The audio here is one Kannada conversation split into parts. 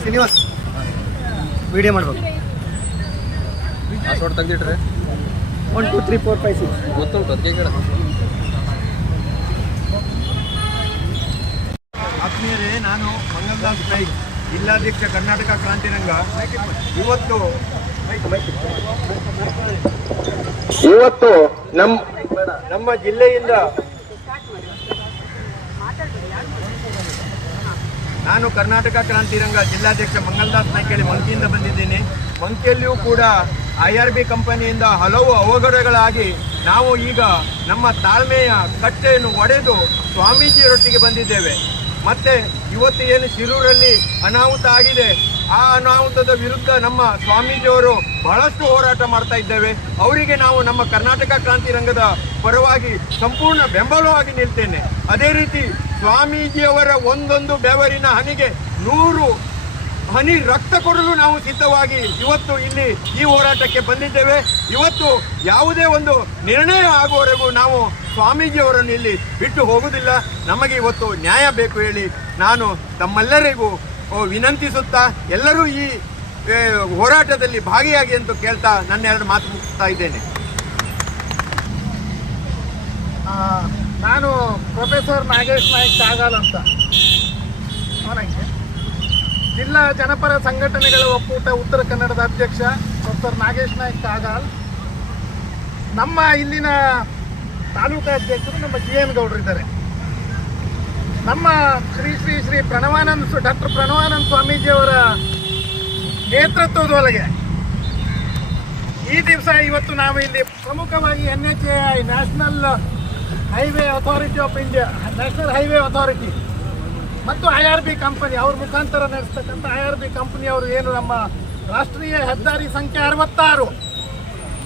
ಶ್ರೀನಿವಾಸ್ ವಿಡಿಯೋ ಮಾಡ್ಬೇಕು. ಪಾಸ್ವರ್ಡ್ ತೆಗೆದಿಟ್ರೆ 1 2 3 4 5 6 ಗೊತ್ತುಂಟು ಅದಕ್ಕೆ ಕೇಳ. ಆತ್ಮೀಯರೇ, ನಾನು ಮಂಗಲ್ದಾಸ್ ಪೈ, ಜಿಲ್ಲಾಧ್ಯಕ್ಷ ಕರ್ನಾಟಕ ಕ್ರಾಂತಿರಂಗ. ಇವತ್ತು ನಮ್ಮ ಜಿಲ್ಲೆಯಿಂದ ನಾನು ಕರ್ನಾಟಕ ಕ್ರಾಂತಿರಂಗ ಜಿಲ್ಲಾಧ್ಯಕ್ಷ ಮಂಗಲ್ದಾಸ್ ನಾಯ್ಕೇಳಿ ಮಂಕಿಯಿಂದ ಬಂದಿದ್ದೀನಿ. ಮಂಕಿಯಲ್ಲಿಯೂ ಕೂಡ IRB ಕಂಪನಿಯಿಂದ ಹಲವು ಅವಘಡಗಳಾಗಿ ನಾವು ಈಗ ನಮ್ಮ ತಾಳ್ಮೆಯ ಕಟ್ಟೆಯನ್ನು ಒಡೆದು ಸ್ವಾಮೀಜಿಯವರೊಟ್ಟಿಗೆ ಬಂದಿದ್ದೇವೆ. ಮತ್ತೆ ಇವತ್ತು ಏನು ಶಿರೂರಲ್ಲಿ ಅನಾಹುತ ಆಗಿದೆ, ಆ ಅನಾಹುತದ ವಿರುದ್ಧ ನಮ್ಮ ಸ್ವಾಮೀಜಿಯವರು ಬಹಳಷ್ಟು ಹೋರಾಟ ಮಾಡ್ತಾ ಇದ್ದೇವೆ. ಅವರಿಗೆ ನಾವು ನಮ್ಮ ಕರ್ನಾಟಕ ಕ್ರಾಂತಿರಂಗದ ಪರವಾಗಿ ಸಂಪೂರ್ಣ ಬೆಂಬಲವಾಗಿ ನಿಲ್ತೇನೆ. ಅದೇ ರೀತಿ ಸ್ವಾಮೀಜಿಯವರ ಒಂದೊಂದು ಬೆವರಿನ ಹನಿಗೆ 100 ಹನಿ ರಕ್ತ ಕೊಡಲು ನಾವು ಸಿದ್ಧವಾಗಿ ಇವತ್ತು ಇಲ್ಲಿ ಈ ಹೋರಾಟಕ್ಕೆ ಬಂದಿದ್ದೇವೆ. ಇವತ್ತು ಯಾವುದೇ ಒಂದು ನಿರ್ಣಯ ಆಗುವವರೆಗೂ ನಾವು ಸ್ವಾಮೀಜಿಯವರನ್ನು ಇಲ್ಲಿ ಬಿಟ್ಟು ಹೋಗುವುದಿಲ್ಲ. ನಮಗೆ ಇವತ್ತು ನ್ಯಾಯ ಬೇಕು ಹೇಳಿ ನಾನು ತಮ್ಮೆಲ್ಲರಿಗೂ ವಿನಂತಿಸುತ್ತಾ ಎಲ್ಲರೂ ಈ ಹೋರಾಟದಲ್ಲಿ ಭಾಗಿಯಾಗಿ ಅಂತ ಕೇಳ್ತಾ ನನ್ನ 2 ಮಾತು ಮುಗಿಸ್ತಾ ಇದ್ದೇನೆ. ನಾನು ಪ್ರೊಫೆಸರ್ ನಾಗೇಶ್ ನಾಯ್ಕ್ ಕಾಗಾಲ್ ಅಂತ, ಜಿಲ್ಲಾ ಜನಪರ ಸಂಘಟನೆಗಳ ಒಕ್ಕೂಟ ಉತ್ತರ ಕನ್ನಡದ ಅಧ್ಯಕ್ಷ ಪ್ರೊಫೆಸರ್ ನಾಗೇಶ್ ನಾಯ್ಕ್ ಕಾಗಾಲ್. ನಮ್ಮ ಇಲ್ಲಿನ ತಾಲೂಕಾ ಅಧ್ಯಕ್ಷರು ನಮ್ಮ GN ಗೌಡರು ಇದ್ದಾರೆ. ನಮ್ಮ ಶ್ರೀ ಶ್ರೀ ಶ್ರೀ ಡಾಕ್ಟರ್ ಪ್ರಣವಾನಂದ ಸ್ವಾಮೀಜಿಯವರ ನೇತೃತ್ವದೊಳಗೆ ಈ ದಿವಸ ಇವತ್ತು ನಾವು ಇಲ್ಲಿ ಪ್ರಮುಖವಾಗಿ NHAI national highway authority of India, national highway authority ಮತ್ತು IRB ಕಂಪನಿ ಅವ್ರ ಮುಖಾಂತರ ನಡೆಸ್ತಕ್ಕಂಥ IRB ಕಂಪನಿಯವರು ಏನು ನಮ್ಮ ರಾಷ್ಟ್ರೀಯ ಹೆದ್ದಾರಿ ಸಂಖ್ಯೆ 66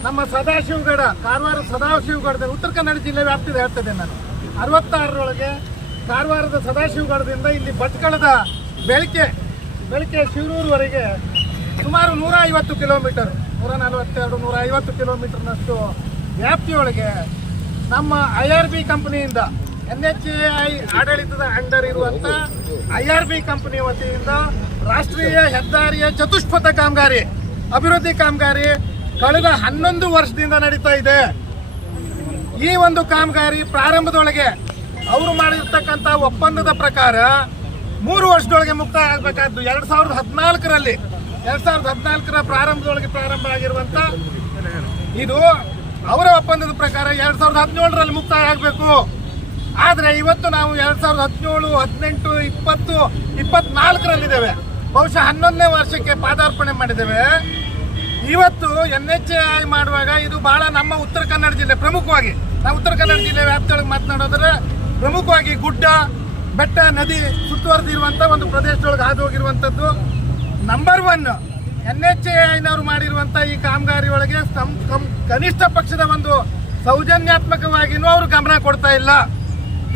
ನಮ್ಮ ಸದಾಶಿವಗಡ, ಕಾರವಾರ ಸದಾಶಿವಗಡದ ಉತ್ತರ ಕನ್ನಡ ಜಿಲ್ಲೆ ವ್ಯಾಪ್ತಿದೆ ಹೇಳ್ತದೆ ನಾನು. 66ರೊಳಗೆ ಕಾರವಾರದ ಸದಾಶಿವಗಡದಿಂದ ಇಲ್ಲಿ ಭಟ್ಕಳದ ಬೆಳಕೆ ಶಿರೂರುವರೆಗೆ ಸುಮಾರು 150 ಕಿಲೋಮೀಟರ್, 142 150 ಕಿಲೋಮೀಟರ್ನಷ್ಟು ವ್ಯಾಪ್ತಿಯೊಳಗೆ ನಮ್ಮ IRB ಕಂಪನಿಯಿಂದ NHAI ಆಡಳಿತದ ಅಂಡರ್ ಇರುವಂಥ IRB ಕಂಪನಿ ವತಿಯಿಂದ ರಾಷ್ಟ್ರೀಯ ಹೆದ್ದಾರಿಯ ಚತುಷ್ಪಥ ಕಾಮಗಾರಿ, ಅಭಿವೃದ್ಧಿ ಕಾಮಗಾರಿ ಕಳೆದ 11 ವರ್ಷದಿಂದ ನಡೀತಾ ಇದೆ. ಈ ಒಂದು ಕಾಮಗಾರಿ ಪ್ರಾರಂಭದೊಳಗೆ ಅವರು ಮಾಡಿರ್ತಕ್ಕಂಥ ಒಪ್ಪಂದದ ಪ್ರಕಾರ 3 ವರ್ಷದೊಳಗೆ ಮುಕ್ತಾಯ ಆಗಬೇಕಾದ್ದು. 2014ರಲ್ಲಿ 2014ರ ಪ್ರಾರಂಭದೊಳಗೆ ಪ್ರಾರಂಭ ಆಗಿರುವಂಥ ಇದು ಅವರ ಒಪ್ಪಂದದ ಪ್ರಕಾರ 2017ರಲ್ಲಿ ಮುಕ್ತಾಯ ಆಗಬೇಕು. ಆದರೆ ಇವತ್ತು ನಾವು 2017, 18, 20, 24ರಲ್ಲಿದ್ದೇವೆ. ಬಹುಶಃ 11ನೇ ವರ್ಷಕ್ಕೆ ಪಾದಾರ್ಪಣೆ ಮಾಡಿದ್ದೇವೆ. ಇವತ್ತು NHAI ಮಾಡುವಾಗ ಇದು ಬಹಳ ನಮ್ಮ ಉತ್ತರ ಕನ್ನಡ ಜಿಲ್ಲೆ, ಪ್ರಮುಖವಾಗಿ ನಾವು ಉತ್ತರ ಕನ್ನಡ ಜಿಲ್ಲೆ ವ್ಯಾಪ್ತಿಯೊಳಗೆ ಮಾತನಾಡೋದ್ರೆ ಪ್ರಮುಖವಾಗಿ ಗುಡ್ಡ, ಬೆಟ್ಟ, ನದಿ ಸುತ್ತುವರೆದಿರುವಂಥ ಒಂದು ಪ್ರದೇಶದೊಳಗೆ ಹಾದು ಹೋಗಿರುವಂಥದ್ದು. ನಂಬರ್ 1 NHAIನವರು ಮಾಡಿರುವಂಥ ಈ ಕಾಮಗಾರಿ ಒಳಗೆ ಕನಿಷ್ಠ ಪಕ್ಷದ ಒಂದು ಸೌಜನ್ಯಾತ್ಮಕವಾಗಿಯೂ ಅವರು ಗಮನ ಕೊಡ್ತಾ ಇಲ್ಲ.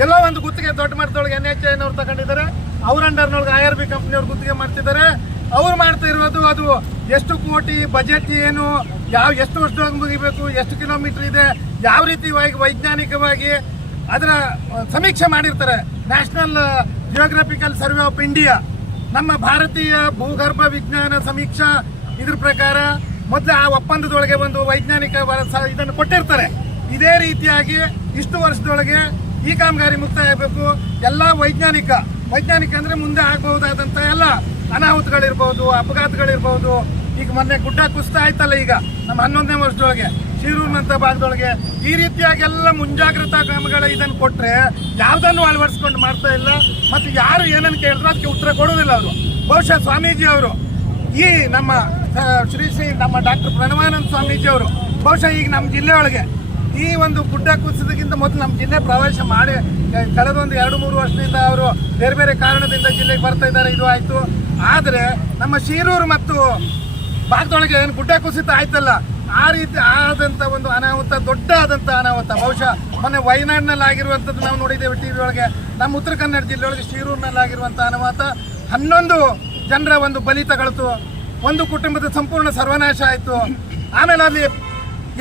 ಎಲ್ಲೋ ಒಂದು ಗುತ್ತಿಗೆ ದೊಡ್ಡ ಮಟ್ಟದೊಳಗೆ NHAIನವ್ರು ತಗೊಂಡಿದ್ದಾರೆ, ಅವ್ರ ಅಂಡರ್ನೊಳಗೆ IRB ಕಂಪ್ನಿಯವ್ರು ಗುತ್ತಿಗೆ ಮಾಡ್ತಿದ್ದಾರೆ. ಅವ್ರು ಮಾಡ್ತಾ ಇರೋದು ಅದು ಎಷ್ಟು ಕೋಟಿ ಬಜೆಟ್, ಏನು ಎಷ್ಟು ವರ್ಷದೊಳಗೆ ಮುಗಿಬೇಕು, ಎಷ್ಟು ಕಿಲೋಮೀಟರ್ ಇದೆ, ಯಾವ ರೀತಿಯಾಗಿ ವೈಜ್ಞಾನಿಕವಾಗಿ ಅದರ ಸಮೀಕ್ಷೆ ಮಾಡಿರ್ತಾರೆ. National geographical survey of India, ನಮ್ಮ ಭಾರತೀಯ ಭೂಗರ್ಭ ವಿಜ್ಞಾನ ಸಮೀಕ್ಷಾ ಇದ್ರ ಪ್ರಕಾರ ಮೊದಲು ಆ ಒಪ್ಪಂದದೊಳಗೆ ಒಂದು ವೈಜ್ಞಾನಿಕ ಇದನ್ನು ಕೊಟ್ಟಿರ್ತಾರೆ. ಇದೇ ರೀತಿಯಾಗಿ ಇಷ್ಟು ವರ್ಷದೊಳಗೆ ಈ ಕಾಮಗಾರಿ ಮುಕ್ತಾಯ ಆಗಬೇಕು. ಎಲ್ಲ ವೈಜ್ಞಾನಿಕ ಅಂದರೆ ಮುಂದೆ ಆಗಬಹುದಾದಂಥ ಎಲ್ಲ ಅನಾಹುತಗಳಿರ್ಬೋದು, ಅಪಘಾತಗಳಿರ್ಬೋದು. ಈಗ ಮೊನ್ನೆ ಗುಡ್ಡ ಕುಸಿತ ಆಯ್ತಲ್ಲ, ಈಗ ನಮ್ಮ 11ನೇ ವರ್ಷದೊಳಗೆ ಶಿರೂರಿನಂಥ ಭಾಗದೊಳಗೆ ಈ ರೀತಿಯಾಗಿ ಎಲ್ಲ ಮುಂಜಾಗ್ರತಾ ಕ್ರಮಗಳ ಇದನ್ನು ಕೊಟ್ಟರೆ ಯಾವುದನ್ನು ಅಳವಡಿಸ್ಕೊಂಡು ಮಾಡ್ತಾ ಇಲ್ಲ. ಮತ್ತು ಯಾರು ಏನನ್ನು ಕೇಳಿದ್ರು ಅದಕ್ಕೆ ಉತ್ತರ ಕೊಡೋದಿಲ್ಲ ಅವರು. ಬಹುಶಃ ಸ್ವಾಮೀಜಿ ಅವರು ಈ ನಮ್ಮ ಶ್ರೀ ನಮ್ಮ ಡಾಕ್ಟರ್ ಪ್ರಣವಾನಂದ ಸ್ವಾಮೀಜಿ ಅವರು ಬಹುಶಃ ಈಗ ನಮ್ಮ ಜಿಲ್ಲೆ ಒಳಗೆ ಈ ಒಂದು ಗುಡ್ಡ ಕುಸಿತಕ್ಕಿಂತ ಮೊದಲು ನಮ್ಮ ಜಿಲ್ಲೆ ಪ್ರವೇಶ ಮಾಡಿ ಕಳೆದೊಂದು 2-3 ವರ್ಷದಿಂದ ಅವರು ಬೇರೆ ಬೇರೆ ಕಾರಣದಿಂದ ಜಿಲ್ಲೆಗೆ ಬರ್ತಾ ಇದ್ದಾರೆ, ಇದು ಆಯಿತು. ಆದರೆ ನಮ್ಮ ಶಿರೂರು ಮತ್ತು ಭಾಗದೊಳಗೆ ಏನು ಗುಡ್ಡ ಕುಸಿತ ಆಯ್ತಲ್ಲ, ಆ ರೀತಿ ಆದಂಥ ಒಂದು ಅನಾಹುತ, ದೊಡ್ಡ ಆದಂಥ ಅನಾಹುತ ಬಹುಶಃ ಮೊನ್ನೆ ವಯನಾಡಿನಲ್ಲಿ ಆಗಿರುವಂಥದ್ದು ನಾವು ನೋಡಿದ್ದೇವೆ ಟಿ ವಿ ಒಳಗೆ. ನಮ್ಮ ಉತ್ತರ ಕನ್ನಡ ಜಿಲ್ಲೆ ಒಳಗೆ ಶಿರೂರಿನಲ್ಲಿ ಆಗಿರುವಂಥ ಅನಾಹುತ 11 ಜನರ ಒಂದು ಬಲಿ ತಗೊಳ್ತು, ಒಂದು ಕುಟುಂಬದ ಸಂಪೂರ್ಣ ಸರ್ವನಾಶ ಆಯಿತು. ಆಮೇಲೆ ಅಲ್ಲಿ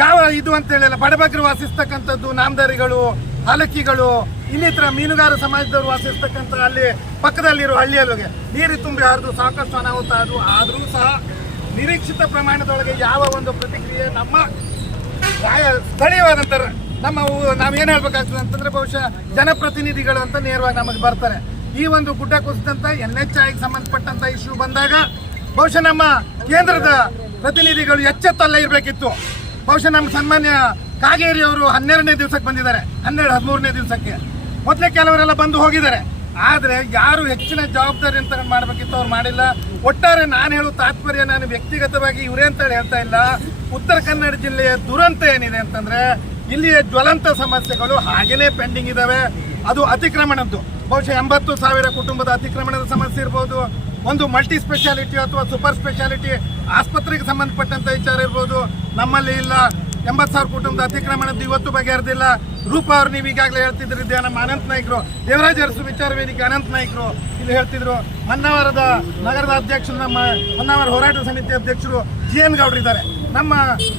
ಯಾವ ಇದು ಅಂತ ಹೇಳಿಲ್ಲ, ಬಡಬಗ್ಗರು ವಾಸಿಸ್ತಕ್ಕಂಥದ್ದು, ನಾಮದಾರಿಗಳು, ಹಾಲಕ್ಕಿಗಳು, ಇನ್ನಿತರ ಮೀನುಗಾರ ಸಮಾಜದವರು ವಾಸಿಸ್ತಕ್ಕಂಥ ಅಲ್ಲಿ ಪಕ್ಕದಲ್ಲಿರೋ ಹಳ್ಳಿಯಲ್ಲಿಗೆ ನೀರು ತುಂಬಿ ಹರಿದು ಸಾಕಷ್ಟು ಅನಾಹುತ ಅದು. ಆದರೂ ಸಹ ನಿರೀಕ್ಷಿತ ಪ್ರಮಾಣದೊಳಗೆ ಯಾವ ಒಂದು ಪ್ರತಿಕ್ರಿಯೆ ನಮ್ಮ ಸ್ಥಳೀಯವಾದಂಥ ನಾವೇನು ಹೇಳ್ಬೇಕಾಗ್ತದೆ ಅಂತಂದ್ರೆ ಬಹುಶಃ ಜನಪ್ರತಿನಿಧಿಗಳು ಅಂತ ನೇರವಾಗಿ ನಮಗೆ ಬರ್ತಾರೆ. ಈ ಒಂದು ಗುಡ್ಡ ಕುಸಿದಂತ NHIಗೆ ಸಂಬಂಧಪಟ್ಟಂತ ಇಶ್ಯೂ ಬಂದಾಗ ಬಹುಶಃ ನಮ್ಮ ಕೇಂದ್ರದ ಪ್ರತಿನಿಧಿಗಳು ಎಚ್ಚೆತ್ತಲ್ಲ ಇರಬೇಕಿತ್ತು. ಬಹುಶಃ ನಮ್ಮ ಸನ್ಮಾನ್ಯ ಕಾಗೇರಿ ಅವರು 12ನೇ ದಿವಸಕ್ಕೆ ಬಂದಿದ್ದಾರೆ, 13ನೇ ದಿವಸಕ್ಕೆ. ಮೊದಲೇ ಕೆಲವರೆಲ್ಲ ಬಂದು ಹೋಗಿದ್ದಾರೆ. ಆದರೆ ಯಾರು ಹೆಚ್ಚಿನ ಜವಾಬ್ದಾರಿ ಅಂತ ಮಾಡಬೇಕಿತ್ತು ಅವ್ರು ಮಾಡಿಲ್ಲ. ಒಟ್ಟಾರೆ ನಾನು ಹೇಳೋ ತಾತ್ಪರ್ಯ, ನಾನು ವ್ಯಕ್ತಿಗತವಾಗಿ ಇವರೇ ಅಂತ ಹೇಳ್ತಾ ಇಲ್ಲ, ಉತ್ತರ ಕನ್ನಡ ಜಿಲ್ಲೆಯ ದುರಂತ ಏನಿದೆ ಅಂತಂದ್ರೆ ಇಲ್ಲಿಯ ಜ್ವಲಂತ ಸಮಸ್ಯೆಗಳು ಹಾಗೇನೇ ಪೆಂಡಿಂಗ್ ಇದಾವೆ. ಅದು ಅತಿಕ್ರಮಣದ್ದು, ಬಹುಶಃ 80,000 ಕುಟುಂಬದ ಅತಿಕ್ರಮಣದ ಸಮಸ್ಯೆ ಇರ್ಬೋದು, ಒಂದು ಮಲ್ಟಿ ಸ್ಪೆಷಾಲಿಟಿ ಅಥವಾ ಸೂಪರ್ ಸ್ಪೆಷಾಲಿಟಿ ಆಸ್ಪತ್ರೆಗೆ ಸಂಬಂಧಪಟ್ಟಂತ ವಿಚಾರ ಇರ್ಬೋದು. ನಮ್ಮಲ್ಲಿ ಇಲ್ಲ 80,000 ಕುಟುಂಬದ ಅತಿಕ್ರಮಣದ್ದು ಇವತ್ತು ಬಗೆಹರಿದಿಲ್ಲ. ರೂಪ ಅವ್ರು ನೀವು ಈಗಾಗಲೇ ಹೇಳ್ತಿದ್ರಿದ್ದೆ, ನಮ್ಮ ಅನಂತ ನಾಯ್ಕರು, ದೇವರಾಜ ಅರಸು ವಿಚಾರ ವೇದಿಕೆ ಅನಂತ ನಾಯ್ಕರು ಇಲ್ಲಿ ಹೇಳ್ತಿದ್ರು. ಹೊನ್ನಾವರದ ನಗರದ ಅಧ್ಯಕ್ಷರು, ನಮ್ಮ ಹೊನ್ನಾವರ ಹೋರಾಟ ಸಮಿತಿ ಅಧ್ಯಕ್ಷರು GN ಗೌಡ್ರು ಇದ್ದಾರೆ, ನಮ್ಮ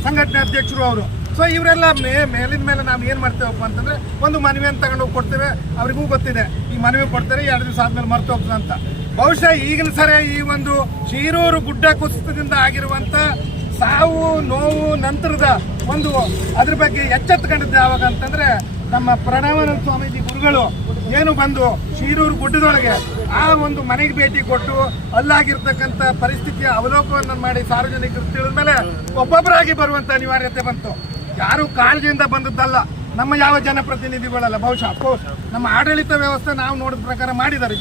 ಸಂಘಟನೆ ಅಧ್ಯಕ್ಷರು ಅವರು. ಸೊ ಇವರೆಲ್ಲ ಮೇಲಿನ ಮೇಲೆ ನಾವು ಏನು ಮಾಡ್ತೇವಪ್ಪ ಅಂತಂದ್ರೆ ಒಂದು ಮನವಿಯನ್ನು ತಗೊಂಡು ಹೋಗಿ ಕೊಡ್ತೇವೆ. ಅವರಿಗೂ ಗೊತ್ತಿದೆ ಈ ಮನವಿ ಕೊಡ್ತಾರೆ, 2 ದಿವಸ ಆದ್ಮೇಲೆ ಮರ್ತು ಹೋಗ್ತದೆ ಅಂತ. ಬಹುಶಃ ಈಗಿನ ಸರಿ ಈ ಒಂದು ಶಿರೂರು ಗುಡ್ಡ ಕುಸಿತದಿಂದ ಆಗಿರುವಂತ ಸಾವು ನೋವು ನಂತರದ ಒಂದು ಅದ್ರ ಬಗ್ಗೆ ಎಚ್ಚೆತ್ತುಕೊಂಡಿದ್ದೆ ಯಾವಾಗ ಅಂತಂದ್ರೆ ನಮ್ಮ ಪ್ರಣವಾನಂದ ಸ್ವಾಮೀಜಿ ಗುರುಗಳು ಏನು ಬಂದು ಶಿರೂರು ಗುಡ್ಡದೊಳಗೆ ಆ ಒಂದು ಮನೆಗೆ ಭೇಟಿ ಕೊಟ್ಟು ಅಲ್ಲಾಗಿರ್ತಕ್ಕಂಥ ಪರಿಸ್ಥಿತಿಯ ಅವಲೋಕನ ಮಾಡಿ ಸಾರ್ವಜನಿಕರು ತಿಳಿದ ಮೇಲೆ ಒಬ್ಬೊಬ್ಬರಾಗಿ ಬರುವಂತ ಅನಿವಾರ್ಯತೆ ಬಂತು. ಯಾರು ಕಾಳಜಿಯಿಂದ ಬಂದದ್ದಲ್ಲ, ನಮ್ಮ ಯಾವ ಜನಪ್ರತಿನಿಧಿಗಳಲ್ಲ. ಬಹುಶಃ ಅಫ್ಕೋರ್ಸ್ ನಮ್ಮ ಆಡಳಿತ ವ್ಯವಸ್ಥೆ ನಾವು ನೋಡಿದ ಪ್ರಕಾರ ಮಾಡಿದ್ದಾರೆ.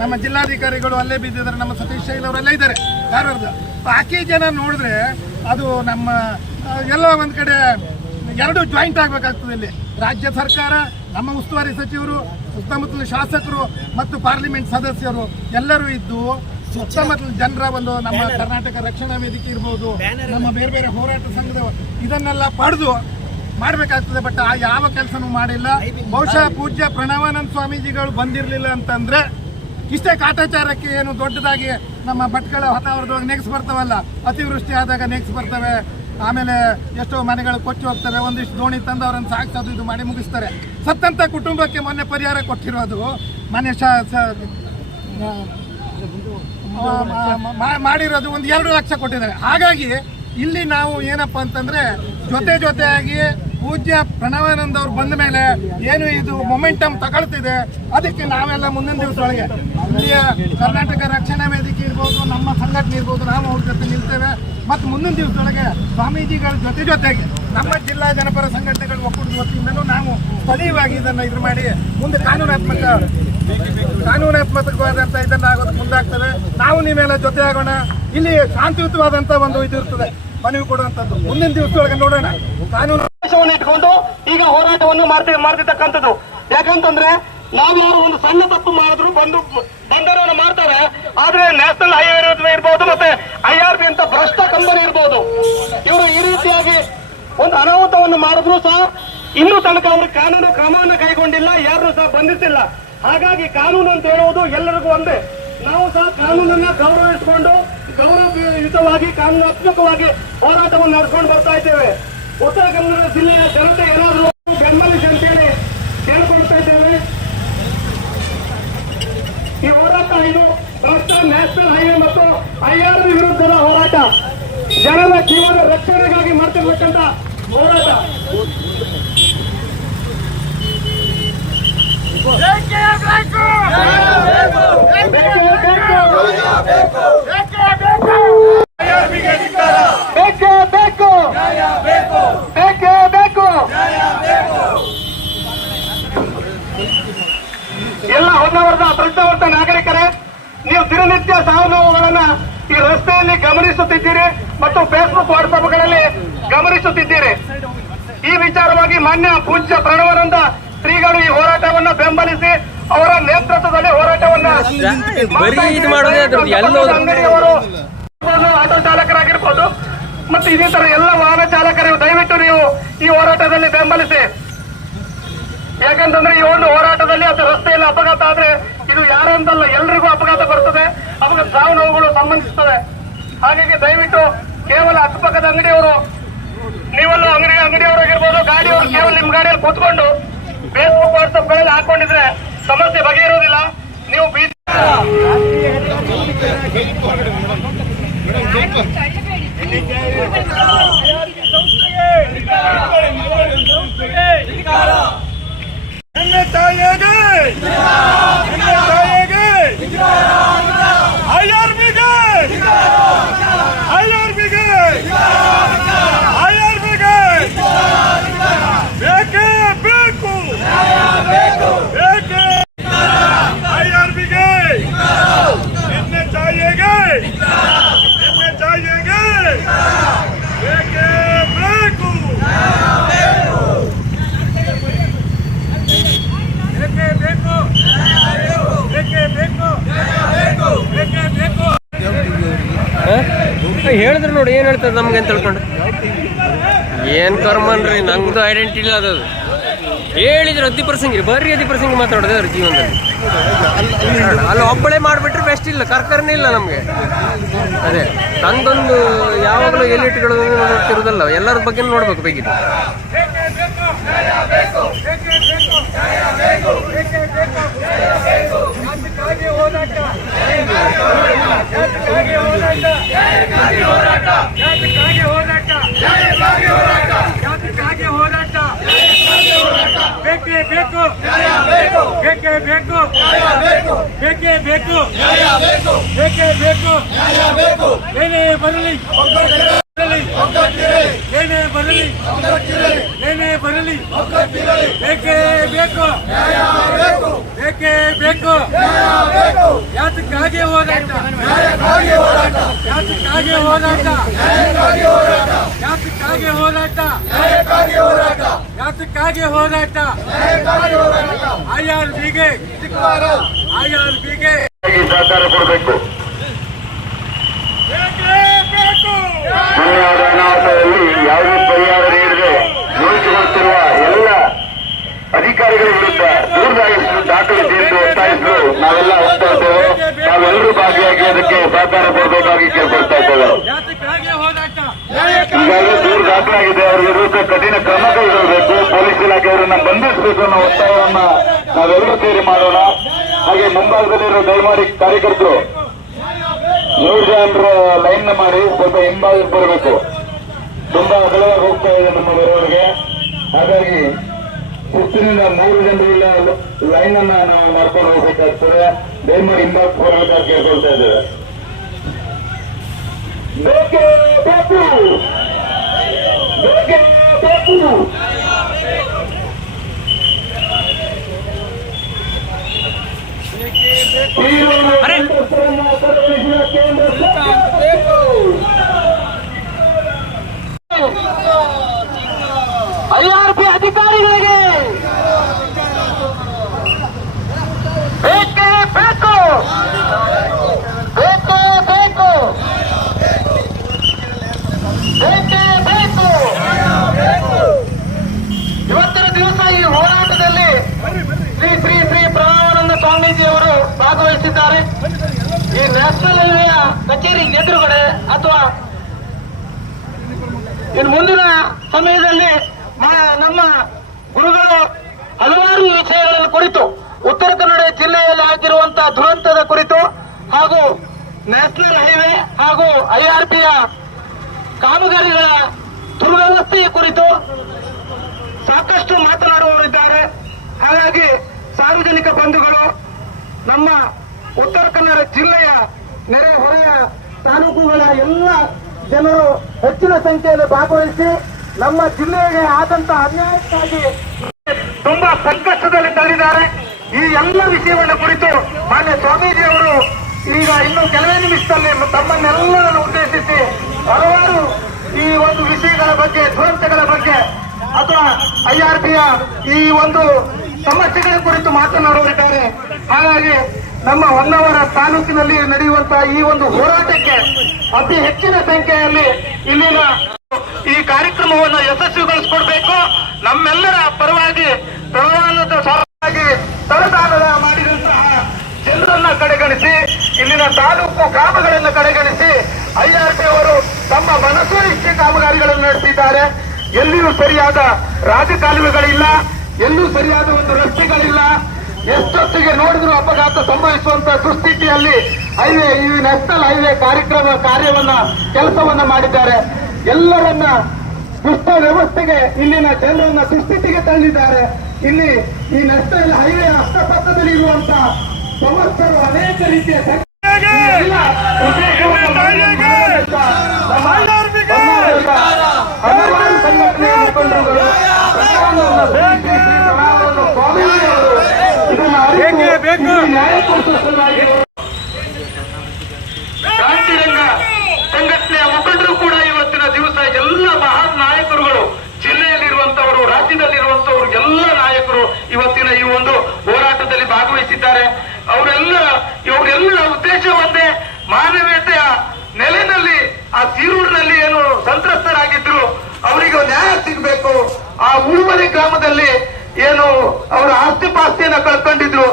ನಮ್ಮ ಜಿಲ್ಲಾಧಿಕಾರಿಗಳು ಅಲ್ಲೇ ಬಿದ್ದಿದ್ದಾರೆ, ನಮ್ಮ ಸತೀಶ್ ಶೈಲ್ ಅವರೆಲ್ಲ ಇದ್ದಾರೆ ಧಾರವಾಡದ. ಬಾಕಿ ಜನ ನೋಡಿದ್ರೆ ಅದು ನಮ್ಮ ಎಲ್ಲ ಒಂದು ಕಡೆ 2 ಜಾಯಿಂಟ್ ಆಗಬೇಕಾಗ್ತದೆ. ಇಲ್ಲಿ ರಾಜ್ಯ ಸರ್ಕಾರ, ನಮ್ಮ ಉಸ್ತುವಾರಿ ಸಚಿವರು, ಸುತ್ತಮುತ್ತಲ ಶಾಸಕರು ಮತ್ತು ಪಾರ್ಲಿಮೆಂಟ್ ಸದಸ್ಯರು ಎಲ್ಲರೂ ಇದ್ದು ಸುತ್ತಮುತ್ತಲ ಜನರ ಒಂದು ನಮ್ಮ ಕರ್ನಾಟಕ ರಕ್ಷಣಾ ವೇದಿಕೆ ಇರ್ಬೋದು, ನಮ್ಮ ಬೇರೆ ಬೇರೆ ಹೋರಾಟ ಸಂಘದ ಇದನ್ನೆಲ್ಲ ಪಡೆದು ಮಾಡಬೇಕಾಗ್ತದೆ. ಬಟ್ ಆ ಯಾವ ಕೆಲಸನೂ ಮಾಡಿಲ್ಲ. ಬಹುಶಃ ಪೂಜ್ಯ ಪ್ರಣವಾನಂದ ಸ್ವಾಮೀಜಿಗಳು ಬಂದಿರಲಿಲ್ಲ ಅಂತಂದ್ರೆ ಇಷ್ಟೇ ಕಾಟಾಚಾರಕ್ಕೆ ಏನು ದೊಡ್ಡದಾಗಿ ನಮ್ಮ ಭಟ್ಕಳ ಹೊನ್ನಾವರದೊಳಗೆ ನೆಕ್ಸ್ ಬರ್ತಾವಲ್ಲ, ಅತಿವೃಷ್ಟಿ ಆದಾಗ ನೆಕ್ಸ್ ಬರ್ತವೆ, ಆಮೇಲೆ ಎಷ್ಟೋ ಮನೆಗಳು ಕೊಚ್ಚಿ ಹೋಗ್ತವೆ, ಒಂದಿಷ್ಟು ದೋಣಿ ತಂದು ಅವರನ್ನು ಸಾಗಿಸೋದು ಇದು ಮಾಡಿ ಮುಗಿಸ್ತಾರೆ. ಸತ್ತಂತ ಕುಟುಂಬಕ್ಕೆ ಮೊನ್ನೆ ಪರಿಹಾರ ಕೊಟ್ಟಿರೋದು ಮೊನ್ನೆ ಮಾಡಿರೋದು ಒಂದು 2 ಲಕ್ಷ ಕೊಟ್ಟಿದ್ದಾರೆ. ಹಾಗಾಗಿ ಇಲ್ಲಿ ನಾವು ಏನಪ್ಪಾ ಅಂತಂದ್ರೆ ಜೊತೆಯಾಗಿ ಪೂಜ್ಯ ಪ್ರಣವಾನಂದ ಅವ್ರು ಬಂದ ಮೇಲೆ ಏನು ಇದು ಮೊಮೆಂಟಮ್ ತಗೊಳ್ತಿದೆ, ಅದಕ್ಕೆ ನಾವೆಲ್ಲ ಮುಂದಿನ ದಿವಸದೊಳಗೆ ಇಲ್ಲಿಯ ಕರ್ನಾಟಕ ರಕ್ಷಣಾ ವೇದಿಕೆ ಇರ್ಬೋದು, ನಮ್ಮ ಸಂಘಟನೆ ಇರ್ಬೋದು, ನಾವು ಅವ್ರ ಜೊತೆ ನಿಲ್ತೇವೆ. ಮತ್ತು ಮುಂದಿನ ದಿವಸದೊಳಗೆ ಸ್ವಾಮೀಜಿಗಳ ಜೊತೆಗೆ ನಮ್ಮ ಜಿಲ್ಲಾ ಜನಪರ ಸಂಘಟನೆಗಳ ಒಕ್ಕೂಟದ ವತಿಯಿಂದಲೂ ನಾವು ಸ್ಥಳೀಯವಾಗಿ ಇದನ್ನು ಇದು ಮಾಡಿ ಮುಂದೆ ಕಾನೂನಾತ್ಮಕವಾದಂಥ ಇದನ್ನ ಆಗೋದು ಮುಂದಾಗ್ತದೆ. ನಾವು ನೀವೆಲ್ಲ ಜೊತೆ ಆಗೋಣ. ಇಲ್ಲಿ ಶಾಂತಿಯುತವಾದಂಥ ಒಂದು ಇದು ಇರ್ತದೆ ಮನವಿ ಕೊಡುವಂಥದ್ದು. ಮುಂದಿನ ದಿವಸದೊಳಗೆ ನೋಡೋಣ. ಕಾನೂನು ಇಟ್ಕೊಂಡು ಈಗ ಹೋರಾಟವನ್ನು ಮಾಡ್ತಿರ್ತಕ್ಕಂಥದ್ದು. ಯಾಕಂತಂದ್ರೆ ನಾವ್ಯಾರು ಒಂದು ಸಣ್ಣ ತಪ್ಪು ಮಾಡಿದ್ರು ಬಂದರವನ್ನು ಮಾಡ್ತಾರೆ. ಆದ್ರೆ ನ್ಯಾಷನಲ್ ಹೈವೇ ಇರ್ಬೋದು, ಮತ್ತೆ IRB ಅಂತ ಭ್ರಷ್ಟ ಕಂಪನಿ ಇರ್ಬೋದು, ಇವರು ಈ ರೀತಿಯಾಗಿ ಒಂದು ಅನಾಹುತವನ್ನು ಮಾಡಿದ್ರು ಸಹ ಇನ್ನೂ ತನಕ ಅವರು ಕಾನೂನು ಕ್ರಮವನ್ನು ಕೈಗೊಂಡಿಲ್ಲ, ಯಾರನ್ನು ಸಹ ಬಂಧಿಸಿಲ್ಲ. ಹಾಗಾಗಿ ಕಾನೂನು ಅಂತ ಹೇಳುವುದು ಎಲ್ಲರಿಗೂ ಒಂದೇ. ನಾವು ಸಹ ಕಾನೂನನ್ನ ಗೌರವಿಸಿಕೊಂಡು ಗೌರವಯುತವಾಗಿ ಕಾನೂನಾತ್ಮಕವಾಗಿ ಹೋರಾಟವನ್ನು ನಡೆಸ್ಕೊಂಡು ಬರ್ತಾ ಇದ್ದೇವೆ. ಉತ್ತರ ಕನ್ನಡ ಜಿಲ್ಲೆಯ ಜನತೆ ಏನಾದರೂ ಬೆಂಬಲಿಸಿ ಅಂತೇಳಿ ಕೇಳ್ಕೊಳ್ತಾ ಇದ್ದೇವೆ. ಈ ಹೋರಾಟ ಇದು ಭ್ರಷ್ಟ ನ್ಯಾಷನಲ್ ಹೈವೇ ಮತ್ತು IRB ವಿರುದ್ಧದ ಹೋರಾಟ, ಜನರ ಜೀವನ ರಕ್ಷಣೆಗಾಗಿ ಮಾಡ್ತಿರ್ತಕ್ಕಂಥ ಹೋರಾಟ. ಎಲ್ಲ ಹೊನ್ನಾವರದ ಪ್ರಜ್ಞಾವಂತ ನಾಗರಿಕರೇ, ನೀವು ದಿನನಿತ್ಯ ಸಾವು ನೋವುಗಳನ್ನ ಈ ರಸ್ತೆಯಲ್ಲಿ ಗಮನಿಸುತ್ತಿದ್ದೀರಿ ಮತ್ತು ಫೇಸ್ಬುಕ್ ವಾಟ್ಸ್ಆಪ್ಗಳಲ್ಲಿ ಗಮನಿಸುತ್ತಿದ್ದೀರಿ. ಈ ವಿಚಾರವಾಗಿ ಮಾನ್ಯ ಪೂಜ್ಯ ಪ್ರಣವಾನಂದ ಶ್ರೀಗಳು ಈ ಹೋರಾಟವನ್ನ ಬೆಂಬಲಿಸಿ ಅವರ ನೇತೃತ್ವದಲ್ಲಿ ಹೋರಾಟವನ್ನ ಅಂಗಡಿಯವರು ಆಟೋ ಚಾಲಕರಾಗಿರ್ಬೋದು ಮತ್ತು ಇನ್ನಿತರ ಎಲ್ಲ ವಾಹನ ಚಾಲಕರು ದಯವಿಟ್ಟು ನೀವು ಈ ಹೋರಾಟದಲ್ಲಿ ಬೆಂಬಲಿಸಿ. ಯಾಕಂತಂದ್ರೆ ಈ ಒಂದು ಹೋರಾಟದಲ್ಲಿ ಅದು ರಸ್ತೆಯಲ್ಲಿ ಅಪಘಾತ ಆದ್ರೆ ಇದು ಯಾರಂತಲ್ಲ ಎಲ್ರಿಗೂ ಅಪಘಾತ ಬರ್ತದೆ, ಅಪಘಾತ ಸಾವು ನೋವುಗಳು ಸಂಬಂಧಿಸ್ತದೆ. ಹಾಗಾಗಿ ದಯವಿಟ್ಟು ಕೇವಲ ಅಕ್ಕಪಕ್ಕದ ಅಂಗಡಿಯವರು ನೀವೆಲ್ಲ ಅಂಗಡಿಯವರಾಗಿರ್ಬೋದು, ಗಾಡಿಯವರು ಕೇವಲ ನಿಮ್ ಗಾಡಿಯಲ್ಲಿ ಕೂತ್ಕೊಂಡು ಫೇಸ್ಬುಕ್ ವಾಟ್ಸ್ಆಪ್ ಗಳಲ್ಲಿ ಹಾಕೊಂಡಿದ್ರೆ ಸಮಸ್ಯೆ ಬಗೆಯಿರುವುದಿಲ್ಲ. ನೀವು ಹೇಳಿದ್ರು ನೋಡಿ ಏನ್ ಹೇಳ್ತಾರೆ ನಮ್ಗೆ ಅಂತ ತಿಳ್ಕೊಂಡು ಏನ್ ಕರ್ಮನ್ರಿ, ನಂದು ಐಡೆಂಟಿಟಿ ಇಲ್ಲ ಅದು. ಹೇಳಿದ್ರು ಅತಿ ಪ್ರಸಂಗಿ ಬರ್ರಿ, ಅತಿ ಪ್ರಸಂಗಿ ಮಾತಾಡೋದು ಅವ್ರ ಜೀವನದಲ್ಲಿ. ಅಲ್ಲಿ ಒಬ್ಬಳೇ ಮಾಡ್ಬಿಟ್ರೆ ಬೆಸ್ಟ್ ಇಲ್ಲ, ಕರ್ಕರನೇ ಇಲ್ಲ ನಮ್ಗೆ. ಅದೇ ತಂದೊಂದು ಯಾವಾಗಲೂ ಎಲಿಟ್ಗಳು ನೋಡ್ತಿರೋದಲ್ಲ, ಎಲ್ಲರ ಬಗ್ಗೆ ನೋಡ್ಬೇಕು ಬೇಕಿತ್ತು. ಏನೇ ಬರಲಿ ಬೇಕೇ ಬೇಕು, ಬೇಕೇ ಬೇಕು. ಯಾತಕ್ಕಾಗಿ ಹೋರಾಟ, ಯಾತಕ್ಕಾಗಿ ಹೋರಾಟ, ಯಾತಕ್ಕಾಗಿ ಹೋರಾಟ, ಯಾತಕ್ಕಾಗಿ ಹೋರಾಟ. IRBಗೆ ಸಹಕಾರ ಕೊಡಬೇಕು. ಮೊನ್ನೆಯಾದ ಅನಾಹುತದಲ್ಲಿ ಯಾವುದೇ ಪರಿಹಾರ ನೀಡದೆ ನುಣುಚಿಕೊಳ್ಳುತ್ತಿರುವ ಎಲ್ಲ ಅಧಿಕಾರಿಗಳ ವಿರುದ್ಧ ದೂರದಾಗಿಸಲು ದಾಖಲಿಸಿ ಎಂದು ಒತ್ತಾಯಿಸಲು ನಾವೆಲ್ಲ ಹೋಗ್ತಾ ಇದ್ದೇವೆ. ನಾವೆಲ್ಲರೂ ಭಾಗಿಯಾಗಿ ಅದಕ್ಕೆ ಸಹಕಾರ ಕೊಡಬೇಕಾಗಿ ಕೇಳ್ಕೊಳ್ತಾ ಇದ್ದೇವೆ. ಈಗಾಗಲೇ ದೂರ ದಾಖಲಾಗಿದೆ, ಅವರ ವಿರುದ್ಧ ಕಠಿಣ ಕ್ರಮ ಕೈಗೊಳ್ಳಬೇಕು, ಪೊಲೀಸ್ ಇಲಾಖೆಯವರನ್ನ ಬಂಧಿಸಬೇಕು ಅನ್ನೋ ಒತ್ತಾಯವನ್ನ ನಾವೆಲ್ಲರೂ ಸೇರಿ ಮಾಡೋಣ. ಹಾಗೆ ಮುಂಭಾಗದಲ್ಲಿರೋ ದಯಮಾಡಿ ಕಾರ್ಯಕರ್ತರು 100 ಜನರ ಲೈನ್ ಮಾಡಿ ಸ್ವಲ್ಪ ಹಿಂಭಾಗಕ್ಕೆ ಬರಬೇಕು. ತುಂಬಾ ಅಗಲವಾಗಿ ಹೋಗ್ತಾ ಇದೆ ನಮ್ಮ ಮೆರವಣಿಗೆ. ಹಾಗಾಗಿ ಶಿಸ್ತಿನಿಂದ 3 ಜನರಿಂದ ಲೈನ್ ಅನ್ನ ನಾವು ಮಾಡ್ಕೊಂಡು ಹೋಗ್ಬೇಕಾಗ್ತದೆ. ದಯಮಾಡಿ ಹಿಂಭಾಗಕ್ಕೆ ಬರಬೇಕಾಗಿ ಕೇಳ್ಕೊಳ್ತಾ ಇದ್ದೇವೆ. ಬೇಕೇ ಬೇಕು, ಬೇಕೇ ಬೇಕು. IRB ಅಧಿಕಾರಿಗಳಿಗೆ ಬೇಕೇ ಬೇಕು, ಬೇಕೇ ಬೇಕು, ಬೇಕೇ ಬೇಕು. ಇವತ್ತಿನ ದಿವಸ ಈ ಹೋರಾಟದಲ್ಲಿ ಶ್ರೀ ಶ್ರೀ ಶ್ರೀ ಪ್ರಣವಾನಂದ ಸ್ವಾಮೀಜಿಯವರು ಭಾಗವಹಿಸಿದ್ದಾರೆ. ಈ ನ್ಯಾಷನಲ್ ಹೈವೇಯ ಕಚೇರಿ ಎದುರುಗಡೆ ಅಥವಾ ಇನ್ನು ಮುಂದಿನ ಸಮಯದಲ್ಲಿ ನಮ್ಮ ಗುರುಗಳು ಹಲವಾರು ವಿಷಯಗಳನ್ನು ಕುರಿತು, ಉತ್ತರ ಕನ್ನಡ ಜಿಲ್ಲೆಯಲ್ಲಿ ಆಗಿರುವಂತಹ ದುರಂತದ ಕುರಿತು ಹಾಗೂ ನ್ಯಾಷನಲ್ ಹೈವೇ ಹಾಗೂ IRBಯ ಕಾಮಗಾರಿಗಳ ದುರ್ವ್ಯವಸ್ಥೆಯ ಕುರಿತು ಸಾಕಷ್ಟು ಮಾತನಾಡುವವರಿದ್ದಾರೆ. ಹಾಗಾಗಿ ಸಾರ್ವಜನಿಕ ಬಂಧುಗಳು, ನಮ್ಮ ಉತ್ತರ ಕನ್ನಡ ಜಿಲ್ಲೆಯ ನೆರೆಹೊರೆಯ ತಾಲೂಕುಗಳ ಎಲ್ಲ ಜನರು ಹೆಚ್ಚಿನ ಸಂಖ್ಯೆಯಲ್ಲಿ ಭಾಗವಹಿಸಿ ನಮ್ಮ ಜಿಲ್ಲೆಗೆ ಆದಂತಹ ಅನ್ಯಾಯಕ್ಕಾಗಿ ತುಂಬಾ ಸಂಕಷ್ಟದಲ್ಲಿ ತಳ್ಳಿದ್ದಾರೆ. ಈ ಎಲ್ಲ ವಿಷಯಗಳ ಕುರಿತು ಮಾನ್ಯ ಸ್ವಾಮೀಜಿಯವರು ಈಗ ಇನ್ನು ಕೆಲವೇ ನಿಮಿಷದಲ್ಲಿ ತಮ್ಮನ್ನೆಲ್ಲರನ್ನು ಉದ್ದೇಶಿಸಿ ಹಲವಾರು ಈ ಒಂದು ವಿಷಯಗಳ ಬಗ್ಗೆ IRBಯ ಈ ಒಂದು ಸಮಸ್ಯೆಗಳ ಕುರಿತು ಮಾತನಾಡುತ್ತಿದ್ದಾರೆ. ಹಾಗಾಗಿ ನಮ್ಮ ಹೊನ್ನಾವರ ತಾಲೂಕಿನಲ್ಲಿ ನಡೆಯುವಂತಹ ಈ ಒಂದು ಹೋರಾಟಕ್ಕೆ ಅತಿ ಹೆಚ್ಚಿನ ಸಂಖ್ಯೆಯಲ್ಲಿ ಇಲ್ಲಿನ ಈ ಕಾರ್ಯಕ್ರಮವನ್ನು ಯಶಸ್ವಿಗೊಳಿಸಿಕೊಡ್ಬೇಕು. ನಮ್ಮೆಲ್ಲರ ಪರವಾಗಿ ತಳದಾಳ ಮಾಡಿದಂತಹ ಜನರನ್ನ ಕಡೆಗಣಿಸಿ, ಇಲ್ಲಿನ ತಾಲೂಕು ಗ್ರಾಮಗಳನ್ನು ಕಡೆಗಣಿಸಿ IRB ಅವರು ತಮ್ಮ ಮನಸ್ಸು ಇಚ್ಛೆ ಕಾಮಗಾರಿಗಳನ್ನು ನಡೆಸಿದ್ದಾರೆ. ಎಲ್ಲಿಯೂ ಸರಿಯಾದ ರಾಜಕಾಲುವೆಗಳಿಲ್ಲ, ಎಲ್ಲೂ ಸರಿಯಾದ ಒಂದು ರಸ್ತೆಗಳಿಲ್ಲ. ಎಷ್ಟೊತ್ತಿಗೆ ನೋಡಿದ್ರು ಅಪಘಾತ ಸಂಭವಿಸುವಂತಹ ದುಸ್ಥಿತಿಯಲ್ಲಿ ಈ ನ್ಯಾಷನಲ್ ಹೈವೇ ಕೆಲಸವನ್ನ ಮಾಡಿದ್ದಾರೆ. ಎಲ್ಲರನ್ನ ದುಷ್ಟ ವ್ಯವಸ್ಥೆಗೆ, ಇಲ್ಲಿನ ಜನರನ್ನ ದುಸ್ಥಿತಿಗೆ ತಳ್ಳಿದ್ದಾರೆ. ಇಲ್ಲಿ ಈ ನ್ಯಾಷನಲ್ ಹೈವೇ ಅಕ್ಕಪಕ್ಕದಲ್ಲಿ ಇರುವಂತಹ ಸಮಸ್ಯೆಗಳು ಅನೇಕ ರೀತಿಯ ಹಲವಾರು ಸಂಘಟನೆಯ ಮುಖಂಡರುಗಳು ಕ್ರಾಂತಿರಂಗ ಸಂಘಟನೆಯ ಮುಖಂಡರು ಕೂಡ ಇವತ್ತಿನ ದಿವಸ ಎಲ್ಲ ಮಹಾನ್ ನಾಯಕರುಗಳು, ಜಿಲ್ಲೆಯಲ್ಲಿರುವಂತವರು, ರಾಜ್ಯದಲ್ಲಿರುವಂತವರು ಎಲ್ಲ ನಾಯಕರು ಇವತ್ತಿನ ಈ ಒಂದು ಹೋರಾಟದಲ್ಲಿ ಭಾಗವಹಿಸಿದ್ದಾರೆ. ಇವರೆಲ್ಲ ಉದ್ದೇಶ ಒಂದೇ, ಮಾನವೀಯತೆಯ ನೆಲೆಯಲ್ಲಿ ಆ ಸೀರೂರಿನಲ್ಲಿ ಏನು ಸಂತ್ರಸ್ತರಾಗಿದ್ರು ಅವರಿಗೆ ನ್ಯಾಯ ಸಿಗಬೇಕು. ಆ ಉಳುಮನೆ ಗ್ರಾಮದಲ್ಲಿ ಏನು ಅವರ ಆಸ್ತಿ ಪಾಸ್ತಿಯನ್ನ ಕಳ್ಕೊಂಡಿದ್ರು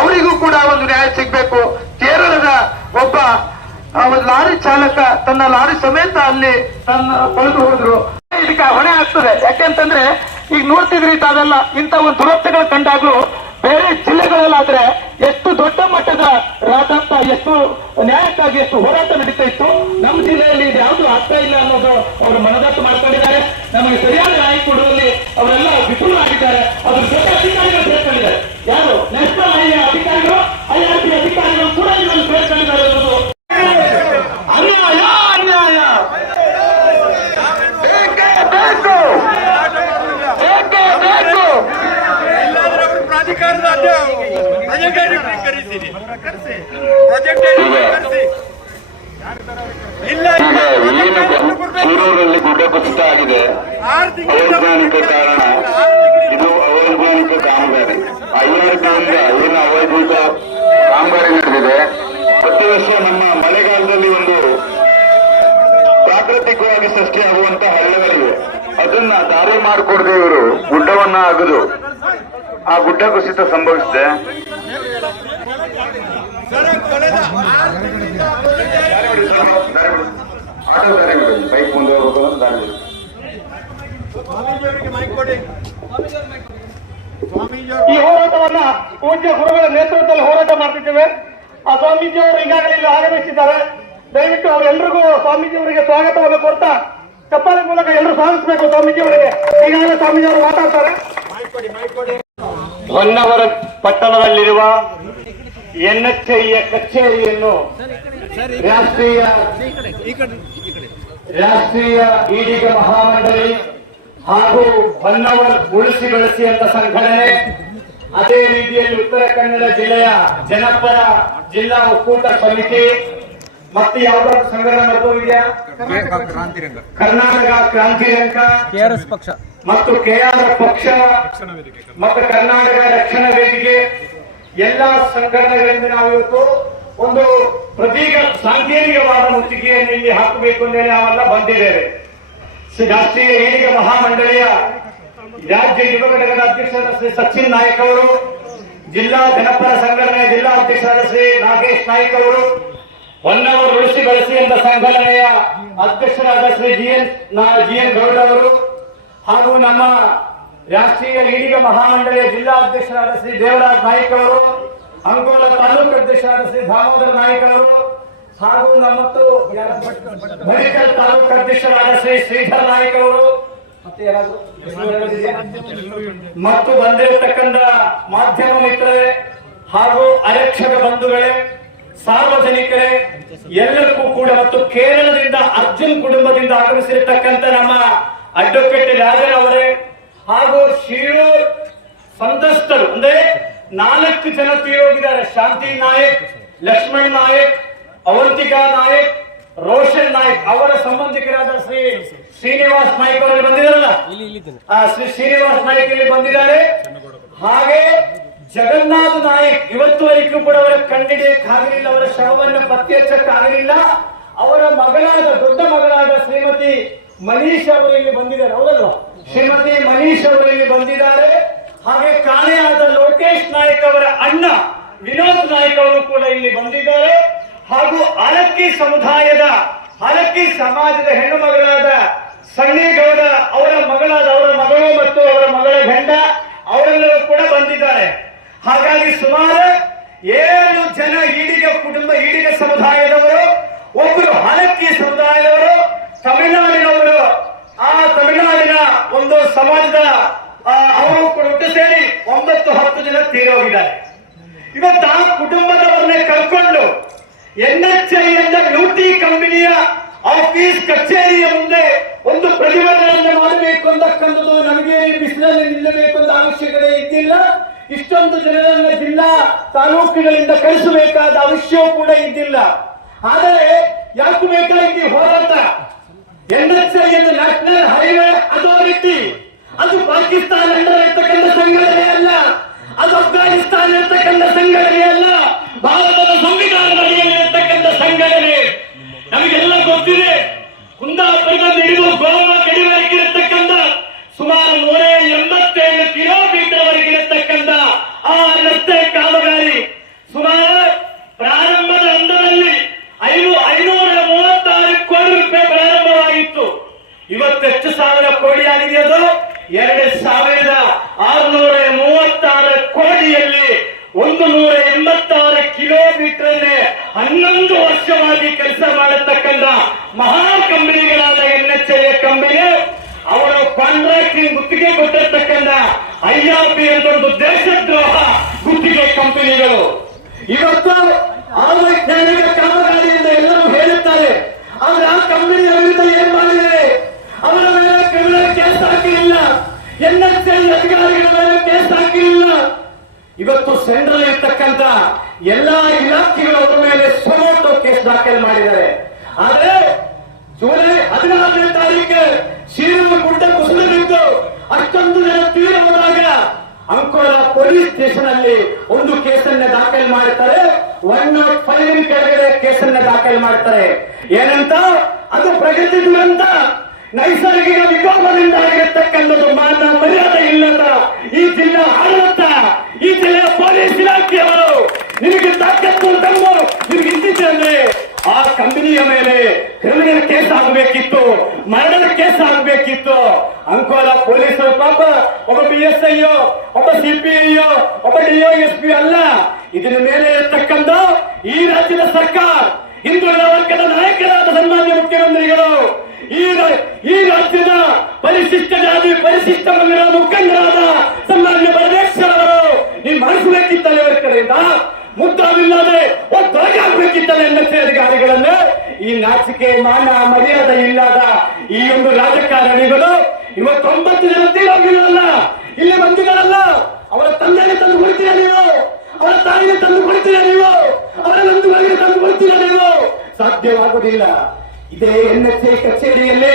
ಅವರಿಗೂ ಕೂಡ ಒಂದು ನ್ಯಾಯ ಸಿಗಬೇಕು. ಕೇರಳದ ಒಬ್ಬ ಲಾರಿ ಚಾಲಕ ತನ್ನ ಲಾರಿ ಸಮೇತ ಅಲ್ಲಿ ಕಳೆದು ಹೋದ್ರು. ಇದಕ್ಕೆ ಹೊಣೆ ಆಗ್ತದೆ. ಯಾಕೆಂತಂದ್ರೆ ಈಗ ನೋಡ್ತಿದ್ರಿ ತಾವೆಲ್ಲ ಇಂಥ ಒಂದು ದುರಸ್ತಿಗಳು ಕಂಡಾಗ್ಲೂ ಬೇರೆ ಜಿಲ್ಲೆಗಳಲ್ಲಾದ್ರೆ ಎಷ್ಟು ದೊಡ್ಡ ಮಟ್ಟದ ರಾಜಾಂತ, ಎಷ್ಟು ನ್ಯಾಯಕ್ಕಾಗಿ ಎಷ್ಟು ಹೋರಾಟ ನಡೀತಾ ಇತ್ತು. ನಮ್ಮ ಜಿಲ್ಲೆಯಲ್ಲಿ ಇದು ಯಾವುದು ಆಗ್ತಾ ಇಲ್ಲ ಅನ್ನೋದು ಅವರು ಮನದಟ್ಟು ಮಾಡ್ಕೊಂಡಿದ್ದಾರೆ. ನಮಗೆ ಸರಿಯಾದ ನ್ಯಾಯ ಕೊಡುವಲ್ಲಿ ಅವರೆಲ್ಲ ವಿಫಲರಾಗಿದ್ದಾರೆ. ಅದ್ರ ಜೊತೆ ಅಧಿಕಾರಿಗಳು ಸೇರ್ಕೊಂಡಿದ್ದಾರೆ. ಯಾರು ನ್ಯಾಷನಲ್ ಹೈವೇ ಅಧಿಕಾರಿಗಳು, IRB ಅಧಿಕಾರಿಗಳು ಕೂಡ ಇದನ್ನು ಸೇರ್ಕೊಂಡಿದ್ದಾರೆ ಅನ್ನೋದು ಅನ್ಯಾಯ. ಅನ್ಯಾಯ ಬೇಕೇ ಬೇಕು, ಬೇಕೇ ಬೇಕು. ಪ್ರಾಧಿಕಾರದ ಸೂರೂರಲ್ಲಿ ಗುಡ್ಡ ಕುಸಿತ ಆಗಿದೆ. ಅವೈಜ್ಞಾನಿಕ ಕಾರಣ, ಇದು ಅವೈಜ್ಞಾನಿಕ ಕಾಮಗಾರಿ. IRBಯಿಂದ ಏನು ಅವೈಜ್ಞಾನಿಕ ಕಾಮಗಾರಿ ನಡೆದಿದೆ. ಪ್ರತಿ ವರ್ಷ ನಮ್ಮ ಮಳೆಗಾಲದಲ್ಲಿ ಒಂದು ಪ್ರಾಕೃತಿಕವಾಗಿ ಸೃಷ್ಟಿಯಾಗುವಂತ ಹಳ್ಳಗಳಿವೆ. ಅದನ್ನ ದಾರಿ ಮಾಡಿಕೊಡದೆ ಇವರು ಗುಡ್ಡವನ್ನ ಅಗದು ಆ ಗುಡ್ಡ ಕುಸಿತ ಸಂಭವಿಸಿದೆ. ಆಟೋ ದಾರಿ ಬಿಡಿ, ಬೈಕ್ ಮುಂದೆ ಹೋಗ್ಬೇಕು ಅಂತ ದಾರಿ ಬಿಡಿ. ಈ ಹೋರಾಟವನ್ನ ಪೂಜ್ಯ ಗುರುಗಳ ನೇತೃತ್ವದಲ್ಲಿ ಹೋರಾಟ ಮಾಡ್ತಿದ್ದೇವೆ. ಆ ಸ್ವಾಮೀಜಿಯವರು ಈಗಾಗಲೇ ಇಲ್ಲಿ ಆಗಮಿಸಿದ್ದಾರೆ. ದಯವಿಟ್ಟು ಅವರೆಲ್ಲರಿಗೂ ಸ್ವಾಮೀಜಿಯವರಿಗೆ ಸ್ವಾಗತವನ್ನು ಕೊಡ್ತಾ ಚಪ್ಪಾಳೆ ಮೂಲಕ ಎಲ್ಲರೂ ಸ್ವಾಗತಿಸಬೇಕು ಸ್ವಾಮೀಜಿಯವರಿಗೆ. ಈಗಾಗಲೇ ಸ್ವಾಮೀಜಿಯವರು ಮಾತಾಡ್ತಾರೆ. ಹೊನ್ನಾವರ ಪಟ್ಟಣದಲ್ಲಿರುವ NHIಯ ಕಚೇರಿಯನ್ನು ರಾಷ್ಟ್ರೀಯ ಈಡಿಗ ಮಹಾಮಂಡಳಿ ಹಾಗೂ ಹೊನ್ನಾವರ ಉಳಿಸಿ ಬೆಳೆಸಿ ಅಂತ ಸಂಘಟನೆ, ಅದೇ ರೀತಿಯಲ್ಲಿ ಉತ್ತರ ಕನ್ನಡ ಜಿಲ್ಲೆಯ ಜನಪರ ಜಿಲ್ಲಾ ಒಕ್ಕೂಟ ಸಮಿತಿ ಮತ್ತೆ ಯಾವ್ದಾದ್ರು ಸಂಘಟನೆ ನಡೆದಿದೆಯಾ? ಕರ್ನಾಟಕ ಕ್ರಾಂತಿರಂಗ, KRS ಪಕ್ಷ ಮತ್ತು KRS ಪಕ್ಷ ಮತ್ತು ಕರ್ನಾಟಕ ರಕ್ಷಣಾ ವೇದಿಕೆ ಎಲ್ಲ ಸಂಘಟನೆಗಳಿಂದ ನಾವು ಇವತ್ತು ಒಂದು ಪ್ರತೀಕ ಸಾಂಕೇತಿಕವಾದ ಮುತ್ತಿಗೆಯನ್ನು ಇಲ್ಲಿ ಹಾಕಬೇಕು ಅಂತ ನಾವೆಲ್ಲ ಬಂದಿದ್ದೇವೆ. ರಾಷ್ಟ್ರೀಯ ಈಡಿಗ ಮಹಾಮಂಡಳಿಯ ರಾಜ್ಯ ಯುವ ಘಟಕದ ಅಧ್ಯಕ್ಷರಾದ ಶ್ರೀ ಸಚಿನ್ ನಾಯಕ್ ಅವರು, ಜಿಲ್ಲಾ ಜನಪರ ಸಂಘಟನೆಯ ಜಿಲ್ಲಾ ಅಧ್ಯಕ್ಷರಾದ ಶ್ರೀ ನಾಗೇಶ್ ನಾಯ್ಕ್ ಅವರು, ಹೊನ್ನಾವರ ಉಳಿಸಿ ಬೆಳೆಸಿ ಎಂಬ ಸಂಘಟನೆಯ ಅಧ್ಯಕ್ಷರಾದ ಶ್ರೀ GN ಗೌಡ ಅವರು ಹಾಗೂ ನಮ್ಮ ರಾಷ್ಟ್ರೀಯ ಈಡಿಗ ಮಹಾಮಂಡಳಿಯ ಜಿಲ್ಲಾ ಅಧ್ಯಕ್ಷರಾದ ಶ್ರೀ ದೇವರಾಜ್ ನಾಯ್ಕ್ ಅವರು, ಅಂಕೋಲ ತಾಲೂಕು ಅಧ್ಯಕ್ಷರಾದ ಶ್ರೀ ದಾಮೋದರ ನಾಯ್ಕ್ ಅವರು ಹಾಗೂ ಮತ್ತು ಬಳಿಕಲ್ ತಾಲೂಕು ಅಧ್ಯಕ್ಷರಾದ ಶ್ರೀ ಶ್ರೀಧರ್ ನಾಯ್ಕ್ ಅವರು ಮತ್ತು ಬಂದಿರತಕ್ಕಂಥ ಮಾಧ್ಯಮ ಮಿತ್ರರೇ ಹಾಗೂ ಆರಕ್ಷಕ ಬಂಧುಗಳೇ, ಸಾರ್ವಜನಿಕರೇ ಎಲ್ಲರಿಗೂ ಕೂಡ ಮತ್ತು ಕೇರಳದಿಂದ ಅರ್ಜುನ್ ಕುಟುಂಬದಿಂದ ಆಗಮಿಸಿರತಕ್ಕಂಥ ನಮ್ಮ ಅಡ್ವೊಕೇಟ್ ರಾಜನ್ ಅವರೇ ಹಾಗೂ ಶಿರೂರ್ ಸಂತ್ರಸ್ತರು ಅಂದ್ರೆ 4 ಜನ ತೀರೋಗಿದ್ದಾರೆ. ಶಾಂತಿ ನಾಯಕ್, ಲಕ್ಷ್ಮಣ್ ನಾಯಕ್, ಅವಂತಿಕಾ ನಾಯಕ್ ರೋಷನ್ ನಾಯ್ಕ್ ಅವರ ಸಂಬಂಧಿಕರಾದ ಶ್ರೀ ಶ್ರೀನಿವಾಸ್ ನಾಯ್ಕ್ ಅವರು ಬಂದಿದ್ದಾರಲ್ಲ, ಶ್ರೀ ಶ್ರೀನಿವಾಸ್ ನಾಯ್ಕ್ ಇಲ್ಲಿ ಬಂದಿದ್ದಾರೆ. ಹಾಗೆ ಜಗನ್ನಾಥ್ ನಾಯ್ಕ್ ಇವತ್ತುವರೆಗೂ ಕೂಡ ಅವರ ಕಣ್ಣಿಡಿಯಕ್ಕಾಗಲಿಲ್ಲ, ಅವರ ಶವವನ್ನು ಪತ್ತೆ ಹಚ್ಚಕ್ಕಾಗಲಿಲ್ಲ. ಅವರ ಮಗಳಾದ ದೊಡ್ಡ ಮಗಳಾದ ಶ್ರೀಮತಿ ಮನೀಶ್ ಅವರು ಇಲ್ಲಿ ಬಂದಿದ್ದಾರೆ, ಹೌದಲ್ವಾ? ಶ್ರೀಮತಿ ಮನೀಶ್ ಅವರು ಇಲ್ಲಿ ಬಂದಿದ್ದಾರೆ. ಹಾಗೆ ಕಾಣೆಯಾದ ಲೋಕೇಶ್ ನಾಯ್ಕ್ ಅವರ ಅಣ್ಣ ವಿನೋದ್ ನಾಯ್ಕ್ ಅವರು ಕೂಡ ಇಲ್ಲಿ ಬಂದಿದ್ದಾರೆ. ಹಾಗೂ ಆಲಕ್ಕಿ ಸಮಾಜದ ಹೆಣ್ಣು ಮಗಳಾದ ಸಣ್ಣಿಗೌಡ ಅವರ ಮಗಳು ಮತ್ತು ಅವರ ಮಗಳ ಗಂಡ ಅವರೆಲ್ಲರೂ ಕೂಡ ಬಂದಿದ್ದಾರೆ. ಹಾಗಾಗಿ ಸುಮಾರು 7 ಜನ ಈಡಿಗ ಸಮುದಾಯದವರು, ಒಬ್ಬರು ಆಲಕ್ಕಿ ಸಮುದಾಯದವರು, ತಮಿಳುನಾಡಿನವರು, ಆ ತಮಿಳುನಾಡಿನ ಒಂದು ಸಮಾಜದ ಅವರು ಕೂಡ ಒಟ್ಟು ಸೇರಿ 9-10 ಜನ ತೀರೋಗಿದ್ದಾರೆ. ಇವತ್ತು ಆ ಕುಟುಂಬದವರನ್ನೇ ಕರ್ಕೊಂಡು NHI ಎಂದ ಲೂಟಿ ಕಂಪನಿಯ ಆಫೀಸ್ ಕಚೇರಿಯ ಮುಂದೆ ಒಂದು ಪ್ರತಿಭಟನೆಯನ್ನು ಮಾಡಬೇಕು ಅಂತಕ್ಕಂಥದ್ದು ನಮಗೆ ಬಿಸಿಲಲ್ಲಿ ನಿಲ್ಲಬೇಕು ಅಂತ ಅವಶ್ಯಕತೆ ಇದ್ದಿಲ್ಲ. ಇಷ್ಟೊಂದು ಜನರನ್ನ ಜಿಲ್ಲಾ ತಾಲೂಕುಗಳಿಂದ ಕಳಿಸಬೇಕಾದ ಅವಶ್ಯವೂ ಕೂಡ ಇದ್ದಿಲ್ಲ. ಆದರೆ ಯಾಕೆ ಬೇಕಾಗಿ ಹೋರಾಟ? NHI ಎಂದು ನ್ಯಾಷನಲ್ ಹೈವೇ ಅಥಾರಿಟಿ, ಅದು ಪಾಕಿಸ್ತಾನ ಇರ್ತಕ್ಕಂಥ ಸಂಘಟನೆ ಅಲ್ಲ, ಅದು ಅಫ್ಘಾನಿಸ್ತಾನ ಇರ್ತಕ್ಕಂಥ ಸಂಘಟನೆ ಅಲ್ಲ, ಭಾರತದ ಸಂವಿಧಾನದ ಅಡಿಯಲ್ಲಿರ್ತಕ್ಕಂಥ ಸಂಘಟನೆ. ನಮಗೆಲ್ಲ ಗೊತ್ತಿದೆ, ಕುಂದಾಪುರದಿಂದ ಹಿಡಿದು ಗೋವಾ ಗಡಿವರೆಗಿರತಕ್ಕಂಥ ಸುಮಾರು 187 ಕಿಲೋಮೀಟರ್ ವರೆಗಿರತಕ್ಕಂಥ ಆ ರಸ್ತೆ ಕಾಮಗಾರಿ ಸುಮಾರು ಪ್ರಾರಂಭದ ಹಂತದಲ್ಲಿ 536 ಕೋಟಿ ರೂಪಾಯಿ ಪ್ರಾರಂಭವಾಗಿತ್ತು. ಇವತ್ತೆಷ್ಟು ಸಾವಿರ ಕೋಟಿ ಆಗಿದೆ? ಅದು 2636 ಕೋಟಿಯಲ್ಲಿ 186 ಕಿಲೋಮೀಟರ್ 11 ವರ್ಷವಾಗಿ ಕೆಲಸ ಮಾಡತಕ್ಕಂಥ ಮಹಾ ಕಂಪನಿಗಳಾದ NHI ಕಂಪನಿ, ಅವರ ಕಾಂಟ್ರಾಕ್ಟಿಂಗ್ ಗುತ್ತಿಗೆ ಕೊಟ್ಟಿರ್ತಕ್ಕಂಥ IRB ಅಂತ ಒಂದು ದೇಶದ್ರೋಹ ಗುತ್ತಿಗೆ ಕಂಪನಿಗಳು. ಇವತ್ತು ಅವೈಜ್ಞಾನಿಕ ಕಾಮಗಾರಿಯಿಂದ ಎಲ್ಲರೂ ಹೇಳುತ್ತಾರೆ, ಆದ್ರೆ ಆ ಕಂಪನಿಯ ವಿರುದ್ಧ ಏನ್ ಮಾಡಿದರೆ? ಅವರ ಮೇಲೆ ಕ್ರಿಮಿನಲ್ ಕೇಸ್ ಹಾಕಿಲ್ಲ, NHI ಅಧಿಕಾರಿಗಳ ಮೇಲೆ ಕೇಸ್ ಹಾಕಿಲ್ಲ. ಇವತ್ತು ಸೆಂಟ್ರಲ್ ಇರ್ತಕ್ಕಂಥ ಎಲ್ಲಾ ಇಲಾಖೆಗಳು ಅವರ ಮೇಲೆ ಸುಮೋಟೋ ಕೇಸ್ ದಾಖಲೆ ಮಾಡಿದ್ದಾರೆ. ಆದ್ರೆ ಜುಲೈ 16ನೇ ತಾರೀಕು ಶಿರೂರು ಗುಡ್ಡ ಕುಸಿದು ಬಿದ್ದು ಅಷ್ಟೊಂದು ಜನ ತೀವ್ರ ಹೋದಾಗ ಅಂಕೋಲ ಪೊಲೀಸ್ ಸ್ಟೇಷನ್ ಅಲ್ಲಿ ಒಂದು ಕೇಸನ್ನ ದಾಖಲೆ ಮಾಡ್ತಾರೆ. 105 ಕೆಳಗಡೆ ಕೇಸನ್ನ ದಾಖಲೆ ಮಾಡ್ತಾರೆ. ಏನಂತ? ಅದು ಪ್ರಗತಿ ದುರಂತ, ನೈಸರ್ಗಿಕ ವಿಕೋಪದಿಂದ ಆಗಿರತಕ್ಕಂಥದ್ದು. ಮಾನ ಮರ್ಯಾದೆ ಇಲ್ಲದ ಈ ಜಿಲ್ಲಾ ಆಡಳಿತ, ಈ ಜಿಲ್ಲೆಯ ಪೊಲೀಸ್ ಇಲಾಖೆಯವರು ನಿಮಗೆ ತಾಕತ್ತು ತಮ್ಮ ನಿಮಗೆ ಇದ್ದಿದ್ರೆ ಆ ಕಂಪನಿಯ ಮೇಲೆ ಕ್ರಿಮಿನಲ್ ಕೇಸ್ ಆಗಬೇಕಿತ್ತು, ಮರ್ಡರ್ ಕೇಸ್ ಆಗಬೇಕಿತ್ತು. ಅಂಕೋಲ ಪೊಲೀಸರು ಪಾಪ ಒಬ್ಬ PSI, ಒಬ್ಬ CPI, ಒಬ್ಬ DOSP ಅಲ್ಲ, ಇದರ ಮೇಲೆ ಇರತಕ್ಕಂಥ ಈ ರಾಜ್ಯದ ಸರ್ಕಾರ, ಹಿಂದುಳಿದ ವರ್ಗದ ನಾಯಕರಾದ ಸನ್ಮಾನ್ಯ ಮುಖ್ಯಮಂತ್ರಿಗಳು, ಈ ರಾಜ್ಯದ ಪರಿಶಿಷ್ಟ ಜಾತಿ ಪರಿಶಿಷ್ಟ ವರ್ಗದ ಮುಖಂಡರಾದ ಸನ್ಮಾನ್ಯ ಪರಮೇಶ್ವರ್ ಅವರು ನೀವು ಮಾಡಿಸಬೇಕಿತ್ತಲ್ಲ ಇವರ ಕಡೆಯಿಂದ. ಮುದ್ದಾವಿಲ್ಲದೆ ಒದ್ದಾಗಿ ಆಗ್ಬೇಕಿತ್ತಲ್ಲ NHI ಅಧಿಕಾರಿಗಳನ್ನ. ಈ ನಾಚಿಕೆ ಮಾನ ಮರ್ಯಾದೆ ಇಲ್ಲದ ಈ ಒಂದು ರಾಜಕಾರಣಿಗಳು ಇವತ್ತು 9 ಜನ ತೀರೋಗಿರಲ್ಲ, ಇಲ್ಲಿ ಬಂದಿದ್ದಾರಲ್ಲ, ಅವರ ತಂದೆಗೆ ತಂದು ಕೊಡ್ತೀರಾ ನೀವು, ಅವರ ತಾಯಿಗೆ ತಂದು ಕೊಡ್ತೀರಾ ನೀವು, ಅವರ ನಂದುಗಳಿಗೆ ತಂದು ಕೊಡ್ತೀರಾ ನೀವು? ಸಾಧ್ಯವಾಗುವುದಿಲ್ಲ. ಇದೇ NHI ಕಚೇರಿಯಲ್ಲಿ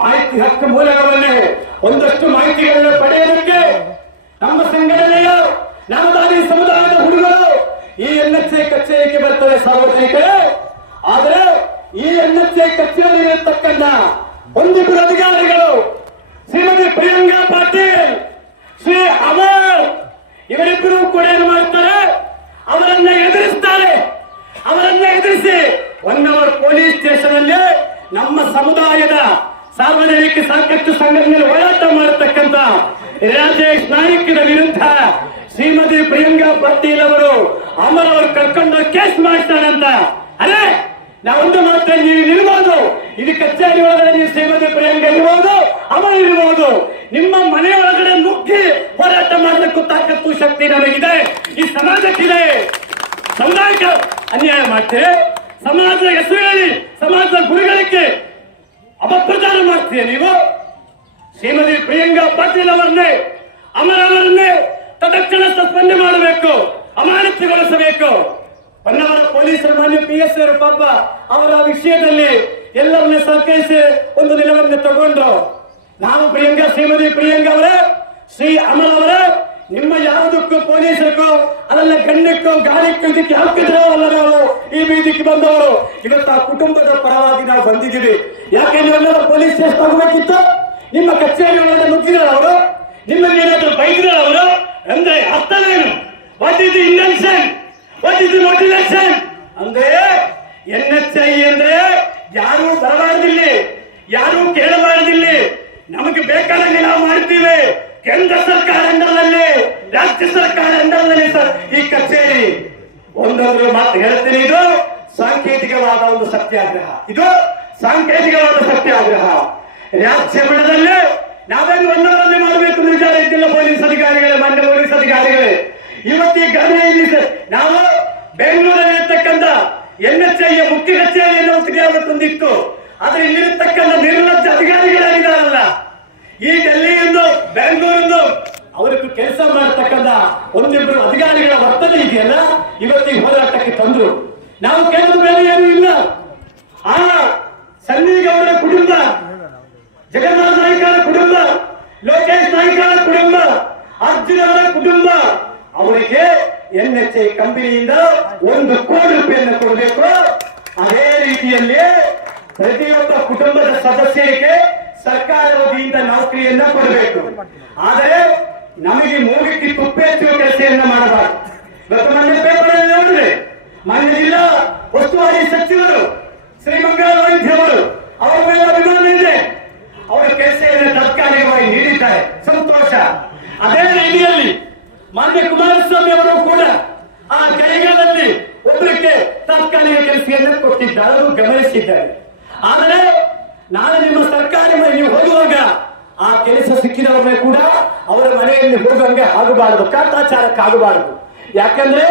ಮಾಹಿತಿ ಹಕ್ಕು ಮೂಲಗಳನ್ನೇ ಒಂದಷ್ಟು ಮಾಹಿತಿಗಳನ್ನು ಪಡೆಯೋದಕ್ಕೆ ನಮ್ಮ ಸಂಘಟನೆಯ ನಾಮಧಾರಿ ಸಮುದಾಯದ ಹುಡುಗರು ಈ NHI ಕಚೇರಿಗೆ ಬರ್ತಾರೆ ಸಾರ್ವಜನಿಕರೇ. ಆದರೆ ಈ NHI ಕಚೇರಿ ಇರತಕ್ಕಂಥ ಒಂದಿಬ್ಬರು ಅಧಿಕಾರಿಗಳು, ಶ್ರೀಮತಿ ಪ್ರಿಯಾಂಕಾ ಪಾಟೀಲ್, ಶ್ರೀ ಅಮರ್, ಇವರಿಬ್ಬರು ಕೂಡ ಏನು ಮಾಡ್ತಾರೆ? ಅವರನ್ನ ಎದುರಿಸ್ತಾರೆ. ಅವರನ್ನ ಎದುರಿಸಿ 1 ಅವರ್ ಪೊಲೀಸ್ ಸ್ಟೇಷನ್ ಅಲ್ಲಿ ನಮ್ಮ ಸಮುದಾಯದ ಸಾರ್ವಜನಿಕ ಸಾಕಷ್ಟು ಸಂಘಟನೆಯಲ್ಲಿ ಹೋರಾಟ ಮಾಡತಕ್ಕಂಥ ರಾಜೇಶ್ ನಾಯ್ಕರ ವಿರುದ್ಧ ಶ್ರೀಮತಿ ಪ್ರಿಯಾಂಕಾ ಪಾಟೀಲ್ ಅವರು ಅಮರ್ ಅವರು ಕರ್ಕೊಂಡು ಕೇಸ್ ಮಾಡ್ತಾರಂತ. ಅರೆ, ನಾವೊಂದು ಮಾತಲ್ಲಿ ನೀವು ಇರ್ಬೋದು, ಇದು ಕಚೇರಿ ಒಳಗಡೆ ನೀವು ಶ್ರೀಮತಿ ಪ್ರಿಯಾಂಕಾ ಇರ್ಬೋದು, ಅಮರ್ ಇರ್ಬೋದು, ನಿಮ್ಮ ಮನೆಯೊಳಗಡೆ ನುಗ್ಗಿ ಹೋರಾಟ ಮಾಡಲಿಕ್ಕೂ ತಾಕತ್ತು ಶಕ್ತಿ ನಮಗಿದೆ, ಈ ಸಮಾಜಕ್ಕಿದೆ. ಸಮುದಾಯಕ್ಕೆ ಅನ್ಯಾಯ ಮಾಡ್ತೀರಿ, ಸಮಾಜದ ಹೆಸರು ಹೇಳಿ ಸಮಾಜದ ಗುರಿಗಳಿಗೆ ಅಪಪ್ರಚಾರ ಮಾಡ್ತೀರಿ ನೀವು. ಶ್ರೀಮತಿ ಪ್ರಿಯಾಂಕಾ ಪಾಟೀಲ್ ಅವರನ್ನೇ ಅಮರ್ ಅವರನ್ನೇ ತಕ್ಷಣ ಸಸ್ಪೆಂಡ್ ಮಾಡಬೇಕು, ಅಮಾನತುಗೊಳಿಸಬೇಕು. ಹೊನ್ನಾವರ ಪೊಲೀಸರು ಮಾನ್ಯ PS ಅವರು ಪಾಪ ಅವರ ವಿಷಯದಲ್ಲಿ ಎಲ್ಲರನ್ನ ಸಹಕರಿಸಿ ಒಂದು ನಿಲುವನ್ನು ತಗೊಂಡು ನಾವು ಶ್ರೀಮತಿ ಪ್ರಿಯಾಂಕಾ ಅವರೇ, ಶ್ರೀ ಅಮಲ್ ಅವರೇ, ನಿಮ್ಮ ಯಾವುದಕ್ಕೂ ಪೊಲೀಸರಿಗೂ ಅದೆಲ್ಲ ಗಣ್ಯಕ್ಕೂ ಗಾಳಿಕ್ಕೂ ಇದಕ್ಕೆ ಹಾಕಿದ್ರೋ ಅಲ್ಲ, ನಾವು ಈ ಬೀದಿಗೆ ಬಂದವರು ಇವತ್ತು ಆ ಕುಟುಂಬದ ಪರವಾಗಿ ನಾವು ಬಂದಿದ್ದೀವಿ. ಯಾಕೆ ನೀವೆಲ್ಲ ಪೊಲೀಸ್ ಸ್ಟೇಷನ್ ಹೋಗಬೇಕಿತ್ತು? ನಿಮ್ಮ ಕಚೇರಿ ಒಳಗೆ ನುಗ್ಗಿದಾರ ಅವರು, ನಿಮ್ಮಲ್ಲಿ ಏನಾದ್ರು ಬೈದಿದಾರ ಅವರು ಅಂದ್ರೆ ಅರ್ಥವೇನು? What is the intention, what is the motivation ಅಂದ್ರೆ NHI ಅಂದ್ರೆ ಯಾರು ಬರಬಾರದಿಲ್ಲಿ, ಯಾರು ಕೇಳಬಾರದಿಲ್ಲ, ನಮಗೆ ಬೇಕಾದಂಗೆ ನಾವು ಮಾಡ್ತೀವಿ. ಕೇಂದ್ರ ಸರ್ಕಾರ ಅಂಡರ್ನಲ್ಲಿ, ರಾಜ್ಯ ಸರ್ಕಾರ ಅಂಡರ್ನಲ್ಲಿ ಸರ್ ಈ ಕಚೇರಿ. ಒಂದೊಂದು ಮಾತು ಹೇಳ್ತೀನಿ, ಇದು ಸಾಂಕೇತಿಕವಾದ ಒಂದು ಸತ್ಯಾಗ್ರಹ, ಇದು ಸಾಂಕೇತಿಕವಾದ ಸತ್ಯಾಗ್ರಹ. ರಾಜ್ಯ ಮಟ್ಟದಲ್ಲಿ ನಾವೇನು ಒಂದರಲ್ಲಿ ಮಾಡಬೇಕು ವಿಚಾರ ಇದ್ದಿಲ್ಲ. ಪೊಲೀಸ್ ಅಧಿಕಾರಿಗಳೇ, ಮಾನ್ಯ ಪೊಲೀಸ್ ಅಧಿಕಾರಿಗಳೇ, ಇವತ್ತಿ ಗಣನೆಯಲ್ಲಿ ನಾವು ಬೆಂಗಳೂರಲ್ಲಿ ಇರ್ತಕ್ಕಂಥ NHI ಮುಖ್ಯ ಕಚೇರಿಯನ್ನು ತೆಗೆದುಕೊಂಡಿತ್ತು. ಆದ್ರೆ ಇಲ್ಲಿರತಕ್ಕಂಥ ನಿರ್ಲಜ್ಜ ಅಧಿಕಾರಿಗಳಾಗಿದ್ದಾರಲ್ಲ, ಈ ಡೆಲ್ಲಿಯಿಂದ ಬೆಂಗಳೂರಿಂದ ಅವರಿಗೂ ಕೆಲಸ ಮಾಡತಕ್ಕಂಥ ಒಂದಿಬ್ಬರು ಅಧಿಕಾರಿಗಳ ವರ್ತನೆ ಇದೆಯಲ್ಲ, ಇವತ್ತಿಗೆ ಹೋರಾಟಕ್ಕೆ ತಂದ್ರು. ನಾವು ಕೇಳಿದ ಬೇರೆ ಏನೂ ಇಲ್ಲ. ಆ ಸನ್ನಿಗೌಡ ಕುಟುಂಬ, ಜಗನ್ನಾಥ ನಾಯ್ಕರ ಕುಟುಂಬ, ಲೋಕೇಶ್ ನಾಯ್ಕರ ಕುಟುಂಬ, ಅರ್ಜುನ್ ಅವರ ಕುಟುಂಬ, ಅವರಿಗೆ NHI ಕಂಪನಿಯಿಂದ 1 ಕೋಟಿ ರೂಪಾಯಿಯನ್ನು ಕೊಡಬೇಕು. ಅದೇ ರೀತಿಯಲ್ಲಿ ಪ್ರತಿಯೊಬ್ಬ ಕುಟುಂಬದ ಸದಸ್ಯರಿಗೆ ಸರ್ಕಾರ ವತಿಯಿಂದ ನೌಕರಿಯನ್ನ ಕೊಡಬೇಕು. ಆದರೆ ನಮಗೆ ಮೂಗಿಕ್ಕೆ ತುಪ್ಪೆ ಹಚ್ಚುವ ಕೆಲಸವನ್ನ ಮಾಡಬಾರದು. ಇವತ್ತು ಮೊನ್ನೆ ಪೇಪರ್ ನೋಡಿದ್ರೆ ಮಾನ್ಯ ಜಿಲ್ಲಾ ಉಸ್ತುವಾರಿ ಸಚಿವರು ಶ್ರೀ ಮಂಗಳ ವೈದ್ಯ ಅವರು, ಅವರ ಮೇಲೆ ಅಭಿಮಾನ ಇದೆ, ಅವರ ಕೆಲಸವನ್ನು ತಾತ್ಕಾಲಿಕವಾಗಿ ನೀಡಿದ್ದಾರೆ, ಸಂತೋಷ. ಅದೇ ರೀತಿಯಲ್ಲಿ ಮಾನ್ಯ ಕುಮಾರಸ್ವಾಮಿ ಅವರು ಕೂಡ ಆ ಕೈಗಾಲದಲ್ಲಿ ಒಬ್ಬರಿಗೆ ತಾತ್ಕಾಲಿಕ ಕೆಲಸವನ್ನು ಕೊಟ್ಟಿದ್ದಾರೆ, ಅವರು ಗಮನಿಸಿದ್ದಾರೆ. ಆದರೆ ನಾಳೆ ನಿಮ್ಮ ಸರ್ಕಾರಿ ನೀವು ಹೋಗುವಾಗ ಆ ಕೆಲಸ ಸಿಕ್ಕಿದವರೇ ಕೂಡ ಅವರ ಮನೆಯಲ್ಲಿ ಹೋಗಂಗೆ ಆಗಬಾರದು, ಕಾಟಾಚಾರಕ್ಕಾಗಬಾರದು. ಯಾಕಂದ್ರೆ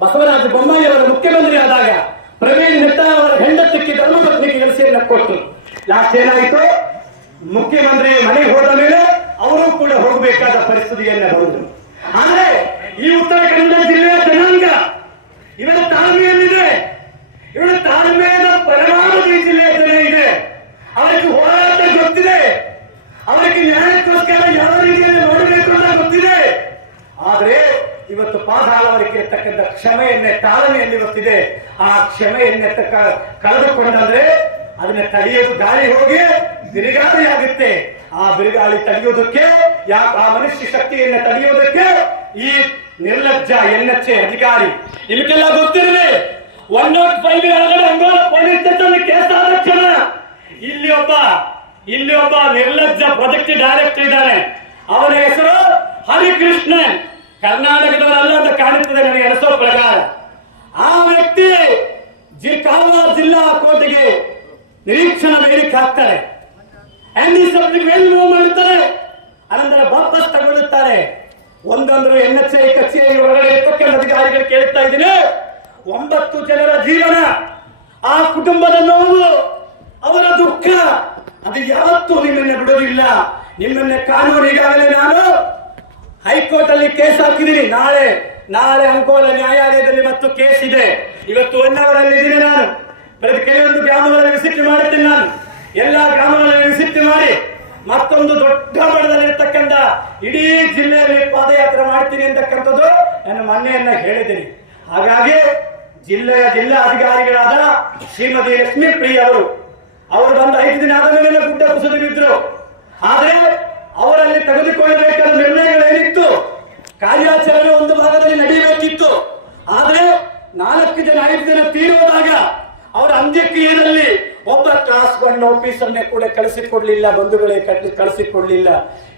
ಬಸವರಾಜ ಬೊಮ್ಮಾಯಿ ಅವರ ಮುಖ್ಯಮಂತ್ರಿ ಆದಾಗ ಪ್ರವೀಣ್ ನೆಟ್ಟಾರ್ ಅವರ ಹೆಂಡತಿಗೆ ಧರ್ಮಪತ್ನಿಗೆ ಕೆಲಸವನ್ನು ಕೊಟ್ಟು ಲಾಸ್ಟ್ ಏನಾಯಿತು, ಮುಖ್ಯಮಂತ್ರಿ ಮನೆಗೆ ಹೋದ ಮೇಲೆ ಅವರು ಕೂಡ ಹೋಗಬೇಕಾದ ಪರಿಸ್ಥಿತಿಯನ್ನ ಬರುವುದು. ಆದ್ರೆ ಈ ಉತ್ತರ ಕನ್ನಡ ಜಿಲ್ಲೆಯ ಜನಾಂಗ ಇವರ ತಾಳ್ಮೆಯಲ್ಲಿದೆ, ಇವರ ತಾಳ್ಮೆಯ ಪರಮಾವಧಿ ಜಿಲ್ಲೆಯ ಜನ ಇದೆ. ಅವರಿಗೆ ಹೋರಾಟ ಗೊತ್ತಿದೆ, ಅವರಿಗೆ ನ್ಯಾಯಕ್ಕೋಸ್ಕರ ಯಾವ ರೀತಿಯಲ್ಲಿ ನೋಡಬೇಕು ಅಂತ ಗೊತ್ತಿದೆ. ಆದ್ರೆ ಇವತ್ತು ಪಾದಾಳವರಿಗೆ ಇರ್ತಕ್ಕಂಥ ಕ್ಷಮೆಯನ್ನೇ, ತಾಳ್ಮೆಯಲ್ಲಿ ಗೊತ್ತಿದೆ. ಆ ಕ್ಷಮೆಯನ್ನೇ ಕಳೆದುಕೊಂಡಂದ್ರೆ ಅದನ್ನ ತಡೆಯೋದು, ಗಾಳಿ ಹೋಗಿ ಬಿರುಗಾಳಿ ಆಗುತ್ತೆ. ಆ ಬಿರುಗಾಳಿ ತಡೆಯೋದಕ್ಕೆ, ಆ ಮನುಷ್ಯ ಶಕ್ತಿಯನ್ನ ತಡೆಯೋದಕ್ಕೆ ಈ ನಿರ್ಲಜ್ಜ NHI ಅಧಿಕಾರಿ, ನಿಮಗೆಲ್ಲ ಗೊತ್ತಿರಲಿ, 105 ಒಳಗಡೆ ಅಂಗೋಲ ಪೊಲೀಸ್ ಸ್ಟೇಷನ್ ಕೇಸ್ ಆದ ಕ್ಷಣ ಇಲ್ಲಿ ಒಬ್ಬ ನಿರ್ಲಜ್ಜ ಪ್ರಾಜೆಕ್ಟ್ ಡೈರೆಕ್ಟರ್ ಇದ್ದಾನೆ. ಅವನ ಹೆಸರು ಹರಿಕೃಷ್ಣನ್. ಕರ್ನಾಟಕದವರಲ್ಲ ಅಂತ ಕಾಣುತ್ತದೆ ನನಗೆ ಅನಿಸೋ ಪ್ರಕಾರ. ಆ ವ್ಯಕ್ತಿ ಕಾರವಾರ ಜಿಲ್ಲಾ ಕೋರ್ಟ್ಗೆ ನಿರೀಕ್ಷಣಾ ಬೇಡಿಕೆ ಹಾಕ್ತಾರೆ. ಮೂವ್ ಮಾಡುತ್ತಾರೆ, ಅನಂತರ ವಾಪಸ್ ತಗೊಳ್ಳುತ್ತಾರೆ. ಒಂದೊಂದು NHI ಕಚೇರಿ ಒಳಗಡೆ ಇರ್ತಕ್ಕಂಥ ಅಧಿಕಾರಿಗಳು ಕೇಳ್ತಾ ಇದ್ದೀನಿ, 9 ಜನರ ಜೀವನ, ಆ ಕುಟುಂಬದ ನೋವು, ಅವರ ದುಃಖ, ಅದು ಯಾವತ್ತೂ ನಿಮ್ಮನ್ನ ಬಿಡೋದಿಲ್ಲ. ನಿಮ್ಮನ್ನ ಕಾನೂನಿಗಾಗಲೇ ನಾನು ಹೈಕೋರ್ಟ್ ಅಲ್ಲಿ ಕೇಸ್ ಹಾಕಿದ್ದೀನಿ. ನಾಳೆ ಅಂಕೋಲ ನ್ಯಾಯಾಲಯದಲ್ಲಿ ಮತ್ತು ಕೇಸ್ ಇದೆ. ಇವತ್ತು ಹೊನ್ನಾವರಲ್ಲಿ ಇದ್ದೀನಿ ನಾನು. ಕೆಲವೊಂದು ಗ್ರಾಮಗಳಲ್ಲಿ ವಿಸಿಟ್ ಮಾಡುತ್ತೇನೆ ನಾನು. ಎಲ್ಲಾ ಗ್ರಾಮಗಳಲ್ಲಿ ವಿಸಿಟ್ ಮಾಡಿ ಮತ್ತೊಂದು ದೊಡ್ಡ ಮಟ್ಟದಲ್ಲಿರ್ತಕ್ಕಂಥ ಇಡೀ ಜಿಲ್ಲೆಯಲ್ಲಿ ಪಾದಯಾತ್ರೆ ಮಾಡ್ತೀನಿ ಅಂತಕ್ಕಂಥದ್ದು ನನ್ನ ಮೊನ್ನೆಯನ್ನ ಹೇಳಿದ್ದೀನಿ. ಹಾಗಾಗಿ ಜಿಲ್ಲಾ ಅಧಿಕಾರಿಗಳಾದ ಶ್ರೀಮತಿ ಲಕ್ಷ್ಮೀ ಪ್ರಿಯ ಅವರು ಬಂದು 5 ದಿನ ಆದ ಮೇಲೆ ಗುಡ್ಡ ಕುಸಿದು ಬಿದ್ರು. ಆದ್ರೆ ಅವರಲ್ಲಿ ತೆಗೆದುಕೊಳ್ಳಬೇಕಾದ ನಿರ್ಣಯಗಳೇನಿತ್ತು, ಕಾರ್ಯಾಚರಣೆ ಒಂದು ಭಾಗದಲ್ಲಿ ನಡೆಯಬೇಕಿತ್ತು. ಆದ್ರೆ 4 ಜನ 5 ಜನ ತೀರುವುದಾಗ ಅವರ ಅಂತ್ಯಕ್ರಿಯೆಯಲ್ಲಿ ಒಬ್ಬ ಕ್ಲಾಸ್ 1 ಆಫೀಸರ್ನೇ ಕೂಡ ಕಳಿಸಿಕೊಡ್ಲಿಲ್ಲ, ಬಂಧುಗಳೇ ಕಳಿಸಿಕೊಡ್ಲಿಲ್ಲ.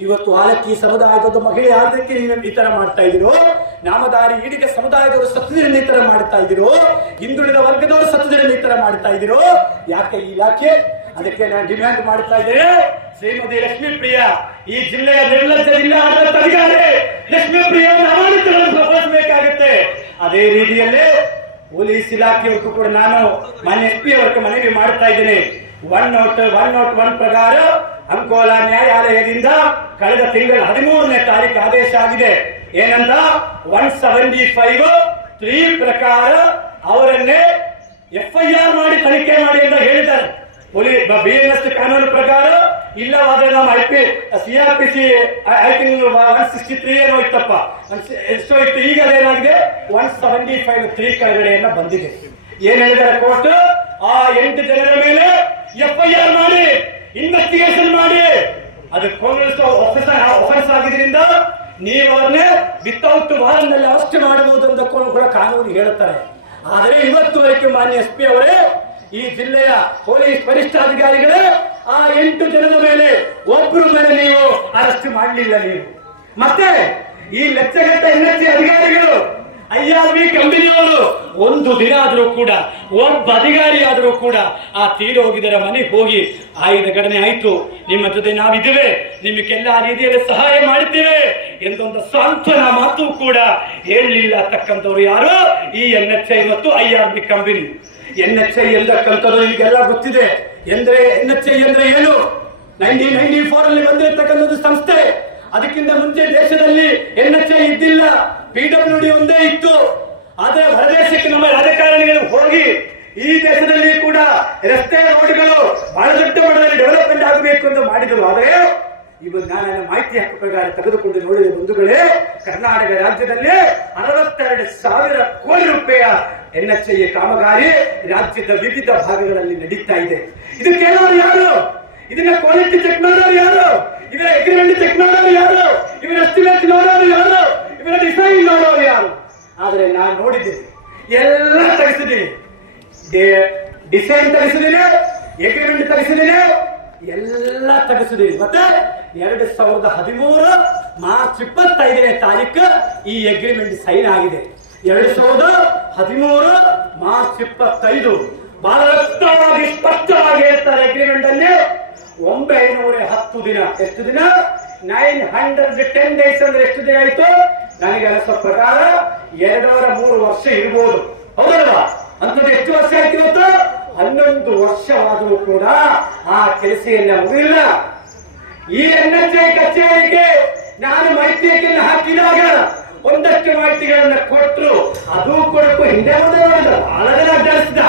ಇವತ್ತು ಆಲಕ್ಕಿ ಸಮುದಾಯದ ಮಹಿಳೆ ಆದಕ್ಕೆ ನೀವು ಈ ತರ ಮಾಡ್ತಾ ಇದ್ದೀರೋ, ನಾಮಧಾರಿ ಈಡಿಗ ಸಮುದಾಯದವರು ಸತ್ತದಿನ ಈ ತರ ಮಾಡ್ತಾ ಇದ್ದೀರೋ, ಹಿಂದುಳಿದ ವರ್ಗದವರು ಸತ್ತದಿನ ಈ ತರ ಮಾಡ್ತಾ ಇದ್ದೀರೋ, ಯಾಕೆ ಈ ಇಲಾಖೆ? ಅದಕ್ಕೆ ನಾನು ಡಿಮ್ಯಾಂಡ್ ಮಾಡ್ತಾ ಇದ್ದೇನೆ, ಶ್ರೀಮತಿ ಲಕ್ಷ್ಮೀ ಪ್ರಿಯ ಈ ಜಿಲ್ಲೆಯ ನಿರ್ಲಜ್ಜ ಜಿಲ್ಲಾ ಆಡಳಿತ ಅಧಿಕಾರಿ ಲಕ್ಷ್ಮೀ ಪ್ರಿಯ ಬೇಕಾಗುತ್ತೆ. ಅದೇ ರೀತಿಯಲ್ಲಿ ಪೊಲೀಸ್ ಇಲಾಖೆಗೂ ಕೂಡ ನಾನು ಮಾನ್ಯ SP ಅವರಿಗೆ ಮನವಿ ಮಾಡ್ತಾ ಇದ್ದೇನೆ. 101 ಪ್ರಕಾರ ಅಂಕೋಲ ನ್ಯಾಯಾಲಯದಿಂದ ಕಳೆದ ತಿಂಗಳ 13ನೇ ತಾರೀಕು ಆದೇಶ ಆಗಿದೆ. ಏನಂತ 175(3) ಪ್ರಕಾರ ಅವರನ್ನೇ FIR ಮಾಡಿ ತನಿಖೆ ಮಾಡಿ ಅಂತ ಹೇಳಿದ್ದಾರೆ. BNS ಕಾನೂನು ಪ್ರಕಾರ ಇಲ್ಲವಾದ್ರೆ ನಮ್ಮ CRPC ಐ ಥಿಂಕ್ 163 ಏನೋ ಇತ್ತಪ್ಪ, ಎಷ್ಟೋ ಇತ್ತು. ಈಗ ಅದೇನಾಗಿದೆ 175 3 ಕೆಳಗಡೆಯನ್ನ ಬಂದಿದೆ. ಏನ್ ಹೇಳಿದ್ದಾರೆ ಕೋರ್ಟ್, ಆ 8 ಜನರ ಮೇಲೆ FIR ಮಾಡಿ ಇನ್ವೆಸ್ಟಿಗೇಷನ್ ಮಾಡಿ, ಅದು ಕಾಂಗ್ರೆಸ್ ಆಫೆನ್ಸ್ ಆಗಿದ್ರಿಂದ ನೀವು ಅವರನ್ನೇ ವಿತೌಟ್ ವಾರಂಟ್ ನಲ್ಲಿ ಅರೆಸ್ಟ್ ಮಾಡಬಹುದು ಅಂತ ಕೂಡ ಕಾನೂನು ಹೇಳುತ್ತಾರೆ. ಆದರೆ ಇವತ್ತುವರೆಗೆ ಮಾನ್ಯ SP ಅವರೇ, ಈ ಜಿಲ್ಲೆಯ ಪೊಲೀಸ್ ವರಿಷ್ಠಾಧಿಕಾರಿಗಳೇ ಆ 8 ಜನರ ಮೇಲೆ ಒಬ್ಬರ ಮೇಲೆ ನೀವು ಅರೆಸ್ಟ್ ಮಾಡಲಿಲ್ಲ. ನೀವು ಮತ್ತೆ ಈ ಲೆಚ್ಚಗಟ್ಟ NHA ಅಧಿಕಾರಿಗಳು IRB ಕಂಪನಿಯವರು ಒಂದು ದಿನ ಆದರೂ ಕೂಡ ಒಬ್ಬ ಅಧಿಕಾರಿ ಆದರೂ ಕೂಡ ಆ ತೀರಿ ಹೋಗಿದ್ದರ ಮನೆಗೆ ಹೋಗಿ ಆಯುಧ ಘಟನೆ ಆಯ್ತು, ನಿಮ್ಮ ಜೊತೆ ನಾವಿದ್ದೇವೆ, ನಿಮಗೆಲ್ಲ ರೀತಿಯಲ್ಲಿ ಸಹಾಯ ಮಾಡುತ್ತೇವೆ ಎಂದೊಂದು ಸಾಂತ್ವನ ಮಾತು ಕೂಡ ಹೇಳಲಿಲ್ಲ ತಕ್ಕಂಥವ್ರು ಯಾರು? ಈ NHA ಮತ್ತು IRB ಕಂಪನಿ. NHA ಎಂದಕ್ಕಂಥದ್ದು ನಿಮಗೆಲ್ಲ ಗೊತ್ತಿದೆ. NHA ಅಂದ್ರೆ ಏನು? 1994 ಅಲ್ಲಿ ಬಂದಿರತಕ್ಕಂಥದ್ದು ಸಂಸ್ಥೆ. ಅದಕ್ಕಿಂತ ಮುಂಚೆ ದೇಶದಲ್ಲಿ NHA ಇದ್ದಿಲ್ಲ, PWD ಒಂದೇ ಇತ್ತು. ಆದ್ರೆ ಹೊರದೇಶಕ್ಕೆ ನಮ್ಮ ರಾಜಕಾರಣಿಗಳು ಹೋಗಿ ಈ ದೇಶದಲ್ಲಿ ಕೂಡ ರಸ್ತೆ ರೋಡ್ಗಳು ಬಹಳ ದೊಡ್ಡ ಮಟ್ಟದಲ್ಲಿ ಡೆವಲಪ್ಮೆಂಟ್ ಆಗಬೇಕು ಅಂತ ಮಾಡಿದರು. ಆದರೆ ಇವಾಗ ನಾನು ಮಾಹಿತಿ ಹಕ್ಕು ಪ್ರಕಾರ ತೆಗೆದುಕೊಂಡು ನೋಡಿದ ಬಂಧುಗಳೇ, ಕರ್ನಾಟಕ ರಾಜ್ಯದಲ್ಲಿ 62,000 ಕೋಟಿ ರೂಪಾಯಿಯ NHA ಕಾಮಗಾರಿ ರಾಜ್ಯದ ವಿವಿಧ ಭಾಗಗಳಲ್ಲಿ ನಡೀತಾ ಇದೆ. ಇದು ಕೇಳೋರು ಯಾರು? ಇದನ್ನ ಕ್ವಾಲಿಟಿ ಚೆಕ್ ಮಾಡೋರು ಯಾರು? ಇವರ ಅಗ್ರಿಮೆಂಟ್ ಚೆಕ್ ಮಾಡೋರು ಯಾರು? ಇವರ ಎಸ್ಟಿಮೇಟ್ ನೋಡೋರು ಯಾರು? ಇವರ ಡಿಸೈನ್ ನೋಡೋರು ಯಾರು? ಆದ್ರೆ ನಾನು ನೋಡಿದ್ದೀನಿ, ಎಲ್ಲ ತೆಗೆಸಿದ್ದೀನಿ. ಡಿಸೈನ್ ತೆಗೆಸಿದ್ದೀನಿ, ಅಗ್ರಿಮೆಂಟ್ ತೆಗೆಸಿದ್ದೀನಿ, ಎಲ್ಲ ತೆಗೆಸಿದ್ದೀನಿ. ಮತ್ತೆ 2013 ಮಾರ್ಚ್ 25ನೇ ತಾರೀಕು ಈ ಅಗ್ರಿಮೆಂಟ್ ಸೈನ್ ಆಗಿದೆ. 2013 ಮಾರ್ಚ್ 25 ಬಹಳ ಸ್ಪಷ್ಟವಾಗಿ ಹೇಳ್ತಾರೆ ಅಗ್ರಿಮೆಂಟ್ ಅಲ್ಲಿ 910 ದಿನ. ಎಷ್ಟು ದಿನ? 910 ಡೇಸ್ ಅಂದ್ರೆ ಎಷ್ಟು ದಿನ ಆಯ್ತು? ನನಗೆ ಅನಿಸೋ ಪ್ರಕಾರ 2-3 ವರ್ಷ ಇರ್ಬೋದು, ಹೌದಲ್ವಾ? ಅಂತದ್ದು ಎಷ್ಟು ವರ್ಷ ಆಯ್ತು ಇವತ್ತು? 11 ವರ್ಷವಾದರೂ ಕೂಡ ಆ ಕೆಲಸ ಎಲ್ಲ ಮುಗಿಲ್ಲ. ಈ NHA ಕಚೇರಿಗೆ ನಾನು ಮಾಹಿತಿಯನ್ನು ಹಾಕಿದಾಗ ಒಂದಷ್ಟು ಮಾಹಿತಿಗಳನ್ನ ಕೊಟ್ಟರು, ಅದು ಕೊಡಕ್ಕೂ ಹಿಂದೆ ಮುಂದೆ ಮಾಡಿದ್ರು. ಬಹಳ ಜನ ಅಡ್ಡಾಡಿಸಿದ,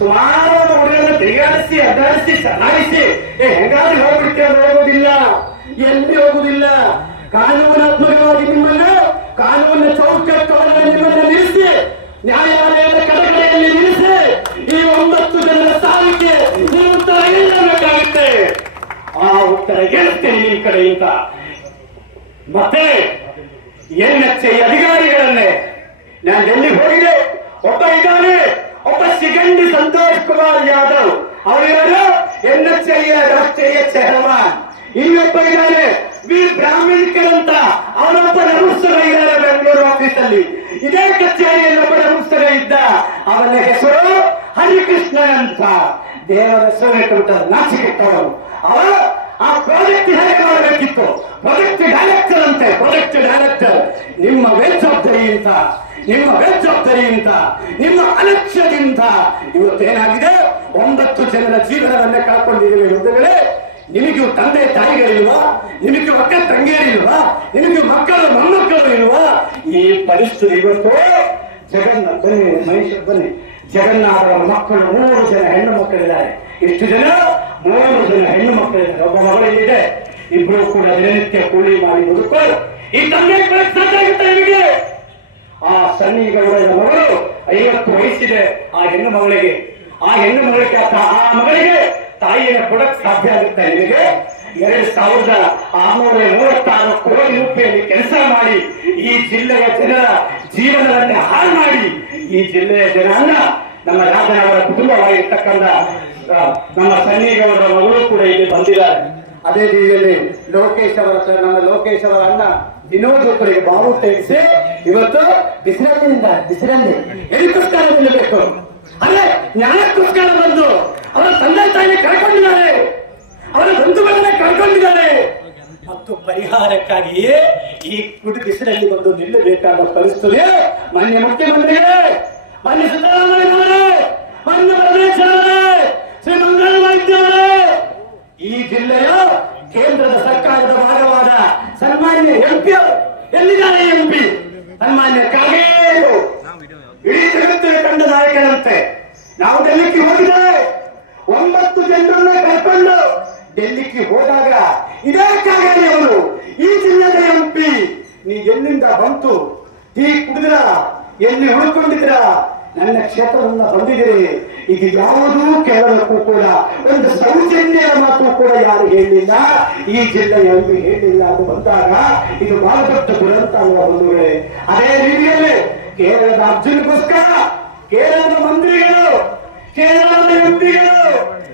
ಸುಮಾರು ಹುಡುಗರನ್ನ ತಿರುಗಾಡಿಸಿ ಅಡ್ಡಾಡಿಸಿ ಚಲಾಯಿಸಿ ಹೆಂಗಾದ್ರೂ ಹೋಗ್ಬಿಡ್ತೇವೆ ಅಂತ ಹೋಗೋದಿಲ್ಲ, ಎಲ್ಲಿ ಹೋಗುದಿಲ್ಲ. ಕಾನೂನಾತ್ಮಕವಾಗಿ ನಿಮ್ಮನ್ನ ಕಾನೂನಿನ ಚೌಕಟ್ಟೊಳಗೆ ನಿಮ್ಮನ್ನ ನಿಲ್ಲಿಸಿ, ನ್ಯಾಯಾಲಯದ ಕಡೆಗಡೆಯಲ್ಲಿ ನಿಲ್ಲಿಸಿ ಈ 9 ಜನರ ಸಾವಿಗೆ ನೀವು ಉತ್ತರ ಹೇಳಬೇಕಾಗುತ್ತೆ. ಆ ಉತ್ತರ ಹೇಳ್ತೇನೆ ನಿಮ್ ಕಡೆಯಿಂದ. ಮತ್ತೆ NHA ಅಧಿಕಾರಿಗಳನ್ನೇ ನಾನು ಎಲ್ಲಿ ಹೋಗಿದೆ, ಒಬ್ಬ ಇದ್ದಾನೆ, ಒಬ್ಬ ಶಿಖಂಡಿ ಸಂತೋಷ್ ಕುಮಾರ್ ಯಾದವ್, ಅವರಿವರು NHA ರಾಷ್ಟ್ರೀಯ ಚೇರ್ಮನ್. ಇನ್ನೊಬ್ಬ ಇದ್ದಾನೆ ವಿ ಬ್ರಾಹ್ಮಣಿಕರ್ ಅಂತ, ಅವರೊಬ್ಬ ನಮಸ್ಕಾರ ಇದ್ದಾರೆ ಬೆಂಗಳೂರು ಆಫೀಸ್ ಅಲ್ಲಿ. ಇದೇ ಕಚೇರಿಯಲ್ಲಿ ಒಬ್ಬ ನಮಸ್ಕಾರ ಇದ್ದ, ಅವನ ಹೆಸರು ಹರಿಕೃಷ್ಣ ಅಂತ. ದೇವರ ಹೆಸರು ಇಟ್ಟುಬಿಟ್ಟಾರೆ, ನಾಚಿಕೆಟ್ಟವರು. ಅವರು ಆ ಪ್ರಾಜೆಕ್ಟ್ ಹೇಗೆ ಮಾಡಬೇಕಿತ್ತು? ಪ್ರಾಜೆಕ್ಟ್ ಡೈರೆಕ್ಟರ್ ಅಂತೆ, ಪ್ರಾಜೆಕ್ಟ್ ಡೈರೆಕ್ಟರ್. ನಿಮ್ಮ ಬೇಜವಾಬ್ದಾರಿಯಿಂದ, ನಿಮ್ಮ ಅಲಕ್ಷ್ಯದಿಂದ ಇವತ್ತೇನಾಗಿದೆ? 9 ಜನರ ಜೀವನವನ್ನೇ ಕಳ್ಕೊಂಡಿದ್ದೀವಿ. ಹುಡುಗಗಳೇ, ನಿಮಗೆ ತಂದೆ ತಾಯಿಗಳಿಲ್ವಾ? ನಿಮಗೆ ಅಕ್ಕ ತಂಗಿಯರಿಲ್ವಾ? ನಿಮಗೆ ಮಕ್ಕಳು ಮೊಮ್ಮಕ್ಕಳು ಇಲ್ವಾ? ಈ ಪರಿಸ್ಥಿತಿ ಇವತ್ತು ಜಗನ್ನಾಥರ ಮಕ್ಕಳು 3 ಜನ ಹೆಣ್ಣು ಮಕ್ಕಳಿದ್ದಾರೆ. ಎಷ್ಟು ಜನ? 3 ಜನ ಹೆಣ್ಣು ಮಕ್ಕಳಿದ್ದಾರೆ. ಒಬ್ಬ ಮಗಳಿದೆ, ಇಬ್ರು ಕೂಡ ದಿನನಿತ್ಯ ಕೂಲಿ ಮಾಡಿ ಬದುಕೋರು. ಈ ತಂದೆ ಸಾಧ್ಯ ಆಗುತ್ತೆ ನಿಮಗೆ? ಆ ಸನ್ನಿಗೌಡರ ಮಗಳು 50 ವಯಸ್ಸಿದೆ. ಆ ಹೆಣ್ಣು ಮಗಳಿಗೆ ಆ ಮಗಳಿಗೆ ತಾಯಿಯನ್ನು ಕೊಡಕ್ ಸಾಧ್ಯ ಆಗುತ್ತೆ ನಿಮಗೆ? 2,636 ಕೋಟಿ ರೂಪಾಯಿಯಲ್ಲಿ ಕೆಲಸ ಮಾಡಿ ಈ ಜಿಲ್ಲೆಯ ಜನರ ಜೀವನವನ್ನೇ ಹಾಳು ಮಾಡಿ, ಈ ಜಿಲ್ಲೆಯ ಜನರನ್ನ ನಮ್ಮ ರಾಜನವರ ಕುಟುಂಬವಾಗಿರ್ತಕ್ಕಂಥ ನಮ್ಮ ಸನ್ನಿಗೌಡರ ಮಗಳು ಕೂಡ ಇಲ್ಲಿ ಬಂದಿದ್ದಾರೆ. ಅದೇ ರೀತಿಯಲ್ಲಿ ನಮ್ಮ ಲೋಕೇಶ್ ಅವರ ಅಣ್ಣ ವಿನೋದ್ ಒಬ್ಬರಿಗೆ ಬಾವು ತೆಗೆಸಿ ಇವತ್ತು ಬಿಸಿಲಲ್ಲಿ ಎದಕ್ಕೋಸ್ಕರ ನಿಲ್ಲಬೇಕು? ಅದೇ ನ್ಯಾಯಕ್ಕೋಸ್ಕರ ಬಂದು ಅವರ ತಂದೆ ತಾಯಿನ ಕಳ್ಕೊಂಡಿದ್ದಾರೆ, ಅವರ ಬಂಧುಗಳನ್ನೇ ಕಳ್ಕೊಂಡಿದ್ದಾರೆ. ಮತ್ತು ಪರಿಹಾರಕ್ಕಾಗಿಯೇ ಈ ಬಿಸಿಲಲ್ಲಿ ಬಂದು ನಿಲ್ಲಬೇಕಾದ ಪರಿಸ್ಥಿತಿ. ಮಾನ್ಯ ಮುಖ್ಯಮಂತ್ರಿಗಳೇ, ಮಾನ್ಯ ಸಿದ್ದರಾಮಯ್ಯನವರೇ, ಮಾನ್ಯ ಪರಮೇಶ್ವರರೇ, ಶ್ರೀ ಮಂಗಳವಾದ್ಯವರೇ, ಈ ಜಿಲ್ಲೆಯ ಕೇಂದ್ರದ ಸರ್ಕಾರದ ಭಾಗವಾದ ಸನ್ಮಾನ್ಯ MP ಎಲ್ಲಿದ್ದಾರೆ? MP ಸನ್ಮಾನ್ಯ ಕಾಗೇರು ಇಡೀ ಜಗತ್ತಿನ ಕಂಡ ನಾಯಕನಂತೆ. ನಾವು ಡೆಲ್ಲಿಗೆ ಹೋಗಿದ್ದೇವೆ, 9 ಜನರನ್ನ ಕರ್ಕೊಂಡು ಡೆಲ್ಲಿಗೆ ಹೋದಾಗ ಇದೇ ಕಾಗೇರಿ ಅವರು ಈ ಜಿಲ್ಲೆಯ MP, ನೀ ಎಲ್ಲಿಂದ ಬಂತು, ಟೀ ಕುಡಿದ್ರ, ಎಲ್ಲಿ ಉಳ್ಕೊಂಡಿದ್ರ, ನನ್ನ ಕ್ಷೇತ್ರವನ್ನ ಬಂದಿದ್ದೀರಿ, ಇದು ಯಾವುದೂ ಕೇರಳಕ್ಕೂ ಕೂಡ ಒಂದು ಸೌಜನ್ಯದ ಮಾತು ಕೂಡ ಯಾರು ಹೇಳಿಲ್ಲ, ಈ ಜಿಲ್ಲೆಯ MP ಹೇಳಿಲ್ಲ ಅಂತ ಬಂದಾಗ ಇದು ಬಹಳ ದೊಡ್ಡ ದುರಂತ ಅನ್ನುವ ಬಂಧುಗಳೇ. ಅದೇ ರೀತಿಯಲ್ಲಿ ಕೇರಳದ ಅರ್ಜುನ್ಗೋಸ್ಕರ ಕೇರಳದ ಮಂತ್ರಿಗಳು, ಕೇರಳದ MPಗಳು,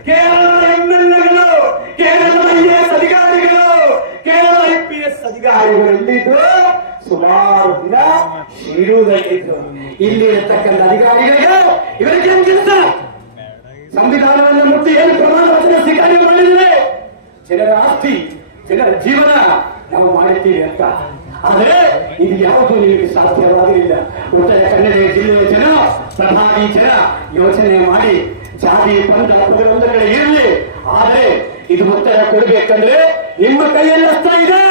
ಕೇರಳದ MLAಗಳು, ಕೇರಳದ IAS ಅಧಿಕಾರಿಗಳು, ಕೇರಳದ IPS ಅಧಿಕಾರಿಗಳು ಎಲ್ಲಿದ್ರು ಸುಮಾರು ದಿನ ಶಿರೂರಲ್ಲಿದ್ರು. ಇಲ್ಲಿ ಇರತಕ್ಕಂಥ ಅಧಿಕಾರಿಗಳಿಗೆ ಇವರಿಗೆ ಏನ್ ಕೆಲಸ? ಸಂವಿಧಾನವನ್ನು ಮುಟ್ಟಿ ಏನು ಪ್ರಮಾಣ ವಚನ ಸ್ವೀಕಾರ ಮಾಡಿದ್ರೆ ಜನರ ಆಸ್ತಿ, ಜನರ ಜೀವನ ನಾವು ಮಾಡಿದ್ದೀವಿ ಅಂತ. ಆದರೆ ಇದು ಯಾವುದು ನಿಮಗೆ ಸಾಧ್ಯವಾಗಲಿಲ್ಲ. ಉತ್ತರ ಕನ್ನಡ ಜಿಲ್ಲೆಯ ಜನ, ಪ್ರಧಾನಿ ಜನ ಯೋಚನೆ ಮಾಡಿ ಜಾತಿ ಪಂಥ ಪದಗಳ ಇರಲಿ, ಆದರೆ ಇದು ಉತ್ತರ ಕೊಡಬೇಕಂದ್ರೆ ನಿಮ್ಮ ಕೈಯಲ್ಲಿ ಅಸ್ತ್ರ ಇದೆ,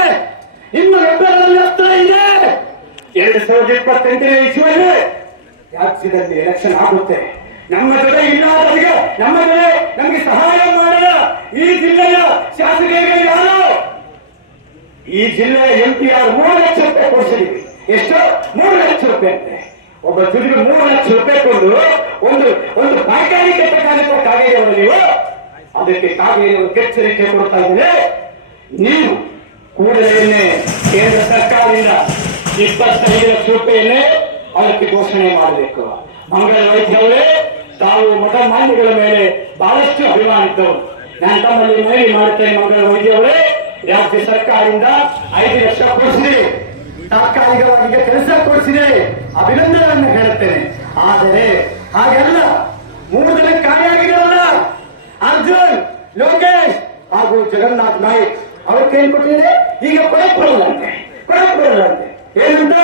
ನಿಮ್ಮ ಬೆಂಬಲದಲ್ಲಿ ಅಸ್ತ್ರ ಇದೆ. 2028ನೇ ಇಸ್ವಿಯಲ್ಲಿ ರಾಜ್ಯದಲ್ಲಿ ಎಲೆಕ್ಷನ್ ಆಗುತ್ತೆ. ನಮ್ಮ ಜೊತೆ ಇல்லாದವರಿಗೆ, ನಮ್ಮ ಜೊತೆ ನಮಗೆ ಸಹಾಯ ಮಾಡಿದ ಈ ಜಿಲ್ಲೆಯ ಶಾಸಕರಿಗೆ ಯಾರು? ಈ ಜಿಲ್ಲೆಯ MPR 3 ಲಕ್ಷ ರೂಪಾಯಿ ಕೊಡಿಸಿದ್ವಿ. ಎಷ್ಟು? 3 ಲಕ್ಷ ರೂಪಾಯಿ ಅಂತೆ. ಒಬ್ಬ ದುಡಿಗೆ 3 ಲಕ್ಷ ರೂಪಾಯಿ ಕೊಂಡು ಒಂದು ಕಾರ್ಖಾನೆಗೆ ತಕ್ಕಂತ ಕಾಗೇರಿಯವರು ನೀವು, ಅದಕ್ಕೆ ಕಾಗೇರಿಯವರು ಎಚ್ಚರಿಕೆ ಕೊಡ್ತಾ ಇದ್ದಾರೆ. ನೀವು ಕೂಡಲೇ ಕೇಂದ್ರ ಸರ್ಕಾರದಿಂದ 25 ಲಕ್ಷ ರೂಪಾಯಿಯನ್ನೇ ಅದಕ್ಕೆ ಘೋಷಣೆ ಮಾಡಬೇಕು. ಮಂಗಳ ವೈದ್ಯವರೇ, ತಾವು ಮಠ ಮಾನ್ಯಗಳ ಮೇಲೆ ಬಹಳಷ್ಟು ಅಭಿಮಾನ ಇದ್ದವರು. ನಾನು ತಮ್ಮಲ್ಲಿ ಮನವಿ ಮಾಡುತ್ತೇನೆ, ಮಂಗಳ ವೈದ್ಯವರೇ, ರಾಜ್ಯ ಸರ್ಕಾರದಿಂದ 5 ಲಕ್ಷ ಕೊಡಿಸಿದೆ, ತಾತ್ಕಾಲಿಕವಾಗಿ ಕೆಲಸ ಕೊಡಿಸಿದೆ, ಅಭಿನಂದನೆಯನ್ನು ಹೇಳುತ್ತೇನೆ. ಆದರೆ ಹಾಗೆಲ್ಲ 3 ದಿನ ಕಾರ್ಯಾಗಿರಲ್ಲ, ಅರ್ಜುನ್, ಲೋಕೇಶ್ ಹಾಗೂ ಜಗನ್ನಾಥ್ ನಾಯ್ಕ್ ಅವ್ರಿಗೆ ಏನ್ ಕೊಟ್ಟಿದೆ? ಈಗ ಕೊಡಪಡದಂತೆ ಏನಂತ?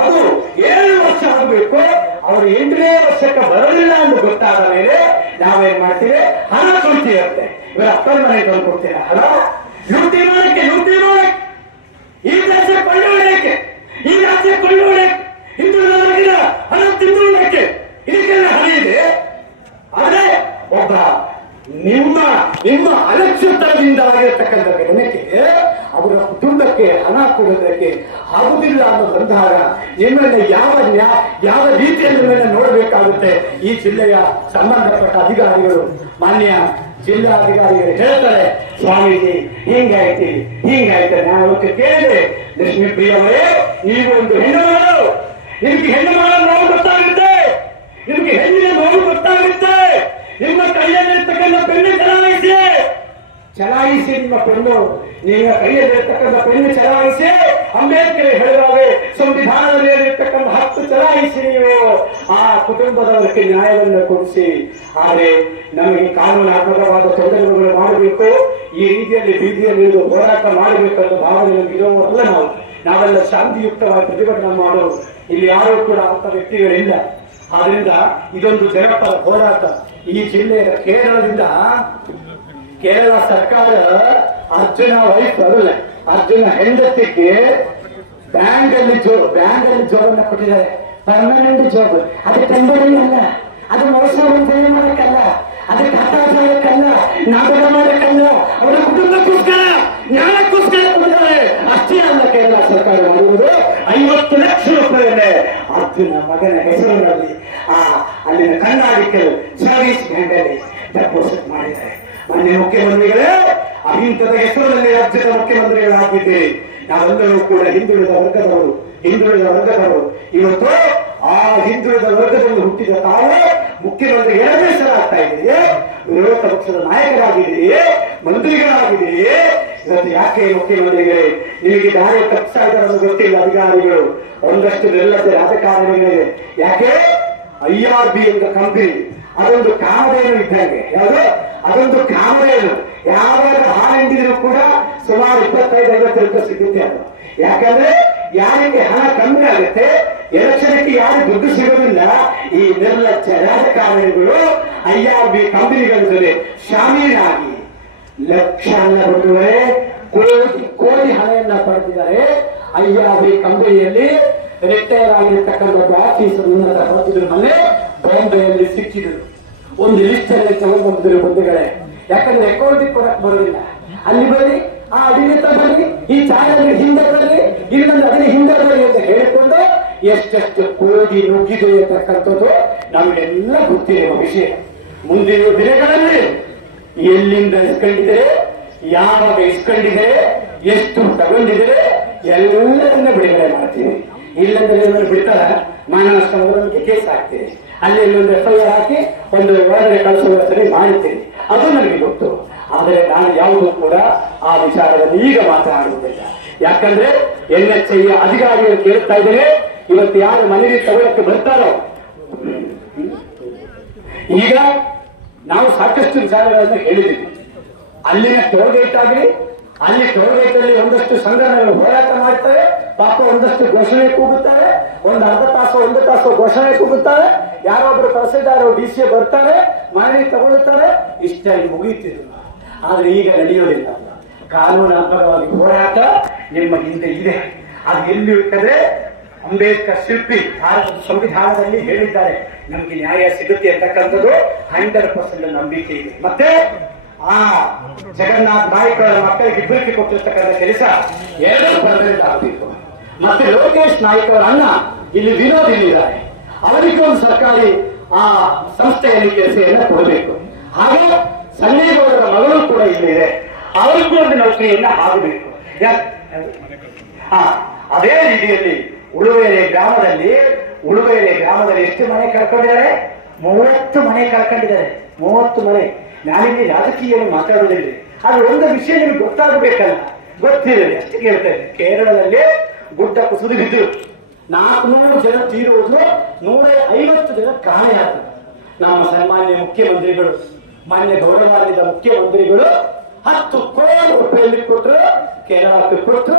ಅದು 7 ವರ್ಷ ಆಗಬೇಕು. ಅವರು 8ನೇ ವರ್ಷಕ್ಕೆ ಬರಲಿಲ್ಲ ಎಂದು ಗೊತ್ತಾದ ಮೇಲೆ ನಾವೇನ್ ಮಾಡ್ತೀವಿ? ಹಣ ಕೊಡ್ತೀವಂತೆ. ಇವರ ಅಪ್ಪನ ಮನೆಗೆ ತಂದು ಕೊಡ್ತೀರಾ ಹಣ? ಲೂಟಿ ಮಾಡಕ್ಕೆ ಈ ರಾಜ್ಯ ಕೊಳ್ಳುವುದಕ್ಕೆ, ಈ ರಾಜ್ಯ ಕೊಳ್ಳುವುದಕ್ಕೆ, ಹಿಂದುಳಿದವರಿಗೆ ಹಣ ತಿನ್ನುವುದಕ್ಕೆ ಇದಕ್ಕೆಲ್ಲ ಹಣ ಇದೆ. ಆದರೆ ಒಬ್ಬ ನಿಮ್ಮ ಅಲಕ್ಷ್ಯತನದಿಂದ ಆಗಿರತಕ್ಕಂಥ ಗಮನಕ್ಕೆ ಅವರ ಕುಟುಂಬಕ್ಕೆ ಹಣ ಕೊಡುವುದಕ್ಕೆ ಆಗುವುದಿಲ್ಲ ಅನ್ನೋ ಬಂದಾಗ ನಿಮ್ಮನ್ನ ಯಾವ ರೀತಿಯಲ್ಲಿ ನಿಮ್ಮನ್ನ ನೋಡಬೇಕಾಗುತ್ತೆ? ಈ ಜಿಲ್ಲೆಯ ಸಂಬಂಧಪಟ್ಟ ಅಧಿಕಾರಿಗಳು, ಮಾನ್ಯ ಜಿಲ್ಲಾಧಿಕಾರಿಗಳು ಹೇಳ್ತಾರೆ, ಸ್ವಾಮೀಜಿ ಹಿಂಗಾಯ್ತಿ. ನಾನು ಕೇಳಿದೆ, ಲಕ್ಷ್ಮೀ ಪ್ರಿಯವರೇ, ನೀವು ಒಂದು ಹೆಣ್ಣು ಮಗಳು, ನಿಮ್ಗೆ ಹೆಣ್ಣು ಮಗಳ ನೋವು ಗೊತ್ತಾಗುತ್ತೆ, ನಿಮ್ಗೆ ಹೆಣ್ಣಿನ ನೋವು ಗೊತ್ತಾಗುತ್ತೆ. ನಿಮ್ಮ ಕೈಯಲ್ಲಿರ್ತಕ್ಕಂಥ ಪೆನ್ನು ಚಲಾಯಿಸಿ ನಿಮ್ಮ ಪೆನ್ನು, ನಿಮ್ಮ ಕೈಯಲ್ಲಿರ್ತಕ್ಕಂಥ ಪೆನ್ನು ಚಲಾಯಿಸಿ. ಅಂಬೇಡ್ಕರ್ ಹೇಳಿದಾಗೆ ಸಂವಿಧಾನದಲ್ಲಿ ಇರ್ತಕ್ಕಂಥ ಹಕ್ಕು ಚಲಾಯಿಸಿ, ನೀವು ಆ ಕುಟುಂಬದವರಿಗೆ ನ್ಯಾಯವನ್ನು ಕೊಡಿಸಿ. ಆದರೆ ನಮಗೆ ಕಾನೂನಾತ್ಮಕವಾದ ತೊಂದರೆಗಳು ಮಾಡಬೇಕು, ಈ ರೀತಿಯಲ್ಲಿ ಬೀದಿಯಲ್ಲಿ ಹೋರಾಟ ಮಾಡಬೇಕಂತ ಭಾವನೆ ನಮಗಿರೋವಲ್ಲ. ನಾವೆಲ್ಲ ಶಾಂತಿಯುಕ್ತವಾಗಿ ಪ್ರತಿಭಟನೆ ಮಾಡೋರು, ಇಲ್ಲಿ ಯಾರೂ ಕೂಡ ಅಂತ ವ್ಯಕ್ತಿಗಳಿಲ್ಲ. ಆದ್ರಿಂದ ಇದೊಂದು ಜನಪರ ಹೋರಾಟ. ಈ ಜಿಲ್ಲೆಯ ಕೇರಳ ಸರ್ಕಾರ ಅರ್ಜುನ ವೈಫ್ ಅಲ್ಲ, ಅರ್ಜುನ ಹೆಂಡತಿಗೆ ಬ್ಯಾಂಕ್ ಜಾಬ್ ಕೊಟ್ಟಿದ್ದಾರೆ, ಪರ್ಮನೆಂಟ್ ಜಾಬ್. ಅದು ಟೆಂಡರಿಂಗ್ ಅಲ್ಲ, ಅದು ಮೈಸೂರು ಮಾಡಕ್ಕಲ್ಲ, ಅದು ಕಥಾಚಾರಕ್ಕಲ್ಲ, ನಾಟಕ ಮಾಡಕ್ಕಲ್ಲ, ಅವರ ಕುಟುಂಬಕ್ಕೋಸ್ಕರ, ನ್ಯಾಯಕ್ಕೋಸ್ಕರ ಕೊಟ್ಟಿದ್ದಾರೆ. ಅಷ್ಟೇ ಅಲ್ಲ, ಕೇರಳ ಸರ್ಕಾರ ಮಾಡಿರುವುದು 50 ಲಕ್ಷ ರೂಪಾಯಿಯನ್ನೇ ಅರ್ಜುನ ಮಗನ ಹೆಸರಿನಲ್ಲಿ ಅಲ್ಲಿನ ಕರ್ನಾಟಕ ಸರ್ವಿಸ್ ಬ್ಯಾಂಕಲ್ಲಿ ಡೆಪಾಸಿಟ್ ಮಾಡಿದ್ದಾರೆ. ಮಾನ್ಯ ಮುಖ್ಯಮಂತ್ರಿಗಳೇ, ಅಹಿಂಸದ ಹೆಸರಿನಲ್ಲಿ ರಾಜ್ಯದ ಮುಖ್ಯಮಂತ್ರಿಗಳಾಗಿದ್ದೀರಿ. ನಾವೆಲ್ಲರೂ ಕೂಡ ಹಿಂದುಳಿದ ವರ್ಗದವರು. ಇವತ್ತು ಆ ಹಿಂದುಳಿದ ವರ್ಗದಲ್ಲಿ ಹುಟ್ಟಿದ ತಾವು ಮುಖ್ಯಮಂತ್ರಿ ಹೇಳಬೇಕಾಗ್ತಾ ಇದ್ದೀರಿ, ವಿರೋಧ ಪಕ್ಷದ ನಾಯಕರಾಗಿದ್ದೀರಿ, ಮಂತ್ರಿಗಳಾಗಿದ್ದೀರಿ. ಇವತ್ತು ಯಾಕೆ ಮುಖ್ಯಮಂತ್ರಿಗಳೇ ನಿಮಗೆ ದಾರಿ ತಪ್ಪಿಸ್ತಾ ಇದ್ದಾರನ್ನು ಗೊತ್ತಿಲ್ಲ ಅಧಿಕಾರಿಗಳು, ಒಂದಷ್ಟು ನಿರ್ಲಜ್ಜೆ ರಾಜಕಾರಣಿಗಳಿಗೆ. ಯಾಕೆ? IRB ಎಂಬ ಕಂಪನಿ ಅದೊಂದು ಕಾಮಧೇನು ಇದ್ದಂಗೆ. ಯಾವುದು? ಅದೊಂದು ಕಾಮಧೇನು. ಯಾವಾಗ ಹಾಳೆಂದಿದ್ರು ಕೂಡ ಸುಮಾರು 25-50 ರೂಪಾಯಿ ಸಿಗುತ್ತೆ ಅದು. ಯಾಕಂದ್ರೆ ಯಾರಿಗೆ ಹಣ ಕಮ್ಮಿ ಆಗುತ್ತೆ, ಎಲೆಕ್ಷನ್ಗೆ ಯಾರು ದುಡ್ಡು ಸಿಗೋದಿಲ್ಲ, ಈ ನಿರ್ಲಜ್ಜ ರಾಜಕಾರಣಿಗಳು IRB ಕಂಪನಿಗಳ ಜೊತೆ ಶಾಮೀಲಾಗಿ ಲಕ್ಷ ಬಿಡುವರೆ ಕೋಟಿ ಹಣವನ್ನ ಪಡೆದಿದ್ದಾರೆ. IRB ಕಂಪನಿಯಲ್ಲಿ ರಿಟೈರ್ ಆಗಿರ್ತಕ್ಕಂಥ ಆಫೀಸರ್ ಉನ್ನತ ಹೊರತಿದ್ರು ಮೇಲೆ ಬಾಂಬೆಯಲ್ಲಿ ಸಿಕ್ಕಿದ್ರು. ಒಂದು ಲಿಸ್ಟಲ್ಲಿ ತಗೊಂಡ್ಬಂದಿರು ಬಂಧುಗಳೇ. ಯಾಕಂದ್ರೆ ಅಕೌಂಟಿಗೆ ಕೊಡಕ್ ಬರೋದಿಲ್ಲ. ಅಲ್ಲಿ ಬನ್ನಿ, ಆ ಅಡಿಗೆ ಬನ್ನಿ, ಈ ಚಾನಲ್ ಹಿಂದೆ ಬನ್ನಿ, ಇನ್ನೊಂದು ಅಡಿಗೆ ಹಿಂದೆ ಬನ್ನಿ ಅಂತ ಹೇಳಿಕೊಂಡು ಎಷ್ಟೆಷ್ಟು ಕೋಟಿ ನುಗ್ಗಿದೆ ಅಂತಕ್ಕಂಥದ್ದು ನಮಗೆಲ್ಲ ಗೊತ್ತಿರುವ ವಿಷಯ. ಮುಂದಿನ ದಿನಗಳಲ್ಲಿ ಎಲ್ಲಿಂದ ಇಸ್ಕೊಂಡಿದೆ, ಯಾವಾಗ ಇಸ್ಕೊಂಡಿದೆ, ಎಷ್ಟು ತಗೊಂಡಿದೆ ಎಲ್ಲರನ್ನ ಬಿಡುಗಡೆ ಮಾಡ್ತೀವಿ. ಇಲ್ಲಂದ್ರೆ ಎಲ್ಲರೂ ಬಿಡ್ತಾರ, ಮಾನನಷ್ಟ ಕೇಸ್ ಹಾಕ್ತೀವಿ, ಅಲ್ಲಿ ಇಲ್ಲೊಂದು FIR ಹಾಕಿ ಒಂದು ಒಳಗಡೆ ಕಳಿಸುವ ವ್ಯವಸ್ಥೆ ಮಾಡ್ತೀವಿ. ಅದು ನನಗೆ ಗೊತ್ತು. ಆದರೆ ನಾನು ಯಾವುದೂ ಕೂಡ ಆ ವಿಚಾರದಲ್ಲಿ ಈಗ ಮಾತನಾಡುವುದಿಲ್ಲ. ಯಾಕಂದ್ರೆ NHI ಅಧಿಕಾರಿಗಳು ಕೇಳ್ತಾ ಇದ್ದಾರೆ, ಇವತ್ತು ಯಾರು ಮನೆಗೆ ತಗೊಳ್ಳಕ್ಕೆ ಬರ್ತಾರೋ, ಈಗ ನಾವು ಸಾಕಷ್ಟು ವಿಚಾರಗಳನ್ನ ಹೇಳಿದ್ದೀವಿ. ಅಲ್ಲಿನ ಟೋಲ್ಗೇಟ್ ಆಗಲಿ, ಅಲ್ಲಿ ಟೋಲ್ಗೇಟ್ ಅಲ್ಲಿ ಒಂದಷ್ಟು ಸಂಘಟನೆಗಳು ಹೋರಾಟ ಮಾಡ್ತಾರೆ, ಪಾಪ ಒಂದಷ್ಟು ಘೋಷಣೆ ಕೂಗುತ್ತಾರೆ, ಒಂದು ಅರ್ಧ ತಾಸು 1 ತಾಸು ಘೋಷಣೆ ಕೂಗುತ್ತಾರೆ, ಯಾರೊಬ್ರು ತಹಸೀಲ್ದಾರ್ DC ಬರ್ತಾರೆ, ಮನೆ ತಗೊಳ್ಳುತ್ತಾರೆ, ಇಷ್ಟ ಮುಗಿಯುತ್ತಿದ್ರು. ಆದ್ರೆ ಈಗ ನಡೆಯೋದಿಲ್ಲ. ಕಾನೂನಾತ್ಮಕವಾಗಿ ಹೋರಾಟ ನಿಮ್ಮ ಹಿಂದೆ ಇದೆ. ಅದು ಎಲ್ಲಿ ಇರ್ತದೆ? ಅಂಬೇಡ್ಕರ್ ಶಿಲ್ಪಿ ಭಾರತದ ಸಂವಿಧಾನದಲ್ಲಿ ಹೇಳಿದ್ದಾರೆ, ನಮ್ಗೆ ನ್ಯಾಯ ಸಿಗುತ್ತೆ ಅಂತಕ್ಕಂಥದ್ದು 100% ನಂಬಿಕೆ ಇದೆ. ಮತ್ತೆ ಆ ಜಗನ್ನಾಥ್ ನಾಯ್ಕ ಮಕ್ಕಳಿಗೆ ಇಬ್ಬರಿಗೆ ಕೊಟ್ಟಿರ್ತಕ್ಕಂಥ ಕೆಲಸ ಎರಡು ಪರ್ಮನೆಂಟ್ ಆಗಬೇಕು. ಮತ್ತೆ ಲೋಕೇಶ್ ನಾಯ್ಕ ಅವರ ಅಣ್ಣ ಇಲ್ಲಿ ವಿನೋದ್ ಇಲ್ಲಿದ್ದಾರೆ, ಅವರಿಗೂ ಒಂದು ಸರ್ಕಾರಿ ಆ ಸಂಸ್ಥೆಯಲ್ಲಿ ಕೆಲಸವನ್ನು ಕೊಡಬೇಕು. ಹಾಗೆ ಸನ್ನೇಗೌಡರ ಮಗಳು ಕೂಡ ಇಲ್ಲಿದೆ, ಅವರಿಗೂ ಒಂದು ನೌಕರಿಯನ್ನ ಆಗಬೇಕು. ಅದೇ ರೀತಿಯಲ್ಲಿ ಉಳುವೆರೆ ಗ್ರಾಮದಲ್ಲಿ ಎಷ್ಟು ಮನೆ ಕಳ್ಕೊಂಡಿದ್ದಾರೆ? 30 ಮನೆ ಕಳ್ಕೊಂಡಿದ್ದಾರೆ. 30 ಮನೆ. ನಾನಿಲ್ಲಿ ರಾಜಕೀಯ ಮಾತಾಡುವುದಿಲ್ಲ, ಆದ್ರೆ ಒಂದು ವಿಷಯ ನಿಮ್ಗೆ ಗೊತ್ತಾಗಬೇಕಲ್ಲ, ಗೊತ್ತಿದೆ ಅಷ್ಟೇ ಕೇಳ್ತೇನೆ. ಕೇರಳದಲ್ಲಿ ಗುಡ್ಡ ಕುಸಿದು ಬಿದ್ದು 400 ಜನ ತೀರುವುದು, 150 ಜನ ಕಾಣೆಯಾದರು. ನಮ್ಮ ಸನ್ಮಾನ್ಯ ಮುಖ್ಯಮಂತ್ರಿಗಳು, ಮಾನ್ಯ ಗೌರವಾನ್ವಿತ ಮುಖ್ಯಮಂತ್ರಿಗಳು 10 ಕೋಟಿ ರೂಪಾಯಿಯಲ್ಲಿ ಕೊಟ್ಟರು, ಕೇರಳಕ್ಕೆ ಕೊಟ್ಟರು.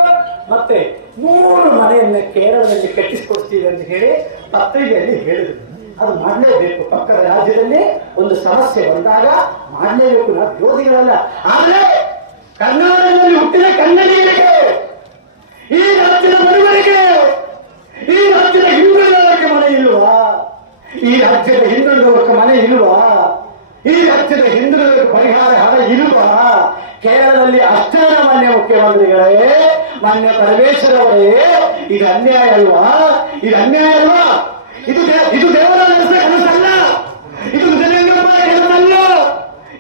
ಮತ್ತೆ 100 ಮನೆಯನ್ನ ಕೇರಳದಲ್ಲಿ ಕಟ್ಟಿಸಿಕೊಡ್ತೀವಿ ಅಂತ ಹೇಳಿ ಪತ್ರಿಕೆಯಲ್ಲಿ ಹೇಳಿದ್ರು. ಅದು ಮಾಡಲೇಬೇಕು. ಪಕ್ಕದ ರಾಜ್ಯದಲ್ಲಿ ಒಂದು ಸಮಸ್ಯೆ ಬಂದಾಗ ಮಾಡಲೇಬೇಕು. ನಾವು ವಿರೋಧಿಗಳಲ್ಲ. ಆದ್ರೆ ಕರ್ನಾಟಕದಲ್ಲಿ ಹುಟ್ಟಿದ ಕನ್ನಡಿಗರಿಗೆ, ಈ ರಾಜ್ಯದ ಬಡವರಿಗೆ, ಈ ರಾಜ್ಯದ ಹಿಂದುಳಿದವರಿಗೆ ಮನೆ ಇಲ್ವಾ? ಈ ರಾಜ್ಯದ ಹಿಂದುಳಿದವರಿಗೆ ಮನೆ ಇಲ್ವಾ? ಈ ರಾಜ್ಯದ ಹಿಂದುಳಿದವರಿಗೆ ಪರಿಹಾರ ಹಣ ಇಲ್ವಾ? ಕೇರಳದಲ್ಲಿ ಅಷ್ಟೇ ಮಾನ್ಯ ಮುಖ್ಯಮಂತ್ರಿಗಳೇ, ಮಾನ್ಯ ಪರಮೇಶ್ವರ್ ಅವರೇ, ಇದು ಅನ್ಯಾಯ ಅಲ್ವಾ? ಇದು ಅನ್ಯಾಯ ಅಲ್ವಾ? ಇದು ದೇವರಾಜ ಕನಸಲ್ಲ, ಇದು ವಿಜಯೇಂದ್ರಪ್ಪ ಕನಸಲ್ಲ,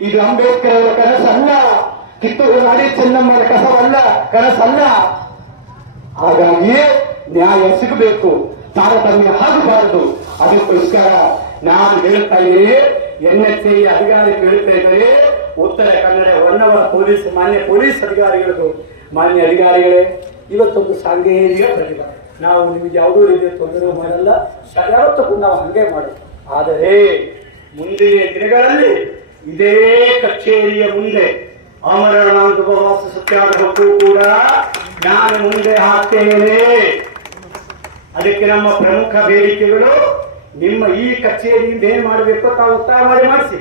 ಇದು ಅಂಬೇಡ್ಕರ್ ಅವರ ಕನಸಲ್ಲ, ಕಿತ್ತೂರು ನಾಡಿ ಚೆನ್ನಮ್ಮನ ಕನಸಲ್ಲ. ಹಾಗಾಗಿ ನ್ಯಾಯ ಸಿಗಬೇಕು, ತಾರತಮ್ಯ ಆಗಬಾರದು. ಅದಕ್ಕೋಸ್ಕರ ನಾನು ಹೇಳ್ತಾ ಇದ್ದೀನಿ, NHI ಅಧಿಕಾರಿಗಳು ಹೇಳ್ತಾ ಇದ್ದಾರೆ, ಉತ್ತರ ಕನ್ನಡ ಹೊನ್ನಾವರ ಪೊಲೀಸ್ ಮಾನ್ಯ ಪೊಲೀಸ್ ಅಧಿಕಾರಿಗಳಿಗೂ, ಮಾನ್ಯ ಅಧಿಕಾರಿಗಳೇ, ಇವತ್ತೊಂದು ಸಾಂಘಿಕ ಪ್ರತಿಭಟನೆ. ನಾವು ನಿಮಗೆ ಯಾವುದೋ ರೀತಿಯ ತೊಂದರೆ ಮಾಡಲ್ಲ, ಯಾವತ್ತಕ್ಕೂ ನಾವು ಹಂಗೆ ಮಾಡೋದು. ಆದರೆ ಮುಂದಿನ ದಿನಗಳಲ್ಲಿ ಇದೇ ಕಚೇರಿಯ ಮುಂದೆ ಅಮರನಾಥ ಉಪವಾಸ ಸತ್ಯಾಗ್ರಹಕ್ಕೂ ಕೂಡ ನಾನು ಮುಂದೆ ಹಾಕ್ತೇನೆ. ಅದಕ್ಕೆ ನಮ್ಮ ಪ್ರಮುಖ ಬೇಡಿಕೆಗಳು, ನಿಮ್ಮ ಈ ಕಚೇರಿಯಿಂದ ಏನ್ ಮಾಡಬೇಕು ತಾವು ಒತ್ತಾಯ ಮಾಡಿಸಿ,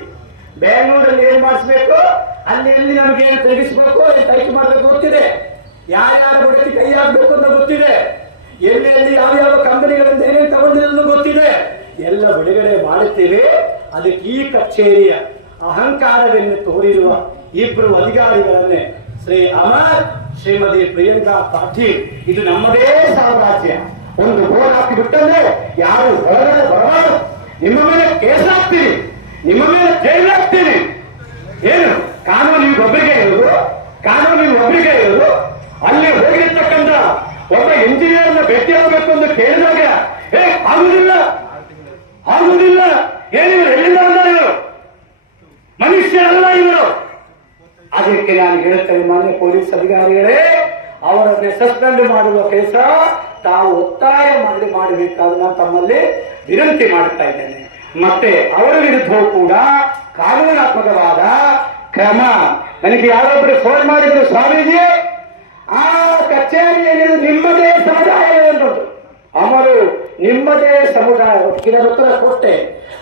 ಬೆಂಗಳೂರಲ್ಲಿ ಏನ್ ಮಾಡಿಸ್ಬೇಕು, ಅಲ್ಲಿ ನಮಗೆ ಏನು ತೆಗಿಸ್ಬೇಕು, ಟೈಪ್ ಮಾಡಬೇಕು ಗೊತ್ತಿದೆ, ಯಾರ್ಯಾರ ಬುಡಕ್ಕೆ ಕೈ ಹಾಕ್ಬೇಕು ಅಂತ ಗೊತ್ತಿದೆ, ಎಲ್ಲಿ ಯಾವ ಕಂಪನಿಗಳಿಂದ ಏನೇನು ತಗೊಂಡಿರೋದು ಗೊತ್ತಿದೆ, ಎಲ್ಲ ಬಿಡುಗಡೆ ಮಾಡುತ್ತೇವೆ. ಅದಕ್ಕೆ ಈ ಕಚೇರಿಯ ಅಹಂಕಾರವನ್ನು ತೋರಿರುವ ಇಬ್ಬರು ಅಧಿಕಾರಿಗಳನ್ನೇ, ಶ್ರೀ ಅಮರ್, ಶ್ರೀಮತಿ ಪ್ರಿಯಾಂಕಾ ಪಾಟೀಲ್, ಇದು ನಮ್ಮದೇ ಸಾಮ್ರಾಜ್ಯ. ಒಂದು ಬೋರ್ಡ್ ಹಾಕಿ ಬಿಟ್ಟಂದ್ರೆ ಯಾರು ಹೊರಗಡೆ ಬರಬಾರದು. ನಿಮ್ಮ ಮೇಲೆ ಕೇಸ್ ಹಾಕ್ತೀನಿ, ನಿಮ್ಮ ಮೇಲೆ ಜೈಲು ಹಾಕ್ತೀನಿ. ಏನು ಕಾನೂನು ಒಬ್ಬರಿಗೆ ಇರೋದು, ಅಲ್ಲಿ ಹೋಗಿರ್ತಕ್ಕಂಥ ಒಬ್ಬ ಇಂಜಿನಿಯರ್ನ ಭೇಟಿ ಆಗಬೇಕು ಅಂತ ಕೇಳಿದಾಗ ಆಗುದಿಲ್ಲ, ಏನಿವರು ಎಲ್ಲಿಂದ ಬಂದಾರೆ, ಇವರು ಮನುಷ್ಯರಲ್ಲ ಇವರು. ಅದಕ್ಕೆ ನಾನು ಹೇಳ್ತೇನೆ, ಮಾನ್ಯ ಪೊಲೀಸ್ ಅಧಿಕಾರಿಗಳೇ, ಅವರನ್ನೇ ಸಸ್ಪೆಂಡ್ ಮಾಡುವ ಕೆಲಸ ತಾವು ಒತ್ತಾಯ ಮಾಡಬೇಕಾದ ನಾನು ತಮ್ಮಲ್ಲಿ ವಿನಂತಿ ಮಾಡ್ತಾ ಇದ್ದೇನೆ. ಮತ್ತೆ ಅವರ ವಿರುದ್ಧವೂ ಕೂಡ ಕಾನೂನಾತ್ಮಕವಾದ ಕ್ರಮ. ನನಗೆ ಯಾರೊಬ್ಬರು ಫೋನ್ ಮಾಡಿದ್ರು, ಸ್ವಾಮೀಜಿ ಆ ಕಚೇರಿಯಲ್ಲಿ ನಿಮ್ಮದೇ ಸಮುದಾಯ ಎಂದದ್ದು, ಅವರು ನಿಮ್ಮದೇ ಸಮುದಾಯ ಇದರ ಉತ್ತರ ಕೊಟ್ಟೆ.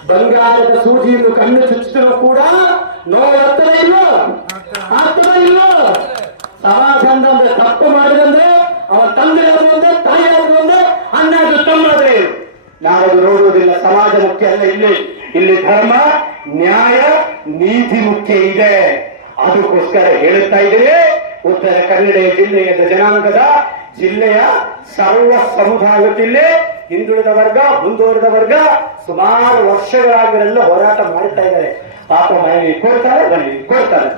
ಬಂಗಾರದ ಸೂಜಿಯನ್ನು ಕಣ್ಣು ಚುಚ್ಚಿದ್ರು ಕೂಡ ನೋವು ಆಗ್ತದೆ ಇಲ್ಲ. ಸಮಾಜ ಅಂದ್ರೆ ತಪ್ಪು ಮಾಡಿದಂದ್ರೆ ಅವರ ತಂದೆ ಒಂದೇ, ತಾಯಿ ಒಂದೇ, ಅಣ್ಣ ತಮ್ಮದೇ. ನಾವದು ನೋಡುವುದಿಲ್ಲ. ಸಮಾಜ ಮುಖ್ಯ ಅಲ್ಲ. ಇಲ್ಲಿ ಧರ್ಮ, ನ್ಯಾಯ, ನೀತಿ ಮುಖ್ಯ ಇದೆ. ಅದಕ್ಕೋಸ್ಕರ ಹೇಳುತ್ತಾ ಇದ್ದೇನೆ, ಉತ್ತರ ಕನ್ನಡ ಜನಾಂಗದ ಜಿಲ್ಲೆಯ ಸರ್ವ ಸಮುದಾಯದಲ್ಲಿ ಹಿಂದುಳಿದ ವರ್ಗ, ಮುಂದುವರಿದ ವರ್ಗ ಸುಮಾರು ವರ್ಷಗಳಾಗಿರೆಲ್ಲ ಹೋರಾಟ ಮಾಡ್ತಾ ಇದ್ದಾರೆ. ಪಾಪ ಮನೆಗೆ ಕೊಡ್ತಾರೆ,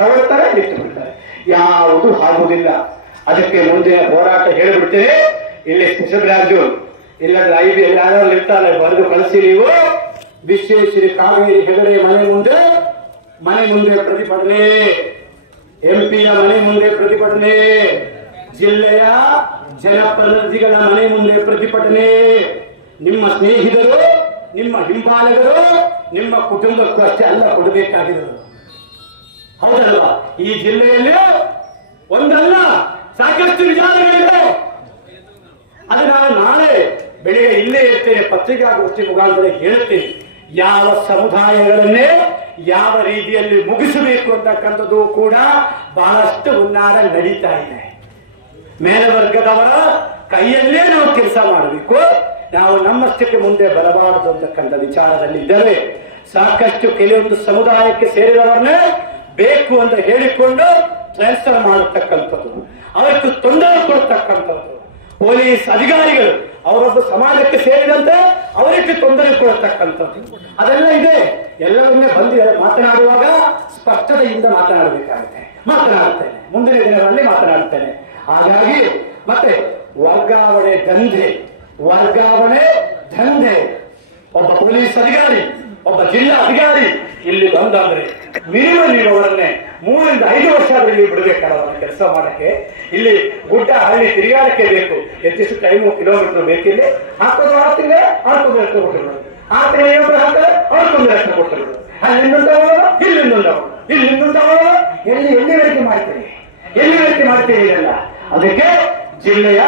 ತಗೊಳ್ತಾರೆ, ಬಿಟ್ಟು ಬಿಡ್ತಾರೆ. ಯಾವುದು ಆಗುವುದಿಲ್ಲ. ಅದಕ್ಕೆ ಮುಂದಿನ ಹೋರಾಟ ಹೇಳಿಬಿಡ್ತೇನೆ. ಇಲ್ಲಿ ಕುಶಲರಾಜು ಇಲ್ಲದ್ರೆ ಐಬಿ ಯಾರು ಇರ್ತಾರೆ, ಬರೆದು ಕಳಿಸಿ ನೀವು. ವಿಶ್ವೇಶ್ವರಿ ಕಾವೇರಿ ಹೆಗಡೆ ಮನೆ ಮುಂದೆ ಪ್ರತಿಭಟನೆ, ಎಂಪಿಯ ಮನೆ ಮುಂದೆ ಪ್ರತಿಭಟನೆ, ಜಿಲ್ಲೆಯ ಜನಪ್ರತಿನಿಧಿಗಳ ಮನೆ ಮುಂದೆ ಪ್ರತಿಭಟನೆ. ನಿಮ್ಮ ಸ್ನೇಹಿತರು, ನಿಮ್ಮ ಹಿಂಬಾಲಕರು, ನಿಮ್ಮ ಕುಟುಂಬಕ್ಕೂ ಅಷ್ಟೇ ಅಲ್ಲ ಕೊಡಬೇಕಾಗಿರೋದು. ಹೌದಲ್ವಾ? ಈ ಜಿಲ್ಲೆಯಲ್ಲಿ ಒಂದಲ್ಲ ಸಾಕಷ್ಟು ವಿಚಾರಗಳಿದೆ. ಅದು ನಾನು ನಾಳೆ ಬೆಳಿಗ್ಗೆ ಇಲ್ಲೇ ಇರ್ತೇನೆ, ಪತ್ರಿಕಾಗೋಷ್ಠಿ ಮುಖಾಂತರ ಹೇಳ್ತೇನೆ. ಯಾವ ಸಮುದಾಯಗಳನ್ನೇ ಯಾವ ರೀತಿಯಲ್ಲಿ ಮುಗಿಸಬೇಕು ಅಂತಕ್ಕಂಥದ್ದು ಕೂಡ ಬಹಳಷ್ಟು ಹುನ್ನಾರ ನಡೀತಾ ಇದೆ. ಮೇಲ್ವರ್ಗದವರ ಕೈಯಲ್ಲೇ ನಾವು ಕೆಲಸ ಮಾಡಬೇಕು. ನಾವು ನಮ್ಮಷ್ಟಕ್ಕೆ ಮುಂದೆ ಬರಬಾರದು ಅಂತಕ್ಕಂಥ ವಿಚಾರದಲ್ಲಿದ್ದೇವೆ. ಸಾಕಷ್ಟು ಕೆಲವೊಂದು ಸಮುದಾಯಕ್ಕೆ ಸೇರಿದವರನ್ನೇ ಬೇಕು ಅಂತ ಹೇಳಿಕೊಂಡು ಟ್ರಾನ್ಸ್ಫರ್ ಮಾಡತಕ್ಕಂಥದ್ದು, ಅವರಿಗೆ ತೊಂದರೆ ಕೊಡ್ತಕ್ಕಂಥದ್ದು. ಪೊಲೀಸ್ ಅಧಿಕಾರಿಗಳು ಅವರೊಬ್ಬ ಸಮಾಜಕ್ಕೆ ಸೇರಿದಂತೆ ಅವರಿಗೆ ತೊಂದರೆ ಕೊಡತಕ್ಕಂಥದ್ದು ಅದೆಲ್ಲ ಇದೆ. ಎಲ್ಲವನ್ನೇ ಬಂದು ಮಾತನಾಡುವಾಗ ಸ್ಪಷ್ಟತೆಯಿಂದ ಮಾತನಾಡಬೇಕಾಗುತ್ತೆ. ಮಾತನಾಡುತ್ತೇನೆ, ಮುಂದಿನ ದಿನಗಳಲ್ಲಿ ಮಾತನಾಡುತ್ತೇನೆ. ಹಾಗಾಗಿ ಮತ್ತೆ ವರ್ಗಾವಣೆ ದಂಧೆ, ಒಬ್ಬ ಪೊಲೀಸ್ ಅಧಿಕಾರಿ, ಒಬ್ಬ ಜಿಲ್ಲಾ ಅಧಿಕಾರಿ ಇಲ್ಲಿ ಬಂದಂದ್ರೆ ಮಿನಿಮಮ್ ನೀವು ಅವರನ್ನೇ 3 ರಿಂದ 5 ವರ್ಷ ಇಲ್ಲಿ ಬಿಡಬೇಕಲ್ಲ ಅವರನ್ನ ಕೆಲಸ ಮಾಡಕ್ಕೆ. ಇಲ್ಲಿ ಗುಡ್ಡ ಹಳ್ಳಿ ತಿರುಗಾಡಕ್ಕೆ ಬೇಕು. ಎಷ್ಟು ಟೈಮು ಕಿಲೋಮೀಟರ್ ಬೇಕಿಲ್ಲಿ ಹಾಕೋದು 6 ತಿಂಗಳು 6 ಲಕ್ಷ ಕೊಟ್ಟಿರೋದು, 6 ತಿಂಗಳು ಇನ್ನೊಬ್ಬರು ಹಾಕಿದ್ರೆ 9 ಲಕ್ಷ ಕೊಟ್ಟಿರೋದು. ಅಲ್ಲಿ ಇನ್ನೊಂದವರು ಎಲ್ಲಿವರೆಗೆ ಮಾಡ್ತೀರಿ ಇದೆಲ್ಲ. ಅದಕ್ಕೆ ಜಿಲ್ಲೆಯ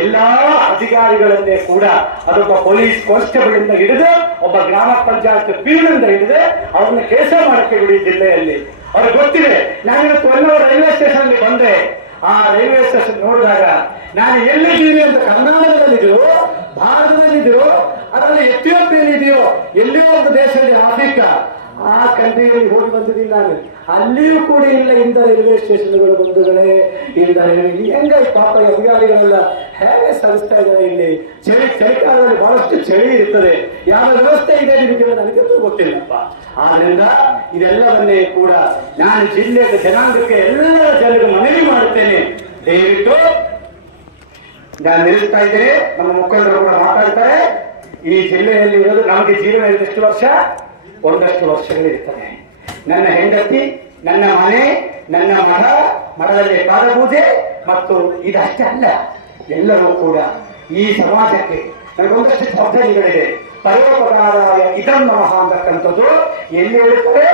ಎಲ್ಲಾ ಅಧಿಕಾರಿಗಳನ್ನೇ ಕೂಡ ಅದೊಬ್ಬ ಪೊಲೀಸ್ ಕಾನ್ಸ್ಟೇಬಲ್ ಇಂದ ಹಿಡಿದು ಒಬ್ಬ ಗ್ರಾಮ ಪಂಚಾಯತ್ ಪೀಳಿಂದ ಹಿಡಿದು ಅವ್ರನ್ನ ಕೆಲಸ ಮಾಡಕ್ಕೆ ಬಿಡಿ. ಜಿಲ್ಲೆಯಲ್ಲಿ ಅವ್ರಿಗೆ ಗೊತ್ತಿದೆ. ನಾನಿವತ್ತು ರೈಲ್ವೆ ಸ್ಟೇಷನ್ ಬಂದೆ. ಆ ರೈಲ್ವೆ ಸ್ಟೇಷನ್ ನೋಡಿದಾಗ ನಾನು ಎಲ್ಲಿದ್ದೀನಿ ಅಂತ ಕರ್ನಾಟಕದಲ್ಲಿದ್ರು, ಭಾರತದಲ್ಲಿದ್ರು, ಅದರಲ್ಲಿ ಎಥಿಯೋಪಿಯಲ್ಲಿದೆಯೋ, ಎಲ್ಲಿಯೋ ಒಂದು ದೇಶದಲ್ಲಿ ಆಫ್ರಿಕಾ, ಆ ಕಂಟ್ರಿಯಲ್ಲಿ ಹೋಗಿ ಬಂದಿದ್ದೀನಿ ನಾನು. ಅಲ್ಲಿಯೂ ಕೂಡ ಇಲ್ಲ ಇಂದ ರೈಲ್ವೆ ಸ್ಟೇಷನ್ಗಳು ಬಂಧುಗಳೇ. ಹೆಂಗ ಪಾಪ ಅಧಿಕಾರಿಗಳೆಲ್ಲ ಹೇಗೆ ಸಲ್ಲಿಸ್ತಾ ಇದ್ದಾರೆ. ಇಲ್ಲಿ ಚಳಿಗಾಲದಲ್ಲಿ ಬಹಳಷ್ಟು ಚಳಿ ಇರ್ತದೆ. ಯಾವ ವ್ಯವಸ್ಥೆ ಇದೆ ನಿಮಗೆ ನನಗಂತೂ ಗೊತ್ತಿಲ್ಲಪ್ಪ. ಆದ್ರಿಂದ ಇದೆಲ್ಲವನ್ನೇ ಕೂಡ ನಾನು ಜಿಲ್ಲೆಯ ಜನಾಂಗಕ್ಕೆ ಎಲ್ಲ ಜನರಿಗೆ ಮನವಿ ಮಾಡುತ್ತೇನೆ. ದಯವಿಟ್ಟು ನಾನು ನಿಲ್ಲಿಸ್ತಾ ಇದ್ದೇನೆ. ನಮ್ಮ ಮುಖಂಡರು ಕೂಡ ಮಾತಾಡ್ತಾರೆ. ಈ ಜಿಲ್ಲೆಯಲ್ಲಿ ಇರೋದು ನಮಗೆ ಜೀವನ ಎಷ್ಟು ವರ್ಷ, ಒಂದಷ್ಟು ವರ್ಷಗಳಿರ್ತದೆ. ನನ್ನ ಹೆಂಡತಿ, ನನ್ನ ಮನೆ, ನನ್ನ ಮಠದಲ್ಲಿ ಪಾದಪೂಜೆ ಮತ್ತು ಇದಷ್ಟೇ ಅಲ್ಲ, ಎಲ್ಲರೂ ಕೂಡ ಈ ಸಮಾಜಕ್ಕೆ ನನಗೊಂದಷ್ಟು ಜವಾಬ್ದಾರಿಗಳಿದೆ. ಪರೋಪಕಾರಾಯ ಇದಂ ನಮಃ ಅಂತಕ್ಕಂಥದ್ದು ಎಲ್ಲಿ ಹೇಳುತ್ತಾರೆ,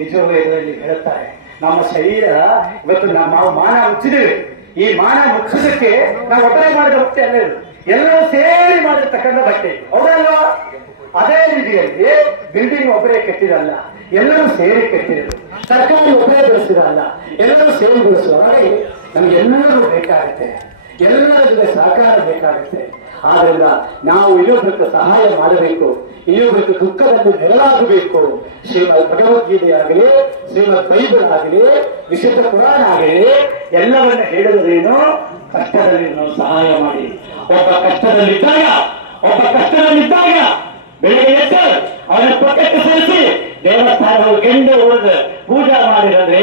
ಯಜುರ್ವೇದದಲ್ಲಿ ಹೇಳುತ್ತಾರೆ. ನಮ್ಮ ಶರೀರ ಇವತ್ತು ನಾವು ಮಾನ ಮುಚ್ಚಿದ್ದೇವೆ. ಈ ಮಾನ ಮುಚ್ಚೋದಕ್ಕೆ ನಾವು ಒತ್ತಾಯ ಮಾಡಿದ ಬಟ್ಟೆ ಅಲ್ಲ, ಎಲ್ಲರೂ ಸೇರಿ ಮಾಡಿರ್ತಕ್ಕಂಥ ಬಟ್ಟೆ, ಹೌದಲ್ವಾ? ಅದೇ ರೀತಿಯಲ್ಲಿ ಬಿಲ್ಡಿಂಗ್ ಒಬ್ಬರೇ ಕೆತ್ತಿರಲ್ಲ, ಎಲ್ಲರೂ ಸೇರಿ ಕೆತ್ತಿರೋದು. ಸರ್ಕಾರ ಒಬ್ಬರೇ ಬೆಳೆಸಿರಲ್ಲ, ಎಲ್ಲರೂ ಸೇರಿ ಬೆಳೆಸುವ. ಹಾಗೆ ನಮ್ಗೆ ಎಲ್ಲರೂ ಬೇಕಾಗುತ್ತೆ, ಎಲ್ಲರ ಜೊತೆ ಸಹಕಾರ ಬೇಕಾಗುತ್ತೆ. ಆದ್ರಿಂದ ನಾವು ಇನ್ನೊಬ್ಬರಿಗೆ ಸಹಾಯ ಮಾಡಬೇಕು, ಇನ್ನೊಬ್ಬರಿಗೆ ದುಃಖದಲ್ಲಿ ನೆರಳಾಗಬೇಕು. ಶ್ರೀಮದ್ ಭಗವದ್ಗೀತೆ ಆಗಲಿ, ಶ್ರೀಮದ್ ಬೈಬಲ್ ಆಗಲಿ, ವಿಶುದ್ಧ ಪುರಾಣ ಆಗಲಿ, ಎಲ್ಲವನ್ನ ಹೇಳಿದ್ರೇನು, ಕಷ್ಟದಲ್ಲಿ ನಾವು ಸಹಾಯ ಮಾಡಿ. ಒಬ್ಬ ಕಷ್ಟದಲ್ಲಿದ್ದಾಗ ಬೆಳಿಗ್ಗೆ ಎದ್ದು ಅವನ ಪಕ್ಕಕ್ಕೆ ಸರಿಸಿ ದೇವಸ್ಥಾನವು ಗೆಂಡು ಉಳಿದು ಪೂಜಾ ಮಾಡಿದ್ರೆ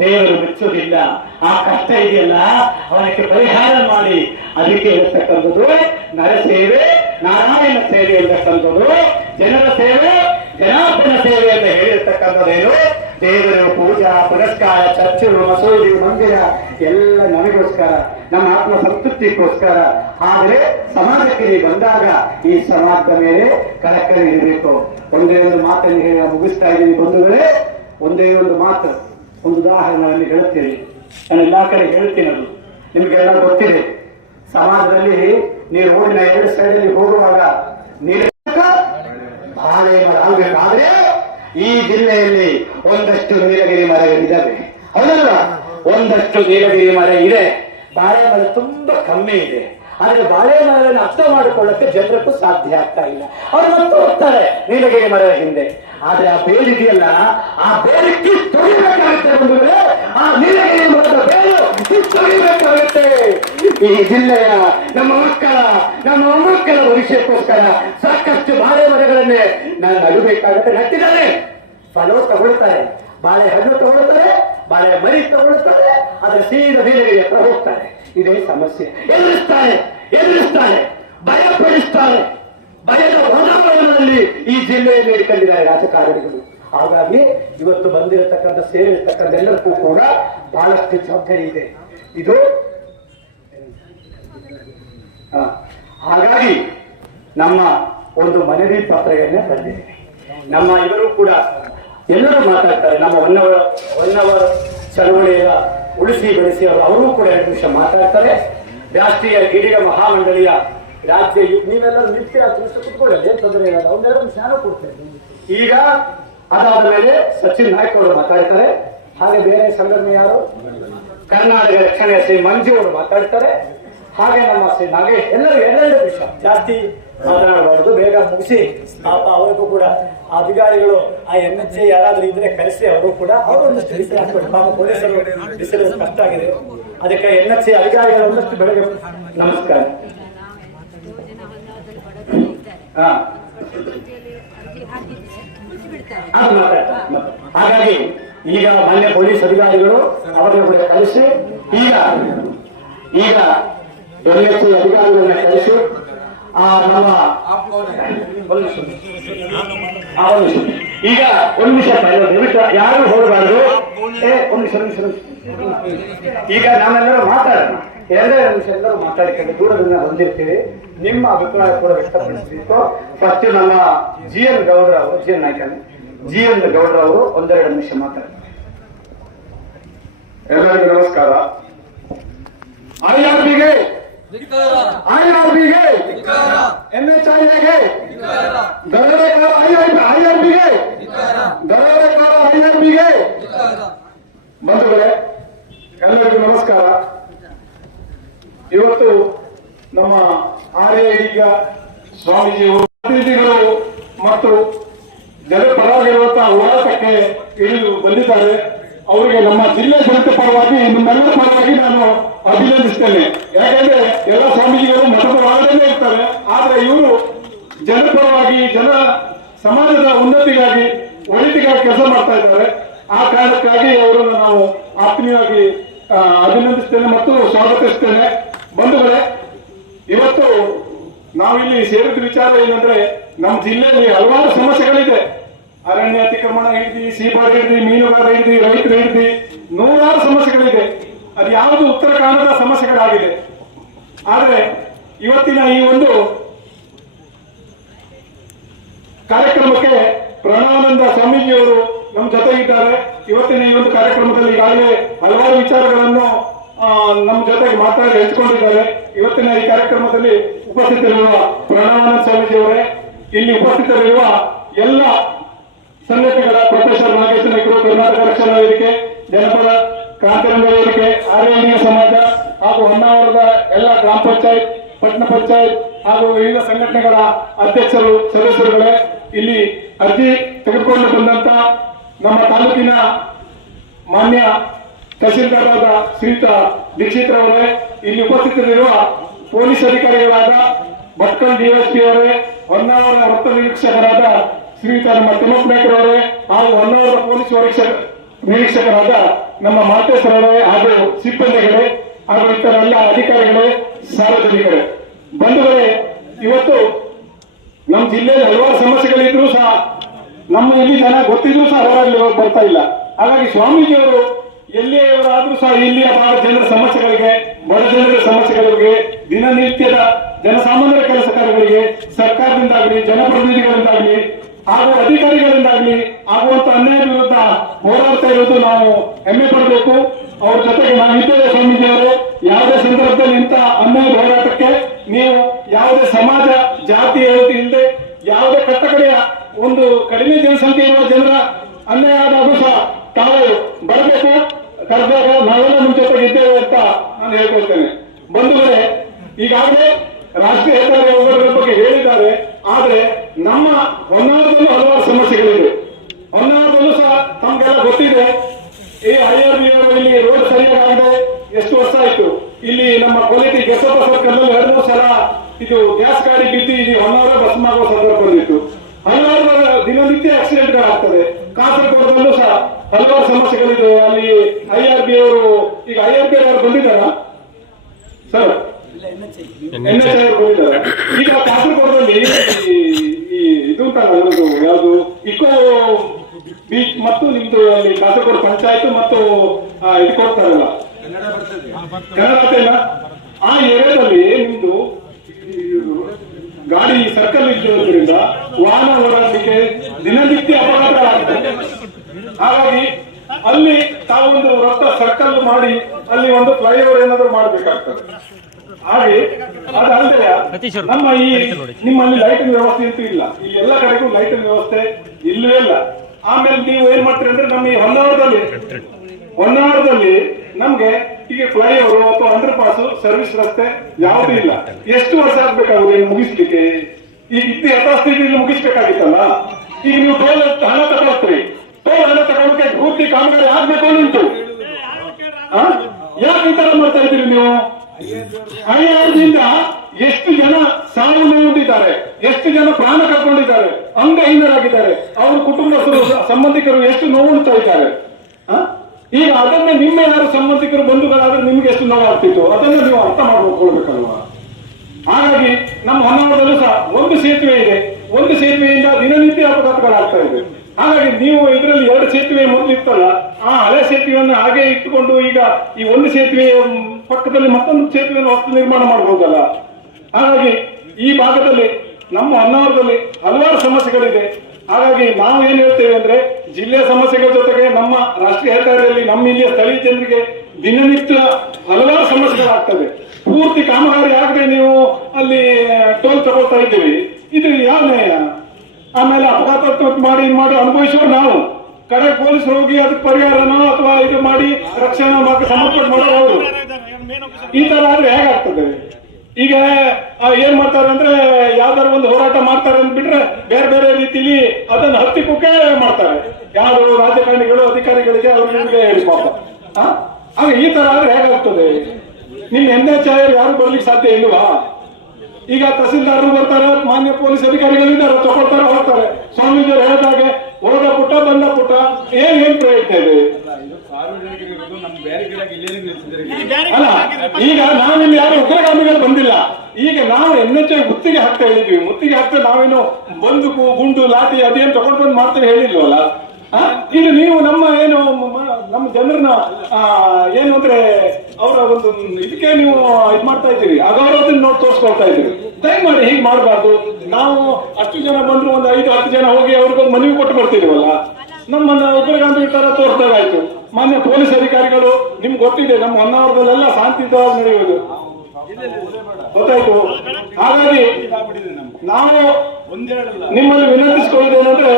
ದೇವರು ಮೆಚ್ಚುವುದಿಲ್ಲ. ಆ ಕಷ್ಟ ಇದೆಯಲ್ಲ ಅವನಿಗೆ ಪರಿಹಾರ ಮಾಡಿ. ಅದಕ್ಕೆ ಇರತಕ್ಕಂಥದ್ದು ನರಸೇವೆ, ನಾರಾಯಣ ಸೇವೆ ಇರತಕ್ಕಂಥದ್ದು, ಜನರ ಸೇವೆ, ಜನಾರ್ದನ ಸೇವೆ ಅಂತ ಹೇಳಿರ್ತಕ್ಕಂಥದ್ದೇನು. ದೇವರು ಪೂಜಾ ಪುರಸ್ಕಾರ, ಚರ್ಚರು, ಮಸೂದಿ, ಮಂದಿರ ಎಲ್ಲ ನಮಗೋಸ್ಕರ, ನಮ್ಮ ಆತ್ಮ ಸಂತೃಪ್ತಿಗೋಸ್ಕರ. ಆದರೆ ಸಮಾಜಕ್ಕೆ ನೀವು ಬಂದಾಗ ಈ ಸಮಾಜದ ಮೇಲೆ ಕಳಕಳಿ ಇರಬೇಕು. ಒಂದೇ ಒಂದು ಮಾತನ್ನು ಹೇಳಿ ಮುಗಿಸ್ತಾ ಇದ್ದೀನಿ ಬಂಧುಗಳೇ. ಒಂದೇ ಒಂದು ಮಾತು, ಒಂದು ಉದಾಹರಣೆಯಲ್ಲಿ ಹೇಳುತ್ತೇನೆ. ನಾನು ಎಲ್ಲಾ ಕಡೆ ಹೇಳ್ತೀನಿ, ಅದು ನಿಮಗೆಲ್ಲ ಗೊತ್ತಿದೆ. ಸಮಾಜದಲ್ಲಿ ನೀವು ರೋಡಿನ 2 ಸೈಡಲ್ಲಿ ಹೋಗುವಾಗ ಬಾಳೆ ಮರ ಆಗಬೇಕಾದ್ರೆ ಈ ಜಿಲ್ಲೆಯಲ್ಲಿ ಒಂದಷ್ಟು ನೀಲಗಿರಿ ಮರಗಳಿದ್ದಾವೆ, ಹೌದಲ್ವಾ? ಒಂದಷ್ಟು ನೀಲಗಿರಿ ಮರ ಇದೆ. ಬಾಳೆ ಮರ ತುಂಬಾ ಕಮ್ಮಿ ಇದೆ. ಆದ್ರೆ ಬಾಳೆ ಮರವನ್ನು ಅರ್ಥ ಮಾಡಿಕೊಳ್ಳಕ್ಕೆ ಜನರಿಗೂ ಸಾಧ್ಯ ಆಗ್ತಾ ಇಲ್ಲ. ಅವ್ರು ಮತ್ತೆ ಹೋಗ್ತಾರೆ ನೀಲಗಿರಿ ಮರದ ಹಿಂದೆ. ಆದ್ರೆ ಆ ಬೇರಿದೆಯಲ್ಲ, ಆ ಬೇರು ಕಿತ್ತೊಳಿಬೇಕಾಗುತ್ತೆ ಬಂದ್ರೆ, ಆ ನೀಲಗಿರಿ ಮರದ ಬೇರು ಕಿತ್ತೊಳಿಬೇಕಾಗುತ್ತೆ. ಈ ಜಿಲ್ಲೆಯ ನಮ್ಮ ಮೊಮ್ಮಕ್ಕಳ ಭವಿಷ್ಯಕ್ಕೋಸ್ಕರ ಸಾಕಷ್ಟು ಬಾಳೆ ಮರಗಳನ್ನೇ ನಾನು ನಡಬೇಕಾಗುತ್ತೆ. ನಟ್ಟಿದ್ದಾರೆ, ಫಲ ತಗೊಳ್ತಾರೆ, ಬಾಳೆ ಹಣ್ಣು ತಗೊಳ್ತಾರೆ, ಬಾಳೆ ಮರಿ ತಗೊಳ್ತಾರೆ, ಅದರ ಸೀದ ನೀಲಗಿರಿ ಹತ್ರ ಹೋಗ್ತಾರೆ. ಇದೇ ಸಮಸ್ಯೆ. ಎದುರಿಸ್ತಾರೆ, ಭಯಪಡಿಸ್ತಾರೆ. ಭಯದ ವಾತಾವರಣದಲ್ಲಿ ಈ ಜಿಲ್ಲೆಯಲ್ಲಿ ಇಟ್ಕೊಂಡಿದ್ದಾರೆ ರಾಜಕಾರಣಿಗಳು. ಹಾಗಾಗಿ ಇವತ್ತು ಬಂದಿರತಕ್ಕಂಥ ಸೇರಿರ್ತಕ್ಕಂಥ ಎಲ್ಲರಿಗೂ ಕೂಡ ಬಹಳಷ್ಟು ಜವಾಬ್ದಾರಿ ಇದೆ. ಇದು ಹಾಗಾಗಿ ನಮ್ಮ ಒಂದು ಮನವಿ ಪತ್ರಗಳನ್ನೇ ಬಂದಿದೆ. ನಮ್ಮ ಇವರು ಕೂಡ ಎಲ್ಲರೂ ಮಾತಾಡ್ತಾರೆ. ನಮ್ಮ ಹೊನ್ನವರ ಚಳವಳಿಯ ಉಳಿಸಿ ಬೆಳೆಸಿ ಅವರು ಕೂಡ 2 ನಿಮಿಷ ಮಾತಾಡ್ತಾರೆ. ರಾಷ್ಟ್ರೀಯ ಕ್ರೀಡೆಯ ಮಹಾಮಂಡಳಿಯ ರಾಜ್ಯ ನೀವೆಲ್ಲರೂ ನಿತ್ಯ ಕುತ್ಕೊಳ್ಳಿ, ಏನ್ ತೊಂದರೆ ಇಲ್ಲ. ಅವನ್ನೆಲ್ಲರೂ ಜ್ಞಾನ ಕೊಡ್ತೇವೆ. ಈಗ ಅದಾದ ಮೇಲೆ ಸಚಿನ್ ನಾಯ್ಕ ಅವರು ಮಾತಾಡ್ತಾರೆ. ಹಾಗೆ ಬೇರೆ ಸಂಘಟನೆ ಯಾರು, ಕರ್ನಾಟಕ ರಕ್ಷಣೆ ಶ್ರೀ ಮಂಜು ಅವರು ಮಾತಾಡ್ತಾರೆ. ಹಾಗೆ ನಮ್ಮ ಶ್ರೀ ನಾಗೇಶ್. ಎಲ್ಲರೂ 2 ನಿಮಿಷ, ಜಾಸ್ತಿ ಮಾತನಾಡಬಾರ್ದು, ಬೇಗ ಮುಗಿಸಿ. ಪಾಪ ಅವರಿಗೂ ಕೂಡ ಅಧಿಕಾರಿಗಳು ಆ NHA ಯಾರಾದ್ರೂ ಇದ್ರೆ ಕರೆಸಿ ಅವರು ಕೂಡ ಒಂದಷ್ಟು ಬಿಸಿಲು ಹಾಕ್ಬೇಕು. ಪಾಪ ಪೊಲೀಸರು ಬಿಸಿಲು ಕಷ್ಟ ಆಗಿದೆ. ಅದಕ್ಕೆ NHA ಅಧಿಕಾರಿಗಳು ಒಂದಷ್ಟು ಬೆಳಗ್ಗೆ ನಮಸ್ಕಾರ. ಹಾಗಾಗಿ ಈಗ ಮಾನ್ಯ ಪೊಲೀಸ್ ಅಧಿಕಾರಿಗಳು ಅವರನ್ನು ಕೂಡ ಕಳಿಸಿ, ಈಗ NHA ಅಧಿಕಾರಿಗಳನ್ನ ಕಳಿಸಿ ನಮ್ಮ ಈಗ 1 ನಿಮಿಷ ದಯವಿಟ್ಟು ಯಾರು ಹೋಗಬಾರದು. 1 ನಿಮಿಷ. ಈಗ ನಾವೆಲ್ಲರೂ ಮಾತಾಡೋಣ. 2 ನಿಮಿಷ ಎಲ್ಲರೂ ಮಾತಾಡಿಕೊಂಡು ದೂರದಿಂದ ಬಂದಿರ್ತೀವಿ. ನಿಮ್ಮ ಅಭಿಪ್ರಾಯ ಕೂಡ ವ್ಯಕ್ತಪಡಿಸಬೇಕು. ಫಸ್ಟ್ ನಮ್ಮ GN ಗೌಡ್ರ ಅವರು, GN ನಾಯ್ಕನ್ GN ಗೌಡ್ರ ಅವರು 1-2 ನಿಮಿಷ ಮಾತಾಡ್ತಾರೆ. ಎಲ್ಲರಿಗೂ ನಮಸ್ಕಾರ. IRBಗೆ NHIಗೆ ದರೋಡೆಕೋರ IRBಗೆ ಬಂಧುಗಳೇ ಎಲ್ಲರಿಗೂ ನಮಸ್ಕಾರ. ಇವತ್ತು ನಮ್ಮ RAID ಸ್ವಾಮೀಜಿಯವರು ಪ್ರತಿನಿಧಿಗಳು ಮತ್ತು ಜನಪರವಾಗಿರುವಂತಹ ಹೋರಾಟಕ್ಕೆ ಇಳಿದು ಬಂದಿದ್ದಾರೆ. ಅವರಿಗೆ ನಮ್ಮ ಜಿಲ್ಲೆ ಜನತೆ ಪರವಾಗಿ, ನಿಮ್ಮೆಲ್ಲರ ಪರವಾಗಿ ನಾನು ಅಭಿನಂದಿಸ್ತೇನೆ. ಯಾಕಂದ್ರೆ ಎಲ್ಲ ಸ್ವಾಮೀಜಿಗಳು ಮಠದ ಒಳಗಡೆ ಇರ್ತಾರೆ, ಆದ್ರೆ ಇವರು ಜನಪರವಾಗಿ, ಸಮಾಜದ ಉನ್ನತಿಗಾಗಿ, ಒಳಿತಿಗಾಗಿ ಕೆಲಸ ಮಾಡ್ತಾ ಇದ್ದಾರೆ. ಆ ಕಾರಣಕ್ಕಾಗಿ ಅವರನ್ನು ನಾವು ಆತ್ಮೀಯವಾಗಿ ಅಭಿನಂದಿಸ್ತೇನೆ ಮತ್ತು ಸ್ವಾಗತಿಸ್ತೇನೆ. ಬಂಧುಗಳೇ, ಇವತ್ತು ನಾವಿಲ್ಲಿ ಸೇರಿದ ವಿಚಾರ ಏನಂದ್ರೆ, ನಮ್ಮ ಜಿಲ್ಲೆಯಲ್ಲಿ ಹಲವಾರು ಸಮಸ್ಯೆಗಳಿದೆ. ಅರಣ್ಯ ಅತಿಕ್ರಮಣ ಹಿಡಿದು, ಸೀಬಾರ್ ಹಿಡಿದು, ಮೀನುಗಾರ ಹಿಡಿದು, ರೈತರು ಹಿಡಿದು, 100 ಸಮಸ್ಯೆಗಳಿದೆ. ಅದು ಯಾವುದು ಉತ್ತರ ಕನ್ನಡದ ಸಮಸ್ಯೆಗಳಾಗಿದೆ. ಆದ್ರೆ ಇವತ್ತಿನ ಈ ಒಂದು ಕಾರ್ಯಕ್ರಮಕ್ಕೆ ಪ್ರಣವಾನಂದ ಸ್ವಾಮೀಜಿಯವರು ನಮ್ಮ ಜೊತೆಗಿದ್ದಾರೆ. ಇವತ್ತಿನ ಈ ಒಂದು ಕಾರ್ಯಕ್ರಮದಲ್ಲಿ ಈಗಾಗಲೇ ಹಲವಾರು ವಿಚಾರಗಳನ್ನು ನಮ್ಮ ಜೊತೆಗೆ ಮಾತಾಡಿ ಹಂಚಿಕೊಂಡಿದ್ದಾರೆ. ಇವತ್ತಿನ ಈ ಕಾರ್ಯಕ್ರಮದಲ್ಲಿ ಉಪಸ್ಥಿತರಿರುವ ಪ್ರಣವಾನಂದ ಸ್ವಾಮೀಜಿಯವರೇ, ಇಲ್ಲಿ ಉಪಸ್ಥಿತರಿರುವ ಎಲ್ಲ ಸಂಘಟನೆಗಳ ಪ್ರೊಫೆಸರ್ ನಾಗೇಶ್ ನಾಯ್ಕರು, ಕರ್ನಾಟಕ ರಕ್ಷಣಾ ವೇದಿಕೆ, ಜನಪದ ಕ್ರಾಂತಿರಂಗ ವೇದಿಕೆ, RAID ಸಮಾಜ ಹಾಗೂ ಹೊನ್ನಾವರದ ಎಲ್ಲ ಗ್ರಾಮ ಪಂಚಾಯತ್, ಪಟ್ಟಣ ಪಂಚಾಯತ್ ಹಾಗೂ ವಿವಿಧ ಸಂಘಟನೆಗಳ ಅಧ್ಯಕ್ಷರು, ಸದಸ್ಯರುಗಳೇ, ಇಲ್ಲಿ ಅರ್ಜಿ ತೆಗೆದುಕೊಂಡು ಬಂದಂತ ನಮ್ಮ ತಾಲೂಕಿನ ಮಾನ್ಯ ತಹಸೀಲ್ದಾರರಾದ ಶ್ರೀಯುತ ದೀಕ್ಷಿತ್ ಅವರೇ, ಇಲ್ಲಿ ಉಪಸ್ಥಿತರಿರುವ ಪೊಲೀಸ್ ಅಧಿಕಾರಿಗಳಾದ ಭಟ್ಕಲ್ DSP ಅವರೇ, ಹೊನ್ನಾವರ ವೃತ್ತ ನಿರೀಕ್ಷಕರಾದ ಶ್ರೀಯುತ ನಮ್ಮ ತಿಮ್ಮಪ್ಪ ನಾಯ್ಕರವರೇ ಹಾಗೂ ಹೊನ್ನಾವರ ಪೊಲೀಸ್ ನಿರೀಕ್ಷಕರಾದ ನಮ್ಮ ಮಾತೇಶ್ವರರೇ ಹಾಗೂ ಸಿಬ್ಬಂದಿಗಳೇ ಹಾಗೂ ಇತರ ಎಲ್ಲ ಅಧಿಕಾರಿಗಳೇ, ಸಾರ್ವಜನಿಕರೇ, ಬಂಧುಗಳೇ, ಇವತ್ತು ನಮ್ಮ ಜಿಲ್ಲೆಯಲ್ಲಿ ಹಲವಾರು ಸಮಸ್ಯೆಗಳಿದ್ರು ಸಹ ನಮ್ಮ ಇಲ್ಲಿ ಜನ ಗೊತ್ತಿದ್ರು ಸಹ ಅವರಲ್ಲಿ ಬರ್ತಾ ಇಲ್ಲ. ಹಾಗಾಗಿ ಸ್ವಾಮೀಜಿಯವರು ಎಲ್ಲಿಯವರಾದ್ರೂ ಸಹ ಇಲ್ಲಿಯ ಭಾಗದ ಜನರ ಸಮಸ್ಯೆಗಳಿಗೆ, ಬಡ ಜನರ ಸಮಸ್ಯೆಗಳಿಗೆ, ದಿನನಿತ್ಯದ ಜನಸಾಮಾನ್ಯರ ಕೆಲಸ ಕಾರ್ಯಗಳಿಗೆ ಸರ್ಕಾರದಿಂದಾಗಲಿ, ಜನಪ್ರತಿನಿಧಿಗಳಿಂದಾಗಲಿ ಹಾಗೂ ಅಧಿಕಾರಿಗಳಿಂದಾಗಲಿ ಆಗುವಂತ ಅನ್ಯಾಯದ ವಿರುದ್ಧ ಹೋರಾಡ್ತಾ ಇರೋದು ನಾವು ಹೆಮ್ಮೆ ಪಡಬೇಕು. ಅವ್ರ ಜೊತೆಗೆ ನಾವಿದ್ದೇವೆ. ಸ್ವಾಮೀಜಿಯವರು ಯಾವುದೇ ಸಂದರ್ಭದಲ್ಲಿ ಇಂಥ ಅನ್ಯಾಯದ ಹೋರಾಟಕ್ಕೆ ನೀವು ಯಾವುದೇ ಸಮಾಜ, ಜಾತಿ ಇಲ್ಲದೆ ಯಾವುದೇ ಕಟ್ಟಕಡೆಯ ಒಂದು ಕಡಿಮೆ ಜನಸಂಖ್ಯೆ ಇರುವ ಜನರ ಅನ್ಯಾಯ ಆದಾಗ ಸಹ ತಾವು ಬರಬೇಕು. ಕರೆದಾಗ ನಾವೆಲ್ಲ ನಿಮ್ಮ ಜೊತೆಗೆ ಇದ್ದೇವೆ ಅಂತ ನಾನು ಹೇಳ್ಕೊಳ್ತೇನೆ. ಬಂಧುಗಳೇ, ಈಗಾಗಲೇ ರಾಷ್ಟ್ರೀಯ ಹೆದ್ದಾರಿ ಅವಘಡಗಳ ಬಗ್ಗೆ ಹೇಳಿದ್ದಾರೆ. ಆದ್ರೆ ನಮ್ಮ ಹೊನ್ನಾವರದಲ್ಲೂ ಹಲವಾರು ಸಮಸ್ಯೆಗಳಿವೆ. ಹೊನ್ನಾವರದಲ್ಲೂ ಸಹ ತಮ್ಗೆಲ್ಲ ಗೊತ್ತಿದೆ, ಈ IRB ಇಲ್ಲಿ ರೋಡ್ ಸರಿಯಾಗಿದೆ. ಎಷ್ಟು ವರ್ಷ ಆಯ್ತು, ಇಲ್ಲಿ ನಮ್ಮ ಕ್ವಾಲಿಟಿ ಗೆಸಪ ಸರ್ಕಲ್ 2-3 ಸಲ ಇದು ಗ್ಯಾಸ್ ಗಾಡಿ ಬಿದ್ದು ಇದು ಹೊನ್ನಾವರ ಭಸ್ಮಾಗುವ ಸಂದರ್ಭ ಬಂದಿತ್ತು. ಹಲವಾರು ದಿನನಿತ್ಯ ಆಕ್ಸಿಡೆಂಟ್ಗಳಾಗ್ತದೆ. ಕಾಸರಗೋಡದಲ್ಲೂ ಸಹ ಹಲವಾರು ಸಮಸ್ಯೆಗಳಿದೆ. ಅಲ್ಲಿ IRB ಅವರು, ಈಗ IRB ಅವರು ಬಂದಿದ್ದಾರ ಸರ್, NHI ಅವರು ಬಂದಿದ್ದಾರೆ. ಈಗ ಕಾಸರಗೋಡದಲ್ಲಿ ಇದು ಉಂಟಲ್ಲ ನಮ್ಮದು ಯಾವುದು ಇಕೋ ಬೀಚ್ ಮತ್ತು ನಿಮ್ದು ಅಲ್ಲಿ ಕಾಸರಗೋಡು ಪಂಚಾಯತ್ ಮತ್ತು ಇದು ಕೊಡ್ತಾರಲ್ಲ ಕನ್ನಡ, ಆ ಏರಿಯಾದಲ್ಲಿ ನಿಮ್ದು ಗಾಡಿ ಸರ್ಕಲ್ ಇದ್ದಿರೋದ್ರಿಂದ ವಾಹನ ಓಡಾಡಲಿಕ್ಕೆ ದಿನನಿತ್ಯ ಅಪಘಾತಗಳಾಗ್ತದೆ. ಹಾಗಾಗಿ ಅಲ್ಲಿ ತಾವೊಂದು ವೃತ್ತ ಸರ್ಕಲ್ ಮಾಡಿ ಅಲ್ಲಿ ಒಂದು ಫ್ಲೈಓವರ್ ಏನಾದ್ರು ಮಾಡ್ಬೇಕಾಗ್ತದೆ. ಹಾಗೆ ಅದಲ್ಲದೆ ನಮ್ಮ ಈ ನಿಮ್ಮಲ್ಲಿ ಲೈಟಿನ ವ್ಯವಸ್ಥೆ ಅಂತೂ ಇಲ್ಲ. ಈ ಎಲ್ಲ ಕಡೆಗೂ ಲೈಟಿನ ವ್ಯವಸ್ಥೆ ಇಲ್ಲವೇ ಇಲ್ಲ. ಆಮೇಲೆ ನೀವು ಏನ್ ಮಾಡ್ತೀರಿ ಅಂದ್ರೆ ನಮ್ಮ ಈ ಹೊನ್ನಾವರದಲ್ಲಿ ನಮ್ಗೆ ಈಗ ಫ್ಲೈಓವರ್ ಅಥವಾ ಅಂಡರ್ ಪಾಸ್ ಸರ್ವಿಸ್ ರಸ್ತೆ ಯಾವುದೂ ಇಲ್ಲ. ಎಷ್ಟು ವರ್ಷ ಆಗ್ಬೇಕಾಗುತ್ತೆ ಮುಗಿಸ್ಲಿಕ್ಕೆ? ಈಗ ಇದ್ದು ಯಥಾಸ್ಥಿತಿಯಲ್ಲಿ ಮುಗಿಸ್ಬೇಕಾಗಿತ್ತಲ್ಲ. ಈಗ ನೀವು ಟೋಲ್ ಹಣ ತಗೊಳ್ತೀರಿ, ಟೋಲ್ ಹಣ ತಗೊಳಕ್ಕೆ ಪೂರ್ತಿ ಕಾಮಗಾರಿ ಆಗ್ಬೇಕು ಉಂಟು. ಯಾಕೆ ಈ ತರ ಮಾಡ್ತಾ ಇದ್ದೀರಿ ನೀವು? IRBಯಿಂದ ಎಷ್ಟು ಜನ ಸಾವು ನೋಡಿದ್ದಾರೆ, ಎಷ್ಟು ಜನ ಪ್ರಾಣ ಕಳ್ಕೊಂಡಿದ್ದಾರೆ, ಅಂಗಹೀನರಾಗಿದ್ದಾರೆ, ಅವ್ರ ಕುಟುಂಬಸ್ಥರು ಸಂಬಂಧಿಕರು ಎಷ್ಟು ನೋವುತ್ತಾ ಇದ್ದಾರೆ. ಈಗ ಅದನ್ನೇ ನಿಮ್ಮ ಯಾರು ಸಂಬಂಧಿಕರು ಬಂಧುಗಳಾದ್ರೆ ನಿಮ್ಗೆ ಎಷ್ಟು ನೋವಾಗ್ತಿತ್ತು ಅದನ್ನ ನೀವು ಅರ್ಥ ಮಾಡ್ಕೊಳ್ಬೇಕಲ್ವಾ? ಹಾಗಾಗಿ ನಮ್ಮ ಹೊನ್ನಾವರದಲ್ಲೂ ಸಹ ಒಂದು ಸೇತುವೆ ಇದೆ. ಒಂದು ಸೇತುವೆಯಿಂದ ದಿನನಿತ್ಯ ಅಪಘಾತಗಳಾಗ್ತಾ ಇದೆ. ಹಾಗಾಗಿ ನೀವು ಇದರಲ್ಲಿ 2 ಸೇತುವೆ ಮೊದಲಿತ್ತಲ್ಲ, ಆ ಹಳೆ ಸೇತುವೆಯನ್ನು ಹಾಗೆ ಇಟ್ಟುಕೊಂಡು ಈಗ ಈ ಒಂದು ಸೇತುವೆಯ ಪಕ್ಕದಲ್ಲಿ ಮತ್ತೊಂದು ಸೇತುವೆಯನ್ನು ಹೊಸ ನಿರ್ಮಾಣ ಮಾಡಬಹುದಲ್ಲ. ಹಾಗಾಗಿ ಈ ಭಾಗದಲ್ಲಿ ನಮ್ಮ ಹೊನ್ನಾವರದಲ್ಲಿ ಹಲವಾರು ಸಮಸ್ಯೆಗಳಿದೆ. ಹಾಗಾಗಿ ನಾವು ಏನ್ ಹೇಳ್ತೇವೆ ಅಂದ್ರೆ, ಜಿಲ್ಲೆಯ ಸಮಸ್ಯೆಗಳ ಜೊತೆಗೆ ನಮ್ಮ ರಾಷ್ಟ್ರೀಯ ಹೆದ್ದಾರಿಯಲ್ಲಿ ನಮ್ಮ ಇಲ್ಲಿಯ ಸ್ಥಳೀಯ ಜನರಿಗೆ ದಿನನಿತ್ಯ ಹಲವಾರು ಸಮಸ್ಯೆಗಳಾಗ್ತದೆ. ಪೂರ್ತಿ ಕಾಮಗಾರಿ ಆಗದೆ ನೀವು ಅಲ್ಲಿ ಟೋಲ್ ತಗೊಳ್ತಾ ಇದ್ದೀವಿ, ಇದು ಯಾವ ನ್ಯಾಯ? ಆಮೇಲೆ ಅಪಘಾತ ಮಾಡಿ ಅನುಭವಿಸುವ ನಾವು, ಕಡೆ ಪೊಲೀಸರು ಹೋಗಿ ಅದಕ್ಕೆ ಪರಿಹಾರನೋ ಅಥವಾ ಇದು ಮಾಡಿ ರಕ್ಷಣಾ ಸಮರ್ಪಣೆ ಮಾಡೋರು. ಈ ತರ ಆದ್ರೆ ಹೇಗಾಗ್ತದೆ? ಈಗ ಏನ್ ಮಾಡ್ತಾರೆ ಅಂದ್ರೆ, ಯಾವ್ದಾರು ಒಂದು ಹೋರಾಟ ಮಾಡ್ತಾರೆ ಅಂದ್ಬಿಟ್ರೆ ಬೇರೆ ಬೇರೆ ರೀತಿಲಿ ಅದನ್ನು ಹತ್ತಿಕ್ಕಕ್ಕೆ ಮಾಡ್ತಾರೆ. ಯಾರು ರಾಜಕಾರಣಿಗಳು ಅಧಿಕಾರಿಗಳಿಗೆ ಅವ್ರಿಗೆ ಹೇಳಿ ಪಾಪ. ಆಗ ಈ ತರ ಆದ್ರೆ ಹೇಗಾಗ್ತದೆ? ನಿಮ್ NHI ಯಾರು ಬರ್ಲಿಕ್ಕೆ ಸಾಧ್ಯ ಇಲ್ವಾ? ಈಗ ತಹಸೀಲ್ದಾರರು ಬರ್ತಾರೆ, ಮಾನ್ಯ ಪೊಲೀಸ್ ಅಧಿಕಾರಿಗಳಿದ್ದಾರೆ, ತಗೊಳ್ತಾರೆ, ಹೋಗ್ತಾರೆ. ಸ್ವಾಮೀಜಿಯವರು ಹೇಳಿದಾಗೆ ಹೋದ ಪುಟ್ಟ ಬಂದ ಪುಟ್ಟ ಏನ್ ಪ್ರಯತ್ನ ಇದೆ? ಅಲ್ಲ, ಈಗ ನಾವಿಲ್ಲಿ ಯಾರು ಉಗ್ರಗಾಮಿಗಳು ಬಂದಿಲ್ಲ. ಈಗ ನಾವು NHI ಮುತ್ತಿಗೆ ಹಾಕ್ತಾ ಹೇಳಿದ್ವಿ. ಮುತ್ತಿಗೆ ಹಾಕ್ತಾ ನಾವೇನು ಬಂದೂಕು ಗುಂಡು ಲಾಠಿ ಅದೇನು ತಗೊಂಡು ಬಂದು ಮಾಡ್ತೇವೆ ಹೇಳಿಲ್ವಲ್ಲ. ಇದು ನೀವು ನಮ್ಮ ಏನು ನಮ್ಮ ಜನರನ್ನ ಏನು ಅಂದ್ರೆ ಅವರ ಒಂದು ಇದಕ್ಕೆ ನೀವು ಇದು ಮಾಡ್ತಾ ಇದ್ದೀರಿ, ಅಗೌರವದಿಂದ ನೋಡಿ ತೋರಿಸ್ಕೊಳ್ತಾ ಇದ್ದೀರಿ. ದಯಮಾಡಿ ಹೀಗೆ ಮಾಡಬಾರ್ದು. ನಾವು ಅಷ್ಟು ಜನ ಬಂದ್ರು ಒಂದು 5-10 ಜನ ಹೋಗಿ ಅವ್ರಿಗೊಂದು ಮನವಿ ಕೊಟ್ಟು ಬರ್ತಿದ್ವಲ್ಲ, ನಮ್ಮನ್ನ ಉಗ್ರಗಾಮಿ ತರ ತೋರಿಸ್ದಾಗಾಯ್ತು. ಮಾನ್ಯ ಪೊಲೀಸ್ ಅಧಿಕಾರಿಗಳು, ನಿಮ್ಗೆ ಗೊತ್ತಿದೆ ನಮ್ಮ ಹೊನ್ನಾವರದಲ್ಲೆಲ್ಲ ಶಾಂತಿಯುತವಾಗಿ ನಡೆಯುವುದು ಗೊತ್ತಾಯ್ತು. ಹಾಗಾಗಿ ನಾವು ನಿಮ್ಮಲ್ಲಿ ವಿನಂತಿಸಿಕೊಳ್ಳುವುದೇನೆಂದ್ರೆ,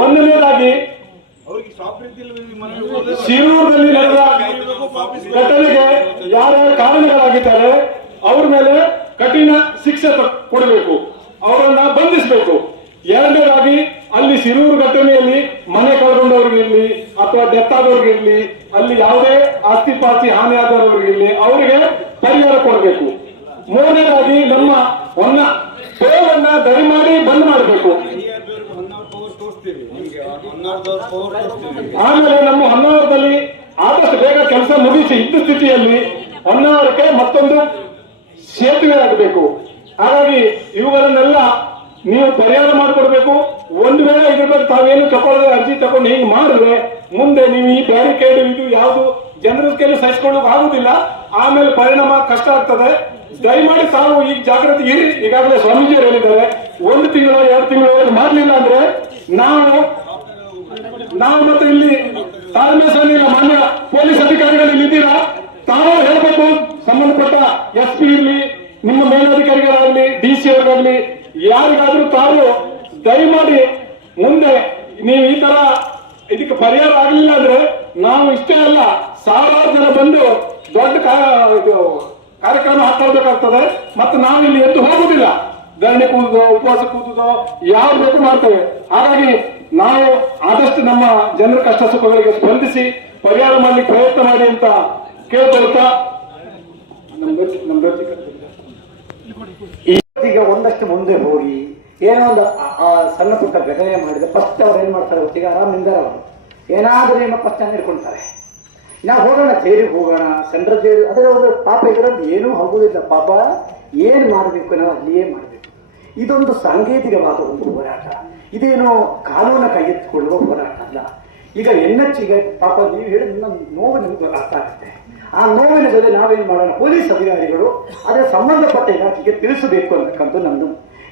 ಒಂದನೇದಾಗಿ ಶಿರೂರಿನಲ್ಲಿ ನಡೆದ ಘಟನೆಗೆ ಯಾರ್ಯಾರು ಕಾರಣಗಳಾಗಿದ್ದಾರೆ ಅವ್ರ ಮೇಲೆ ಕಠಿಣ ಶಿಕ್ಷೆ ಕೊಡಬೇಕು, ಅವರನ್ನ ಬಂಧಿಸಬೇಕು. ಎರಡನೇದಾಗಿ ಅಲ್ಲಿ ಶಿರೂರು ಘಟನೆಯಲ್ಲಿ ಮನೆ ಕಳ್ಕೊಂಡವ್ರಿಗಿರ್ಲಿ ಅಥವಾ ಡೆತ್ ಆದವ್ರಿಗಿರ್ಲಿ, ಅಲ್ಲಿ ಯಾವುದೇ ಆಸ್ತಿ ಪಾಸ್ತಿ ಹಾನಿ ಆದವ್ರಿಗಿರ್ಲಿ ಅವರಿಗೆ ಪರಿಹಾರ ಕೊಡಬೇಕು. ಮೂರನೇದಾಗಿ ನಮ್ಮ ಟೋಲನ್ನ ದಯಮಾಡಿ ಬಂದ್ ಮಾಡಬೇಕು. ಆಮೇಲೆ ನಮ್ಮ ಹೊನ್ನಾವರದಲ್ಲಿ ಆದಷ್ಟು ಬೇಗ ಕೆಲಸ ಮುಗಿಸಿ ಇದ್ದ ಸ್ಥಿತಿಯಲ್ಲಿ ಹೊನ್ನಾವರಕ್ಕೆ ಮತ್ತೊಂದು ಸೇತುವೆ ಆಗಬೇಕು. ಹಾಗಾಗಿ ಇವುಗಳನ್ನೆಲ್ಲ ನೀವು ಪರಿಹಾರ ಮಾಡಿಕೊಡ್ಬೇಕು. ಒಂದು ವೇಳೆ ಇದ್ರ ಬಗ್ಗೆ ತಾವೇನು ತಗೊಳ್ಳದೆ ಅರ್ಜಿ ತಗೊಂಡು ಹಿಂಗೆ ಮಾಡಿದ್ರೆ ಮುಂದೆ ನೀವು ಈ ಬ್ಯಾರಿಕೇಡ್ ಇದು ಯಾವುದು ಜನರ ಕೈಲಿ ಸಹಿಸ್ಕೊಳ್ಳೋಕೆ ಆಗುದಿಲ್ಲ. ಆಮೇಲೆ ಪರಿಣಾಮ ಕಷ್ಟ ಆಗ್ತದೆ. ದಯಮಾಡಿ ತಾವು ಈಗ ಜಾಗೃತಿ ಇರಿ. ಈಗಾಗಲೇ ಸ್ವಾಮೀಜಿಯವರು ಹೇಳಿದ್ದಾರೆ, 1 ತಿಂಗಳು 2 ತಿಂಗಳು ಮಾಡಲಿಲ್ಲ ಅಂದ್ರೆ ನಾವು ಮತ್ತೆ ಇಲ್ಲಿ ತಾಳ್ಮೆ ಸಲ್ಲಿಲ್ಲ. ಮಾನ್ಯ ಪೊಲೀಸ್ ಅಧಿಕಾರಿಗಳು ಇಲ್ಲಿದ್ದೀರಾ, ತಾವು ಹೇಳ್ಬೇಕು. ಸಂಬಂಧಪಟ್ಟ SP ಇರ್ಲಿ, ನಿಮ್ಮ ಮೇಲಧಿಕಾರಿಗಳಾಗ್ಲಿ, DC ಅವರಾಗ್ಲಿ, ಯಾರಿಗಾದ್ರೂ ತಾವು ದಯಮಾಡಿ ಮುಂದೆ ನೀವು ಈ ತರ ಇದಕ್ಕೆ ಪರಿಹಾರ ಆಗಲಿಲ್ಲ ಅಂದ್ರೆ ನಾವು ಇಷ್ಟೇ ಅಲ್ಲ, 1000 ಜನ ಬಂದು ದೊಡ್ಡ ಇದು ಕಾರ್ಯಕ್ರಮ ಹಾಕೊಳ್ಬೇಕಾಗ್ತದೆ. ಮತ್ತು ನಾವು ಇಲ್ಲಿ ಎದ್ದು ಹೋಗುದಿಲ್ಲ, ಧರಣಿ ಕೂದುದೋ ಉಪವಾಸ ಕೂದುದೋ ಯಾವ್ದು ಬೇಕು ಮಾಡ್ತೇವೆ. ಹಾಗಾಗಿ ನಾವು ಆದಷ್ಟು ನಮ್ಮ ಜನರ ಕಷ್ಟ ಸುಖಗಳಿಗೆ ಸ್ಪಂದಿಸಿ ಪರಿಹಾರ ಮಾಡಲಿಕ್ಕೆ ಪ್ರಯತ್ನ ಮಾಡಿ ಅಂತ ಕೇಳ್ಕೊಳ್ತಾ ಈಗ ಒಂದಷ್ಟು ಮುಂದೆ ಹೋಗಿ ಏನೋ ಒಂದು ಸಣ್ಣ ಪುಟ್ಟ ಘಟನೆ ಮಾಡಿದ್ರೆ ಫಸ್ಟ್ ಅವ್ರು ಏನ್ ಮಾಡ್ತಾರೆ ಗೊತ್ತೀಗ, ಆರಾಮ್ ನಿಂದಾರ ಅವರು ಏನಾದ್ರೂ ಏನೋ ಫಸ್ಟ್ ಹಿಡ್ಕೊಳ್ತಾರೆ. ನಾವು ಹೋಗೋಣ ಜೈಲಿಗೆ ಹೋಗೋಣ, ಸೆಂಟ್ರಲ್ ಜೈಲು, ಅದರ ಒಂದು ಪಾಪ ಇದರಲ್ಲಿ ಏನೂ ಹೋಗುವುದಿಲ್ಲ. ಪಾಪ ಏನ್ ಮಾಡಬೇಕು ನಾವು ಅಲ್ಲಿಯೇ ಮಾಡಬೇಕು. ಇದೊಂದು ಸಾಂಕೇತಿಕವಾದ ಒಂದು ಹೋರಾಟ, ಇದೇನು ಕಾನೂನ ಕೈಗೆತ್ತಿಕೊಳ್ಳುವ ಹೋರಾಟ ಅಲ್ಲ. ಈಗ ಎನ್ಎಚ್ಗೆ ಪಾಪ ನೀವು ಹೇಳಿದ ನೋವು ನಿಮ್ಗೆ ಅರ್ಥ ಆಗುತ್ತೆ. ಆ ನೋವಿನ ಜೊತೆ ನಾವೇನ್ ಮಾಡೋಣ, ಪೊಲೀಸ್ ಅಧಿಕಾರಿಗಳು ಅದರ ಸಂಬಂಧಪಟ್ಟ ಇಲಾಖೆಗೆ ತಿಳಿಸಬೇಕು ಅಂತಕ್ಕಂಥ ನಮ್ದು.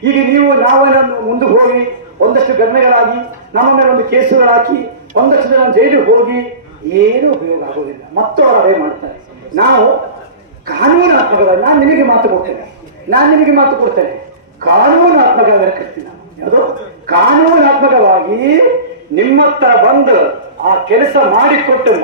ಈಗ ನಾವೇನ ಮುಂದೆ ಹೋಗಿ ಒಂದಷ್ಟು ಘಟನೆಗಳಾಗಿ ನಮ್ಮ ಮೇಲೆ ಒಂದು ಕೇಸುಗಳಾಕಿ ಒಂದಷ್ಟು ಜನ ಜೈಲಿಗೆ ಹೋಗಿ ಏನೂ ಉಪಯೋಗ ಆಗೋದಿಲ್ಲ. ಮತ್ತು ಅವರು ಅದೇ ಮಾಡ್ತಾರೆ. ನಾವು ಕಾನೂನಾತ್ಮಕವಾಗಿ ನಾನು ನಿಮಗೆ ಮಾತು ಕೊಡ್ತೇನೆ, ಕಾನೂನಾತ್ಮಕವಾಗಿ ಕರಿತೀನಿ ನಾನು. ಯಾವುದು ಕಾನೂನಾತ್ಮಕವಾಗಿ ನಿಮ್ಮ ಹತ್ರ ಬಂದು ಆ ಕೆಲಸ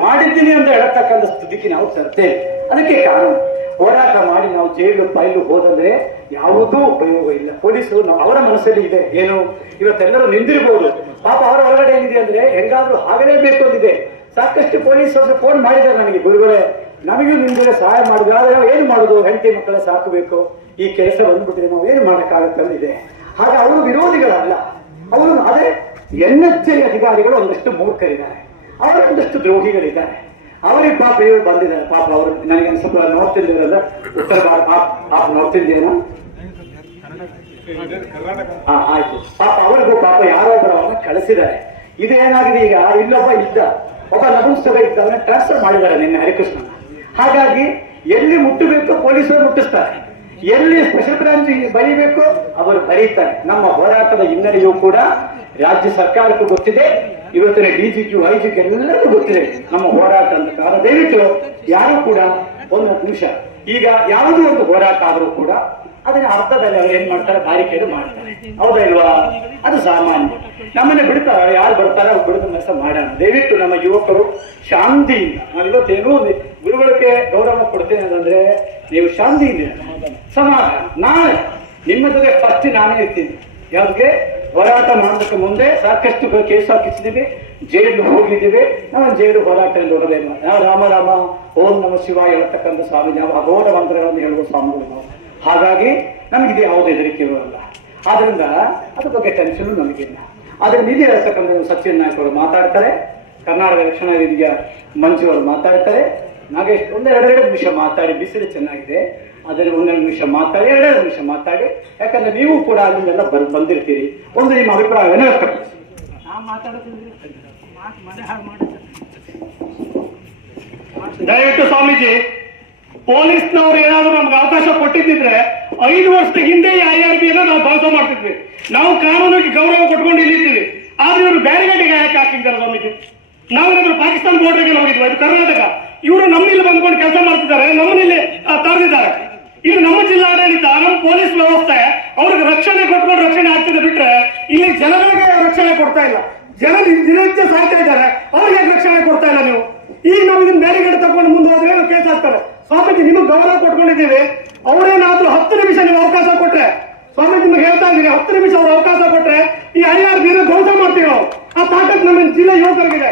ಮಾಡಿದ್ದೀನಿ ಅಂತ ಹೇಳತಕ್ಕಂಥ ಸ್ಥಿತಿಗೆ ನಾವು ತರ್ತೇವೆ. ಅದಕ್ಕೆ ಕಾನೂನು ಹೋರಾಟ ಮಾಡಿ ನಾವು ಜೈಲು ಪೈಲು ಹೋದಂದ್ರೆ ಯಾವುದೂ ಉಪಯೋಗ ಇಲ್ಲ. ಪೊಲೀಸರು ಅವರ ಮನಸ್ಸಲ್ಲಿ ಇದೆ ಏನು, ಇವತ್ತೆಲ್ಲರೂ ನಿಂದಿರಬಹುದು, ಪಾಪ ಅವರ ಒಳಗಡೆ ಏನಿದೆ ಅಂದ್ರೆ ಹೆಂಗಾದ್ರೂ ಆಗಲೇಬೇಕು ಅಂದಿದೆ. ಸಾಕಷ್ಟು ಪೊಲೀಸರು ಫೋನ್ ಮಾಡಿದ್ದಾರೆ ನನಗೆ, ಗುರುಗಳೇ ನಮಗೂ ನಿಮ್ಗೆ ಸಹಾಯ ಮಾಡಿದ್ರೆ ಆದ್ರೆ ನಾವು ಏನು ಮಾಡೋದು, ಹೆಂಡತಿ ಮಕ್ಕಳ ಸಾಕಬೇಕು, ಈ ಕೆಲಸ ಬಂದ್ಬಿಟ್ರೆ ನಾವು ಏನು ಮಾಡಕ್ಕಾಗತ್ತೆ ಅಂದಿದೆ. ಹಾಗೆ ಅವರು ವಿರೋಧಿಗಳಲ್ಲ, ಅವರು ಅದೇ ಎನ್ಎಚ್ಐ ಅಧಿಕಾರಿಗಳು ಒಂದಷ್ಟು ಮೂರ್ಖರಿದ್ದಾರೆ, ಅವರ ಒಂದಷ್ಟು ದ್ರೋಹಿಗಳಿದ್ದಾರೆ. ಅವರಿಗೆ ಪಾಪ ಇವರು ಬಂದಿದ್ದಾರೆ. ಪಾಪ ಅವರು ನನಗೆ ಸ್ವಲ್ಪ ನೋಡ್ತಿದ್ದೀರಲ್ಲ, ಉತ್ತರ ಭಾರತ ನೋಡ್ತಿದ್ದೇನೋ, ಆಯ್ತು. ಪಾಪ ಅವರಿಗೂ ಪಾಪ ಯಾರೊಬ್ಬರು ಅವನ್ನ ಕಳಿಸಿದ್ದಾರೆ. ಇದೇನಾಗಿದೆ, ಈಗ ಇಲ್ಲೊಬ್ಬ ಒಬ್ಬ ನಪುಂಸಕ ಇದ್ದವನ್ನ ಟ್ರಾನ್ಸ್ಫರ್ ಮಾಡಿದ್ದಾರೆ ನಿನ್ನೆ ಹರಿಕೃಷ್ಣ. ಹಾಗಾಗಿ ಎಲ್ಲಿ ಮುಟ್ಟಬೇಕು ಪೊಲೀಸರು ಮುಟ್ಟಿಸ್ತಾರೆ, ಎಲ್ಲಿ ಸ್ಪೆಷಲ್ ಬ್ರಾಂಚ್ ಬರೀಬೇಕು ಅವರು ಬರೀತಾರೆ. ನಮ್ಮ ಹೋರಾಟದ ಹಿನ್ನೆಲೆಯೂ ಕೂಡ ರಾಜ್ಯ ಸರ್ಕಾರಕ್ಕೂ ಗೊತ್ತಿದೆ, ಇವತ್ತಿನ ಡಿಜಿಪಿ ಐಜಿಪಿ ಎಲ್ಲರಿಗೂ ಗೊತ್ತಿದೆ ನಮ್ಮ ಹೋರಾಟ ಅಂತ. ಕಾರಣ ದಯವಿಟ್ಟು ಯಾರು ಕೂಡ ಒಂದು ನಿಮಿಷ, ಈಗ ಯಾವುದೋ ಒಂದು ಹೋರಾಟ ಆದರೂ ಕೂಡ ಅದನ್ನ ಅರ್ಥದಲ್ಲಿ ಅವ್ರು ಏನ್ ಮಾಡ್ತಾರೆ, ಬಾರಿಕೇಡು ಮಾಡ್ತಾರೆ. ಹೌದಾ ಇಲ್ವಾ? ಅದು ಸಾಮಾನ್ಯ. ನಮ್ಮನ್ನ ಬಿಡ್ತಾರೆ, ಯಾರು ಬರ್ತಾರೆ ಅವ್ರು ಬಿಡುವ ಕೆಲಸ ಮಾಡೋಣ. ದಯವಿಟ್ಟು ನಮ್ಮ ಯುವಕರು ಶಾಂತಿಯಿಂದ, ನಾನು ಇವತ್ತೇನೋ ಗುರುಗಳಿಗೆ ಗೌರವ ಕೊಡ್ತೇನೆ ಅಂತಂದ್ರೆ ನೀವು ಶಾಂತಿಯಿಂದ ಸಮಾಧಾನ. ನಾಳೆ ನಿಮ್ಮ ಜೊತೆ ಫಸ್ಟ್ ನಾನೇ ಇರ್ತೀನಿ. ಯಾವ್ದಕ್ಕೆ ಹೋರಾಟ ಮಾಡೋದಕ್ಕೆ ಮುಂದೆ ಸಾಕಷ್ಟು ಕೇಸ್ ಹಾಕಿಸಿದೀವಿ, ಜೈಲು ಹೋಗಿದ್ದೀವಿ. ನಾವು ಜೈಲು ಹೋರಾಟ ನೋಡೋದೇನು, ನಾವು ರಾಮ ಓಂ ನಮ ಶಿವ ಹೇಳ್ತಕ್ಕಂಥ ಸ್ವಾಮಿ, ನಾವು ಅಘೋರ ಮಂತ್ರಗಳನ್ನು ಹೇಳುವ ಸ್ವಾಮಿಗಳು ನಾವು. ಹಾಗಾಗಿ ನಮಗಿದೆ ಯಾವುದೇ ಹೆದರಿಕೆ ಇರೋಲ್ಲ. ಆದ್ರಿಂದ ಅದ್ರ ಬಗ್ಗೆ ಟೆನ್ಷನ್ ನಮಗಿಲ್ಲ. ಆದ್ರೆ ನಿಜ ಹೇಳ್ತಕ್ಕಂಥ ಸಚಿನ್ ನಾಯಕ್ ಅವರು ಮಾತಾಡ್ತಾರೆ, ಕರ್ನಾಟಕ ರಕ್ಷಣಾ ವೇದಿಕೆಯ ಮಂಜು ಅವರು ಮಾತಾಡ್ತಾರೆ, ನಾಗೇಶ್ ಒಂದೆರಡೆರಡು ನಿಮಿಷ ಮಾತಾಡಿ, ಬಿಸಿಲು ಚೆನ್ನಾಗಿದೆ ಅದನ್ನು ಒಂದೆರಡು ನಿಮಿಷ ಮಾತಾಡಿ, ಎರಡೆರಡು ನಿಮಿಷ ಮಾತಾಡಿ. ಯಾಕಂದ್ರೆ ನೀವು ಕೂಡ ಅಲ್ಲಿಂದೆಲ್ಲ ಬಂದಿರ್ತೀರಿ. ಒಂದು ನಿಮ್ಮ ಅಭಿಪ್ರಾಯವನ್ನು ವ್ಯಕ್ತಪಡಿಸಿ. ದಯವಿಟ್ಟು ಸ್ವಾಮೀಜಿ, ಪೊಲೀಸ್ನವ್ರು ಏನಾದ್ರು ನಮ್ಗೆ ಅವಕಾಶ ಕೊಟ್ಟಿದ್ದಿದ್ರೆ 5 ವರ್ಷದ ಹಿಂದೆ IRB ನಾವು ಬಳಸ ಮಾಡ್ತಿದ್ವಿ. ನಾವು ಕಾನೂನಿಗೆ ಗೌರವ ಕೊಟ್ಕೊಂಡು ಇಲ್ಲಿದ್ದೀವಿ. ಆದ್ರೆ ಇವರು ಬ್ಯಾರಿಗೇಡಿಗೆ ಯಾಕೆ ಹಾಕಿದ್ದಾರೆ ಸ್ವಾಮೀಜಿ? ನಾವೇನಾದ್ರೂ ಪಾಕಿಸ್ತಾನ ಬಾರ್ಡರ್ಗೆ ಹೋಗಿದ್ವಿ, ಅದು ಕರ್ನಾಟಕ. ಇವರು ನಮ್ಮಿಲ್ಲಿ ಬಂದ್ಕೊಂಡು ಕೆಲಸ ಮಾಡ್ತಿದ್ದಾರೆ, ನಮ್ಮನ್ನಿಲ್ಲಿ ತಡೆದಿದ್ದಾರೆ. ಇದು ನಮ್ಮ ಜಿಲ್ಲಾಡಳಿತ, ನಮ್ಮ ಪೊಲೀಸ್ ವ್ಯವಸ್ಥೆ ಅವ್ರಿಗೆ ರಕ್ಷಣೆ ಕೊಟ್ಕೊಂಡು ರಕ್ಷಣೆ ಆಗ್ತಿದೆ ಬಿಟ್ರೆ ಇಲ್ಲಿ ಜನಗಳಿಗೆ ರಕ್ಷಣೆ ಕೊಡ್ತಾ ಇಲ್ಲ. ಜನ ದಿನನಿತ್ಯ ಸಾಯ್ತಾ ಇದ್ದಾರೆ, ಅವ್ರಿಗೆ ರಕ್ಷಣೆ ಕೊಡ್ತಾ ಇಲ್ಲ ನೀವು. ಈಗ ನಾವು ಇದನ್ನ ಬ್ಯಾರಿಗೇಡ್ ತಗೊಂಡು ಮುಂದೆ ಹೋದ್ರೆ ಕೇಸ್ ಹಾಕ್ತಾರೆ. ಸ್ವಾಮೀಜಿ ನಿಮಗೆ ಗೌರವ ಕೊಟ್ಕೊಂಡಿದ್ದೀವಿ, ಅವರೇನಾದ್ರೂ 10 ನಿಮಿಷ ನೀವು ಅವಕಾಶ ಕೊಟ್ರೆ, ಸ್ವಾಮೀಜಿ ನಿಮ್ಗೆ ಹೇಳ್ತಾ ಇದ್ದೀನಿ, 10 ನಿಮಿಷ ಅವ್ರು ಅವಕಾಶ ಕೊಟ್ರೆ ಈ IRB ಧ್ವಂಸ ಮಾಡ್ತೀವಿ ನಾವು. ಆ ತಾಕತ್ ನಮ್ಮ ಜಿಲ್ಲೆ ಯುವಕರಿಗಿದೆ.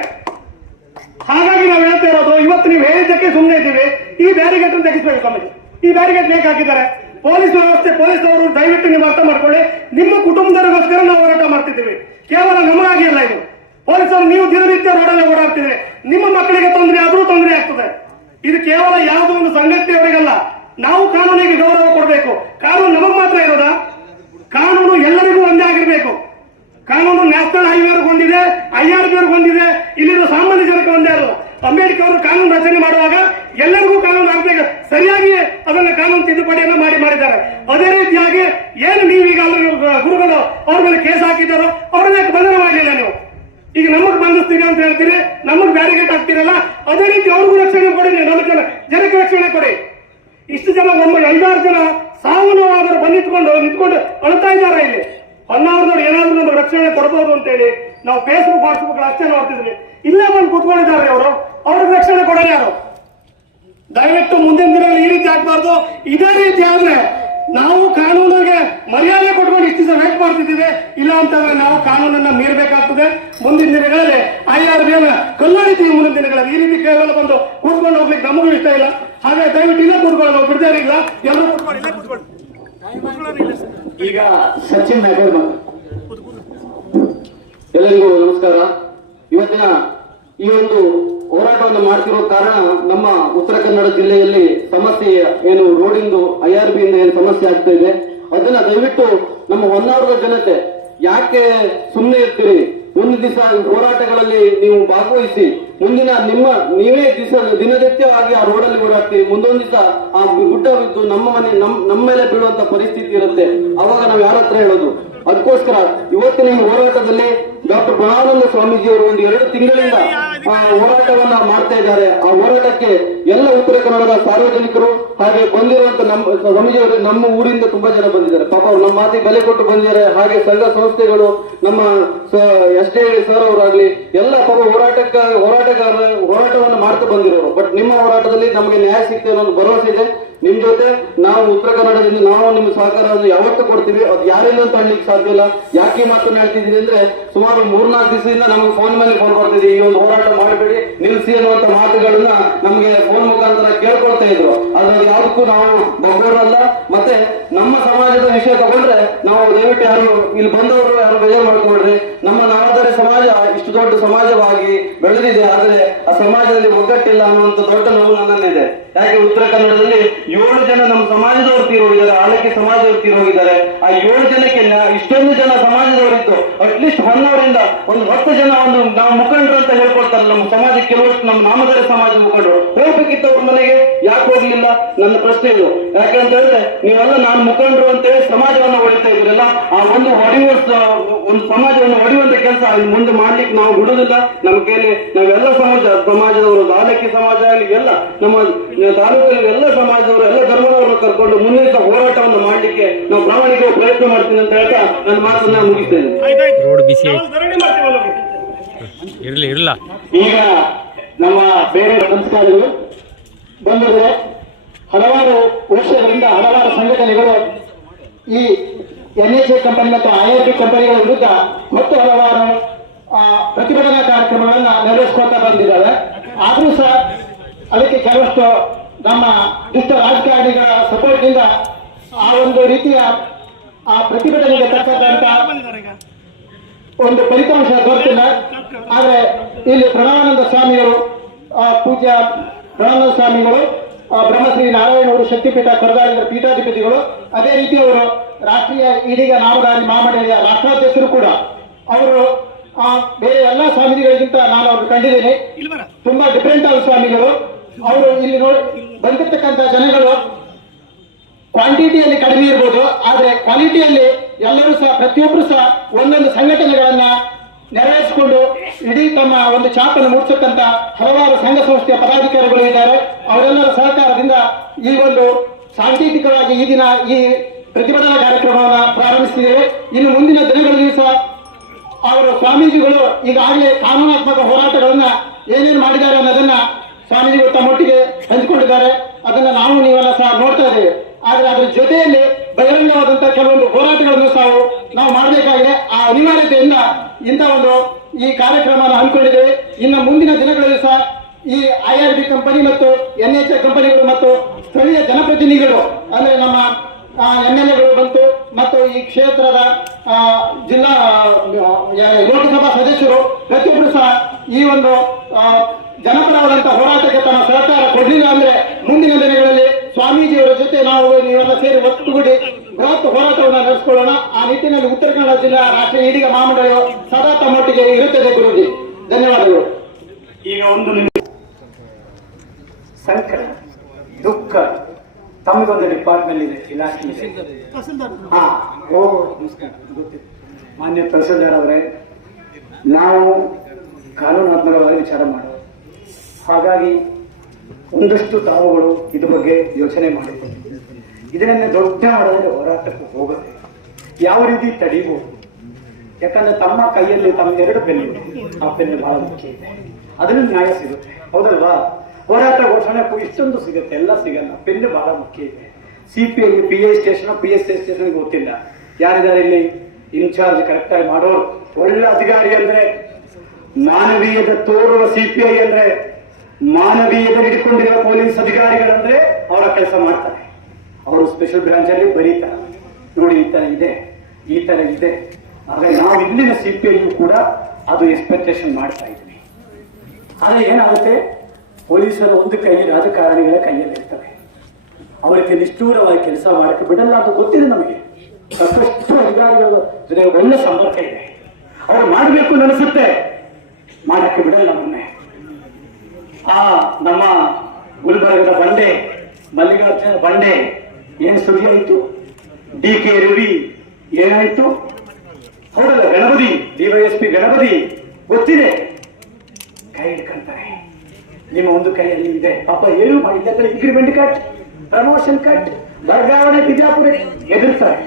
ಹಾಗಾಗಿ ನಾವು ಹೇಳ್ತಾ ಇರೋದು, ಇವತ್ತು ನೀವು ಹೇಳಿದ್ದಕ್ಕೆ ಸುಮ್ಮನೆ ಇದ್ದೀವಿ. ಈ ಬ್ಯಾರಿಗೇಡ್ ಅನ್ನು ತೆಗಿಸ್ಬೇಕು ಸ್ವಾಮೀಜಿ. ಈ ಬ್ಯಾರಿಗೇಡ್ ಬೇಕು ಹಾಕಿದ್ದಾರೆ ಪೊಲೀಸ್ ವ್ಯವಸ್ಥೆ. ಪೊಲೀಸವರು ದಯವಿಟ್ಟು ನೀವು ಅರ್ಥ ಮಾಡ್ಕೊಳ್ಳಿ, ನಿಮ್ಮ ಕುಟುಂಬದವರಿಗೋಸ್ಕರ ನಾವು ಹೋರಾಟ ಮಾಡ್ತಿದ್ದೀವಿ, ಕೇವಲ ನಮಗಾಗಿ ಅಲ್ಲ. ಇದು ಪೊಲೀಸರು ನೀವು ದಿನನಿತ್ಯ ರೋಡಲ್ಲಿ ಓಡಾಡ್ತಿದ್ರೆ ನಿಮ್ಮ ಮಕ್ಕಳಿಗೆ ತೊಂದರೆ ಆದ್ರೂ ತೊಂದರೆ ಆಗ್ತದೆ. ಇದು ಕೇವಲ ಯಾವುದೋ ಒಂದು ಸಂಘಟನೆಯವರಿಗಲ್ಲ. ನಾವು ಕಾನೂನಿಗೆ ಗೌರವ ಕೊಡಬೇಕು. ಕಾನೂನು ನಮಗ್ ಮಾತ್ರ ಇರೋದ? ಕಾನೂನು ಎಲ್ಲರಿಗೂ ಒಂದೇ ಆಗಿರ್ಬೇಕು. ಕಾನೂನು ನ್ಯಾಷನಲ್ ಹೈವೇರ್ಗೆ ಹೊಂದಿದೆ, IRB ಹೊಂದಿದೆ, ಇಲ್ಲಿರುವ ಸಾಮಾನ್ಯ ಜನಕ್ಕೆ ಒಂದೇ ಅಲ್ಲ. ಅಂಬೇಡ್ಕರ್ ಅವರು ಕಾನೂನು ರಚನೆ ಮಾಡುವಾಗ ಎಲ್ಲರಿಗೂ ಕಾನೂನು ಆಗಬೇಕು, ಸರಿಯಾಗಿ ಅದನ್ನ ಕಾನೂನು ತಿದ್ದುಪಡಿಯನ್ನ ಮಾಡಿದ್ದಾರೆ. ಅದೇ ರೀತಿಯಾಗಿ ಏನು ನೀವೀಗ ಗುರುಗಳು ಅವ್ರ ಮೇಲೆ ಕೇಸ್ ಹಾಕಿದ್ದಾರೋ ಅವ್ರನ್ನ ಬಂಧನ ಮಾಡಲಿಲ್ಲ ನೀವು. ಈಗ ನಮಗ್ ಬಂಧಿಸ್ತೀರಿ ಅಂತ ಹೇಳ್ತೀರಿ, ನಮಗ್ ಬ್ಯಾರಿಗೇಡ್ ಹಾಕ್ತಿರಲ್ಲ, ಅದೇ ರೀತಿ ಅವ್ರಿಗೂ ರಕ್ಷಣೆ ಕೊಡಿ, ನಮ್ಮ ಜನಕ್ಕೆ ರಕ್ಷಣೆ ಕೊಡಿ. ಇಷ್ಟು ಜನ 5-6 ಜನ ಸಾವು ನೋವಾದರೂ ನಿಂತ್ಕೊಂಡು ಅಳ್ತಾ ಇದ್ದಾರೆ. ಇಲ್ಲಿ ಹೊನ್ನಾವರದವ್ರು ಏನಾದ್ರು ನಮ್ಗೆ ರಕ್ಷಣೆ ಕೊಡಬಹುದು ಅಂತ ಹೇಳಿ ನಾವು ಫೇಸ್ಬುಕ್ ವಾಟ್ಸ್ಆಪ್ ಅಷ್ಟೇ ನೋಡ್ತಿದ್ವಿ. ಇಲ್ಲೇ ಬಂದು ಕೂತ್ಕೊಂಡಿದ್ದಾರೆ ಅವರು, ಅವ್ರಿಗೆ ರಕ್ಷಣೆ ಕೊಡೋರು ಯಾರು? ದಯವಿಟ್ಟು ಇದೇ ರೀತಿ ಆದ್ರೆ ನಾವು ಕಾನೂನಿಗೆ ಮರ್ಯಾದೆ ಕೊಟ್ಕೊಂಡು ಇಷ್ಟು ದಿವಸ ವೇಟ್ ಮಾಡ್ತಿದ್ದೀವಿ. ಇಲ್ಲ ಅಂತಂದ್ರೆ ನಾವು ಕಾನೂನನ್ನ ಮೀರಬೇಕಾಗ್ತದೆ. ಮುಂದಿನ ದಿನಗಳಲ್ಲಿ IRB ಕಲ್ಲಡಿತೀವಿ. ಮುಂದಿನ ದಿನಗಳಲ್ಲಿ ಈ ರೀತಿ ಕೇವಲ ಬಂದು ಕೂತ್ಕೊಂಡು ಹೋಗ್ಲಿಕ್ಕೆ ನಮಗೂ ಇಷ್ಟ ಇಲ್ಲ. ಹಾಗೆ ದಯವಿಟ್ಟು ಇಲ್ಲೇ ಕೂತ್ಕೊಳ್ಳೋದು ಬಿಡದಾರಿಲ್ಲ, ಎಲ್ಲರೂ ಕೂತ್ಕೊಳ್ಳಿ, ಇಲ್ಲೇ ಕೂತ್ಕೊಳ್ಳಿ. ಈಗ ಸಚಿನ್ ನಾಗೇಲ್ ಎಲ್ಲರಿಗೂ ನಮಸ್ಕಾರ. ಇವತ್ತಿನ ಈ ಒಂದು ಹೋರಾಟವನ್ನು ಮಾಡ್ತಿರೋ ಕಾರಣ ನಮ್ಮ ಉತ್ತರ ಕನ್ನಡ ಜಿಲ್ಲೆಯಲ್ಲಿ ಸಮಸ್ಯೆ ಏನು ರೋಡಿಂದು IRB ಇಂದ ಏನು ಸಮಸ್ಯೆ ಆಗ್ತಾ ಇದೆ ಅದನ್ನ ದಯವಿಟ್ಟು ನಮ್ಮ ಹೊನ್ನಾವರದ ಜನತೆ ಯಾಕೆ ಸುಮ್ಮನೆ ಇರ್ತೀರಿ? ಮುಂದಿನ ದಿವಸ ಹೋರಾಟಗಳಲ್ಲಿ ನೀವು ಭಾಗವಹಿಸಿ ಮುಂದಿನ ನೀವೇ ದಿನನಿತ್ಯವಾಗಿ ಆ ರೋಡಲ್ಲಿ ಓಡಾಡ್ತೀವಿ. ಮುಂದೊಂದು ದಿವಸ ಆ ಗುಡ್ಡ ಬಿದ್ದು ನಮ್ಮ ಮೇಲೆ ಬೀಳುವಂತ ಪರಿಸ್ಥಿತಿ ಇರುತ್ತೆ. ಅವಾಗ ನಾವು ಯಾರ ಹತ್ರ ಹೇಳೋದು? ಅದಕ್ಕೋಸ್ಕರ ಇವತ್ತಿನ ಈ ಹೋರಾಟದಲ್ಲಿ ಡಾಕ್ಟರ್ ಪ್ರಣವಾನಂದ ಸ್ವಾಮೀಜಿ ಅವರು ಒಂದು 2 ತಿಂಗಳಿಂದ ಹೋರಾಟವನ್ನ ಮಾಡ್ತಾ ಇದ್ದಾರೆ. ಆ ಹೋರಾಟಕ್ಕೆ ಎಲ್ಲ ಉತ್ತರ ಕನ್ನಡದ ಸಾರ್ವಜನಿಕರು ಹಾಗೆ ಬಂದಿರುವಂತ ನಮ್ಮ ಸ್ವಾಮೀಜಿ ಅವರು ನಮ್ಮ ಊರಿಂದ ತುಂಬಾ ಜನ ಬಂದಿದ್ದಾರೆ. ಪಾಪ ಅವ್ರು ನಮ್ಮ ಮಾತಿಗೆ ಬೆಲೆ ಕೊಟ್ಟು ಬಂದಿದ್ದಾರೆ. ಹಾಗೆ ಸಂಘ ಸಂಸ್ಥೆಗಳು, ನಮ್ಮ SDA ಸರ್ ಅವರಾಗ್ಲಿ ಎಲ್ಲ ಪಾಪ ಹೋರಾಟವನ್ನು ಮಾಡ್ತಾ ಬಂದಿರೋರು. ಬಟ್ ನಿಮ್ಮ ಹೋರಾಟದಲ್ಲಿ ನಮಗೆ ನ್ಯಾಯ ಸಿಗ್ತದೆ ಅನ್ನೋ ಭರವಸೆ ಇದೆ. ನಿಮ್ ಜೊತೆ ನಾವು ಉತ್ತರ ಕನ್ನಡದಿಂದ ನಾವು ನಿಮ್ಮ ಸಹಕಾರವನ್ನು ಯಾವತ್ತೂ ಕೊಡ್ತೀವಿ. ಅದು ಯಾರಿಂದ ಅಂತ ಹೇಳಲಿಕ್ಕೆ ಸಾಧ್ಯ ಇಲ್ಲ. ಯಾಕೆ ಮಾತನ್ನ ಹೇಳ್ತಿದ್ದೀನಿ ಅಂದ್ರೆ ಸುಮಾರು 3-4 ದಿವಸದಿಂದ ನಮಗೆ ಫೋನ್ ಮೇಲೆ ಫೋನ್ ಬರ್ತಿದೆ. ಈ ಒಂದು ಹೋರಾಟ ಮಾಡಬೇಡಿ, ನಿಲ್ಲಿಸಿ ಅನ್ನುವಂತ ಮಾತುಗಳನ್ನ ನಮಗೆ ಫೋನ್ ಮುಖಾಂತರ ಕೇಳ್ಕೊಳ್ತಾ ಇದ್ರು. ಅದ್ರಲ್ಲಿ ಯಾವುದಕ್ಕೂ ನಾವು ಬಗ್ಗೋರಲ್ಲ. ಮತ್ತೆ ನಮ್ಮ ಸಮಾಜದ ವಿಷಯ ತಗೊಂಡ್ರೆ ನಾವು ದಯವಿಟ್ಟು ಯಾರು ಇಲ್ಲಿ ಬಂದವರು ಯಾರು ಬೇಜಾರು ಮಾಡ್ಕೊಳ್ರಿ. ನಮ್ಮ ನಾಮಧಾರಿ ಸಮಾಜ ಇಷ್ಟು ದೊಡ್ಡ ಸಮಾಜವಾಗಿ ಬೆಳೆದಿದೆ, ಆದ್ರೆ ಆ ಸಮಾಜದಲ್ಲಿ ಒಗ್ಗಟ್ಟಿಲ್ಲ ಅನ್ನುವಂತ ದೊಡ್ಡ ನೋವು ನನ್ನಲ್ಲಿದೆ. ಯಾಕೆ ಉತ್ತರ ಕನ್ನಡದಲ್ಲಿ 7 ಜನ ನಮ್ಮ ಸಮಾಜದವರು ತೀರೋಗಿದ್ದಾರೆ, ಆಳಕ್ಕೆ ಸಮಾಜದವರು ತೀರೋಗಿದ್ದಾರೆ. ಆ 7 ಜನಕ್ಕೆ ಇಷ್ಟೊಂದು ಜನ ಸಮಾಜದವರಿತ್ತು. ಅಟ್ಲೀಸ್ಟ್ ಹೊನ್ನವರಿಂದ ಒಂದು 10 ಜನ ನಾವು ಮುಖಂಡರು ಅಂತ ಹೇಳ್ಕೊಳ್ತಾರೆ ನಮ್ಮ ಸಮಾಜ. ಕೆಲವಷ್ಟು ನಮ್ಮ ನಾಮಧಾರಿ ಸಮಾಜದ ಮುಖಂಡರು ಹೋಗ್ಬೇಕಿತ್ತು ಅವ್ರ ಮನೆಗೆ, ಯಾಕೆ ಹೋಗ್ಲಿಲ್ಲ? ನನ್ನ ಪ್ರಶ್ನೆ ಇದು. ಯಾಕಂತ ಹೇಳಿದ್ರೆ ನೀವೆಲ್ಲ ನಾನು ಮುಖಂಡರು ಅಂತೇಳಿ ಸಮಾಜವನ್ನು ಹೊಡಿತಾ ಇದ್ರಲ್ಲ, ಆ ಒಂದು ಸಮಾಜವನ್ನು ಹೊಡೆಯುವಂತ ಕೆಲಸ ಮುಂದೆ ಮಾಡ್ಲಿಕ್ಕೆ ನಾವು ಬಿಡುದಿಲ್ಲ. ನಮ್ಮ ಕೈಲಿ ನಾವೆಲ್ಲ ಸಮಾಜದವರು, ಆಲಕ್ಕಿ ಸಮಾಜ ಆಗಲಿ ಎಲ್ಲ ನಮ್ಮ ತಾಲೂಕಲ್ಲಿ ಎಲ್ಲ ಸಮಾಜದವರು, ಎಲ್ಲ ಧರ್ಮದವರನ್ನು ಕರ್ಕೊಂಡು ಮುಂದಿನ ಹೋರಾಟವನ್ನು ಮಾಡ್ಲಿಕ್ಕೆ ನಾವು ಪ್ರಾಮಾಣಿಕ ಪ್ರಯತ್ನ ಮಾಡ್ತೀನಿ ಅಂತ ಹೇಳ್ತಾ ನನ್ನ ಮಾತನ್ನ ಮುಗಿಸ್ತೇನೆ. ರೋಡ್ ಬಿಸಿ ಇರ್ಲ ಈಗ ನಮ್ಮ ಬೇರೆ ಸಂಸ್ಕಾರಗಳು ಬಂದರೆ ಹಲವಾರು ವರ್ಷಗಳಿಂದ ಹಲವಾರು ಸಂಘಟನೆಗಳು ಈ NHA ಕಂಪನಿ ಮತ್ತು IRB ಕಂಪನಿಗಳ ವಿರುದ್ಧ ಮತ್ತು ಹಲವಾರು ಪ್ರತಿಭಟನಾ ಕಾರ್ಯಕ್ರಮಗಳನ್ನ ನೆರವೇರಿಸ್ಕೊಳ್ತಾ ಬಂದಿದ್ದಾವೆ. ಆದ್ರೂ ಸಹ ಅದಕ್ಕೆ ಕೆಲವಷ್ಟು ನಮ್ಮ ದುಷ್ಟ ರಾಜಕಾರಣಿಗಳ ಸಪೋರ್ಟ್ನಿಂದ ಆ ಒಂದು ರೀತಿಯ ಆ ಪ್ರತಿಭಟನೆಗೆ ತಕ್ಕಂತ ಒಂದು ಫಲಿತಾಂಶ ದೊರೆತಿಲ್ಲ. ಆದ್ರೆ ಇಲ್ಲಿ ಪ್ರಣವಾನಂದ ಸ್ವಾಮಿಗಳು, ಪೂಜ್ಯ ಪ್ರಣವಾನಂದ ಸ್ವಾಮಿಗಳು, ಬ್ರಹ್ಮಶ್ರೀ ನಾರಾಯಣವರು ಶಕ್ತಿಪೀಠ ಕೊರಗಾಲದ ಪೀಠಾಧಿಪತಿಗಳು, ಅದೇ ರೀತಿ ಅವರು ರಾಷ್ಟ್ರೀಯ ಇದೀಗ ನಾಮಧಾರಿ ಮಹಾಮಂಡಳಿಯ ರಾಷ್ಟ್ರಾಧ್ಯಕ್ಷರು ಕೂಡ. ಅವರು ಬೇರೆ ಎಲ್ಲಾ ಸ್ವಾಮೀಜಿಗಳಿಗಿಂತ ನಾನು ಅವ್ರು ಕಂಡಿದ್ದೇನೆ, ತುಂಬಾ ಡಿಫರೆಂಟ್ ಆದ ಸ್ವಾಮಿಗಳು. ಅವರು ಇಲ್ಲಿ ಬಂದಿರ್ತಕ್ಕಂಥ ಜನಗಳು ಕ್ವಾಂಟಿಟಿಯಲ್ಲಿ ಕಡಿಮೆ ಇರ್ಬೋದು, ಆದ್ರೆ ಕ್ವಾಲಿಟಿಯಲ್ಲಿ ಎಲ್ಲರೂ ಸಹ ಪ್ರತಿಯೊಬ್ಬರು ಸಹ ಒಂದೊಂದು ಸಂಘಟನೆಗಳನ್ನ ನೆರವೇರಿಸಿಕೊಂಡು ಇಡೀ ತಮ್ಮ ಒಂದು ಛಾಪನ್ನು ಮೂಡಿಸತಕ್ಕಂತ ಹಲವಾರು ಸಂಘ ಸಂಸ್ಥೆಯ ಪದಾಧಿಕಾರಿಗಳು ಇದ್ದಾರೆ. ಅವರೆಲ್ಲರ ಸಹಕಾರದಿಂದ ಈ ಒಂದು ಸಾಂಕೇತಿಕವಾಗಿ ಈ ದಿನ ಈ ಪ್ರತಿಭಟನಾ ಕಾರ್ಯಕ್ರಮವನ್ನು ಪ್ರಾರಂಭಿಸಿದ್ದೇವೆ. ಇನ್ನು ಮುಂದಿನ ದಿನಗಳಲ್ಲಿ ಸಹ ಅವರು ಸ್ವಾಮೀಜಿಗಳು ಈಗಾಗಲೇ ಕಾನೂನಾತ್ಮಕ ಹೋರಾಟಗಳನ್ನ ಏನೇನು ಮಾಡಿದ್ದಾರೆ ಅನ್ನೋದನ್ನ ಸ್ವಾಮೀಜಿಗಳು ತಮ್ಮೊಟ್ಟಿಗೆ ಹಂಚಿಕೊಂಡಿದ್ದಾರೆ. ಅದನ್ನ ನಾವು ನೀವೆಲ್ಲ ಸಹ ನೋಡ್ತಾ ಇದ್ದೇವೆ. ಆದ್ರೆ ಅದರ ಜೊತೆಯಲ್ಲಿ ಬಹಿರಂಗವಾದಂತಹ ಕೆಲವೊಂದು ಹೋರಾಟಗಳನ್ನು ಸಹ ನಾವು ಮಾಡಬೇಕಾಗಿದೆ. ಆ ಅನಿವಾರ್ಯತೆಯಿಂದ ಇಂಥ ಒಂದು ಈ ಕಾರ್ಯಕ್ರಮವನ್ನು ಹಮ್ಮಿಕೊಂಡಿದ್ದೇವೆ. ಇನ್ನು ಮುಂದಿನ ದಿನಗಳಲ್ಲಿ ಸಹ ಈ IRB ಕಂಪನಿ ಮತ್ತು NHA ಕಂಪನಿಗಳು ಮತ್ತು ಸ್ಥಳೀಯ ಜನಪ್ರತಿನಿಧಿಗಳು ಅಂದ್ರೆ ನಮ್ಮ MLAಗಳು ಬಂತು ಮತ್ತು ಈ ಕ್ಷೇತ್ರದ ಜಿಲ್ಲಾ ಲೋಕಸಭಾ ಸದಸ್ಯರು ಪ್ರತಿಯೊಬ್ಬರು ಸಹ ಈ ಒಂದು ಜನಪರವಾದಂತಹ ಹೋರಾಟಕ್ಕೆ ತಮ್ಮ ಸಹಕಾರ ಕೊಡಲಿಲ್ಲ ಅಂದ್ರೆ ಮುಂದಿನ ದಿನಗಳಲ್ಲಿ ಸ್ವಾಮೀಜಿಯವರ ಜೊತೆ ನಾವು ನೀವೆಲ್ಲ ಸೇರಿ ಒಟ್ಟುಗೂಡಿ ಬೃಹತ್ ಹೋರಾಟವನ್ನು ನಡೆಸಿಕೊಳ್ಳೋಣ. ಆ ನಿಟ್ಟಿನಲ್ಲಿ ಉತ್ತರ ಕನ್ನಡ ಜಿಲ್ಲಾ ರಾಷ್ಟ್ರೀಯ ಈಡಿಗ ಮಹಾಮಂಡಳಿಯು ಸದಾ ತಮ್ಮೊಟ್ಟಿಗೆ ಇರುತ್ತದೆ. ಗುರುಜಿ, ಧನ್ಯವಾದಗಳು. ಈಗ ಒಂದು ಸಂಕಟ, ದುಃಖ ತಮಗೊಂದು ಡಿಪಾರ್ಟ್ಮೆಂಟ್ ಇದೆ, ಇಲಾಖೆ ಇದೆ. ಮಾನ್ಯ ತಹಸೀಲ್ದಾರ್ ಅವರೇ, ನಾವು ಕಾನೂನಾತ್ಮಕವಾಗಿ ವಿಚಾರ ಮಾಡೋದು, ಹಾಗಾಗಿ ಒಂದಷ್ಟು ತಾವುಗಳು ಇದ್ರ ಬಗ್ಗೆ ಯೋಚನೆ ಮಾಡಿಕೊಂಡು ಇದನ್ನೇ ದೊಡ್ಡ ಮಾಡೋದ್ರೆ ಹೋರಾಟಕ್ಕೆ ಹೋಗುತ್ತೆ, ಯಾವ ರೀತಿ ತಡೀಬಹುದು. ಯಾಕಂದ್ರೆ ತಮ್ಮ ಕೈಯಲ್ಲಿ ತಮ್ಮ 2 ಪೆನ್ ಇದೆ, ಆ ಪೆನ್ ಬಹಳ ಮುಖ್ಯ ಇದೆ, ಅದನ್ನು ನ್ಯಾಯ ಸಿಗುತ್ತೆ, ಹೌದಲ್ವಾ? ಹೋರಾಟ ಘೋಷಣೆ ಇಷ್ಟೊಂದು ಸಿಗುತ್ತೆ, ಎಲ್ಲ ಸಿಗಲ್ಲ. ಪೆನ್ನು ಬಹಳ ಮುಖ್ಯ ಇದೆ. CPI PI station PSI station ಗೊತ್ತಿಲ್ಲ, ಯಾರಿದ್ದಾರೆ ಇಲ್ಲಿ ಇನ್ಚಾರ್ಜ್ ಕರೆಕ್ಟ್ ಆಗಿ ಮಾಡೋರು? ಒಳ್ಳೆ ಅಧಿಕಾರಿ ಅಂದ್ರೆ ಮಾನವೀಯದ ತೋರುವ CPI ಅಂದ್ರೆ ಮಾನವೀಯದ ಹಿಡ್ಕೊಂಡಿರುವ ಪೊಲೀಸ್ ಅಧಿಕಾರಿಗಳಂದ್ರೆ ಅವರ ಕೆಲಸ ಮಾಡ್ತಾರೆ. ಅವರು ಸ್ಪೆಷಲ್ ಬ್ರಾಂಚ್ ಅಲ್ಲಿ ಬರೀತಾರೆ, ನೋಡಿ ಈ ತರ ಇದೆ, ಈ ತರ ಇದೆ. ಹಾಗಾಗಿ ನಾವು ಇಲ್ಲಿನ CPI ಕೂಡ ಅದು ಎಕ್ಸ್ಪೆಕ್ಟೇಷನ್ ಮಾಡ್ತಾ ಇದ್ವಿ. ಆದ್ರೆ ಏನಾಗುತ್ತೆ, ಪೊಲೀಸರ ಒಂದು ಕೈ ರಾಜಕಾರಣಿಗಳ ಕೈಯಲ್ಲಿ ಇರ್ತವೆ. ಅವರಿಗೆ ನಿಷ್ಠೂರವಾಗಿ ಕೆಲಸ ಮಾಡಕ್ಕೆ ಬಿಡಲ್ಲ ಅಂತ ಗೊತ್ತಿದೆ ನಮಗೆ. ಸಾಕಷ್ಟು ಅಧಿಕಾರಿಗಳ ಜೊತೆ ಒಳ್ಳೆ ಸಂಪರ್ಕ ಇದೆ. ಅವರು ಮಾಡಬೇಕು ಅನಿಸುತ್ತೆ, ಮಾಡಕ್ಕೆ ಬಿಡಲ್ಲ ಮೊನ್ನೆ. ನಮ್ಮ ಗುಲ್ಬರ್ಗದ ಬಂಡೆ, ಮಲ್ಲಿಕಾರ್ಜುನ ಬಂಡೆ ಏನು ಸುದ್ದಿ ಆಯಿತು? DK ರವಿ ಏನಾಯ್ತು? ಹೌದಲ್ಲ, ಗಣಪತಿ DYSP ಗಣಪತಿ ಗೊತ್ತಿದೆ, ಕೈ ಹಿಡ್ಕೊಂತಾರೆ. ನಿಮ್ಮ ಒಂದು ಕೈಯಲ್ಲಿ ಇದೆ, ಪಾಪ ಏನು ಮಾಡಿಲ್ಲ, ಇಂಕ್ರಿಮೆಂಟ್ ಕಟ್, ಪ್ರಮೋಷನ್ ಕಟ್, ವರ್ಗಾವಣೆ, ಬಿಜಾಪುರ ಎದುರ್ತಾರೆ.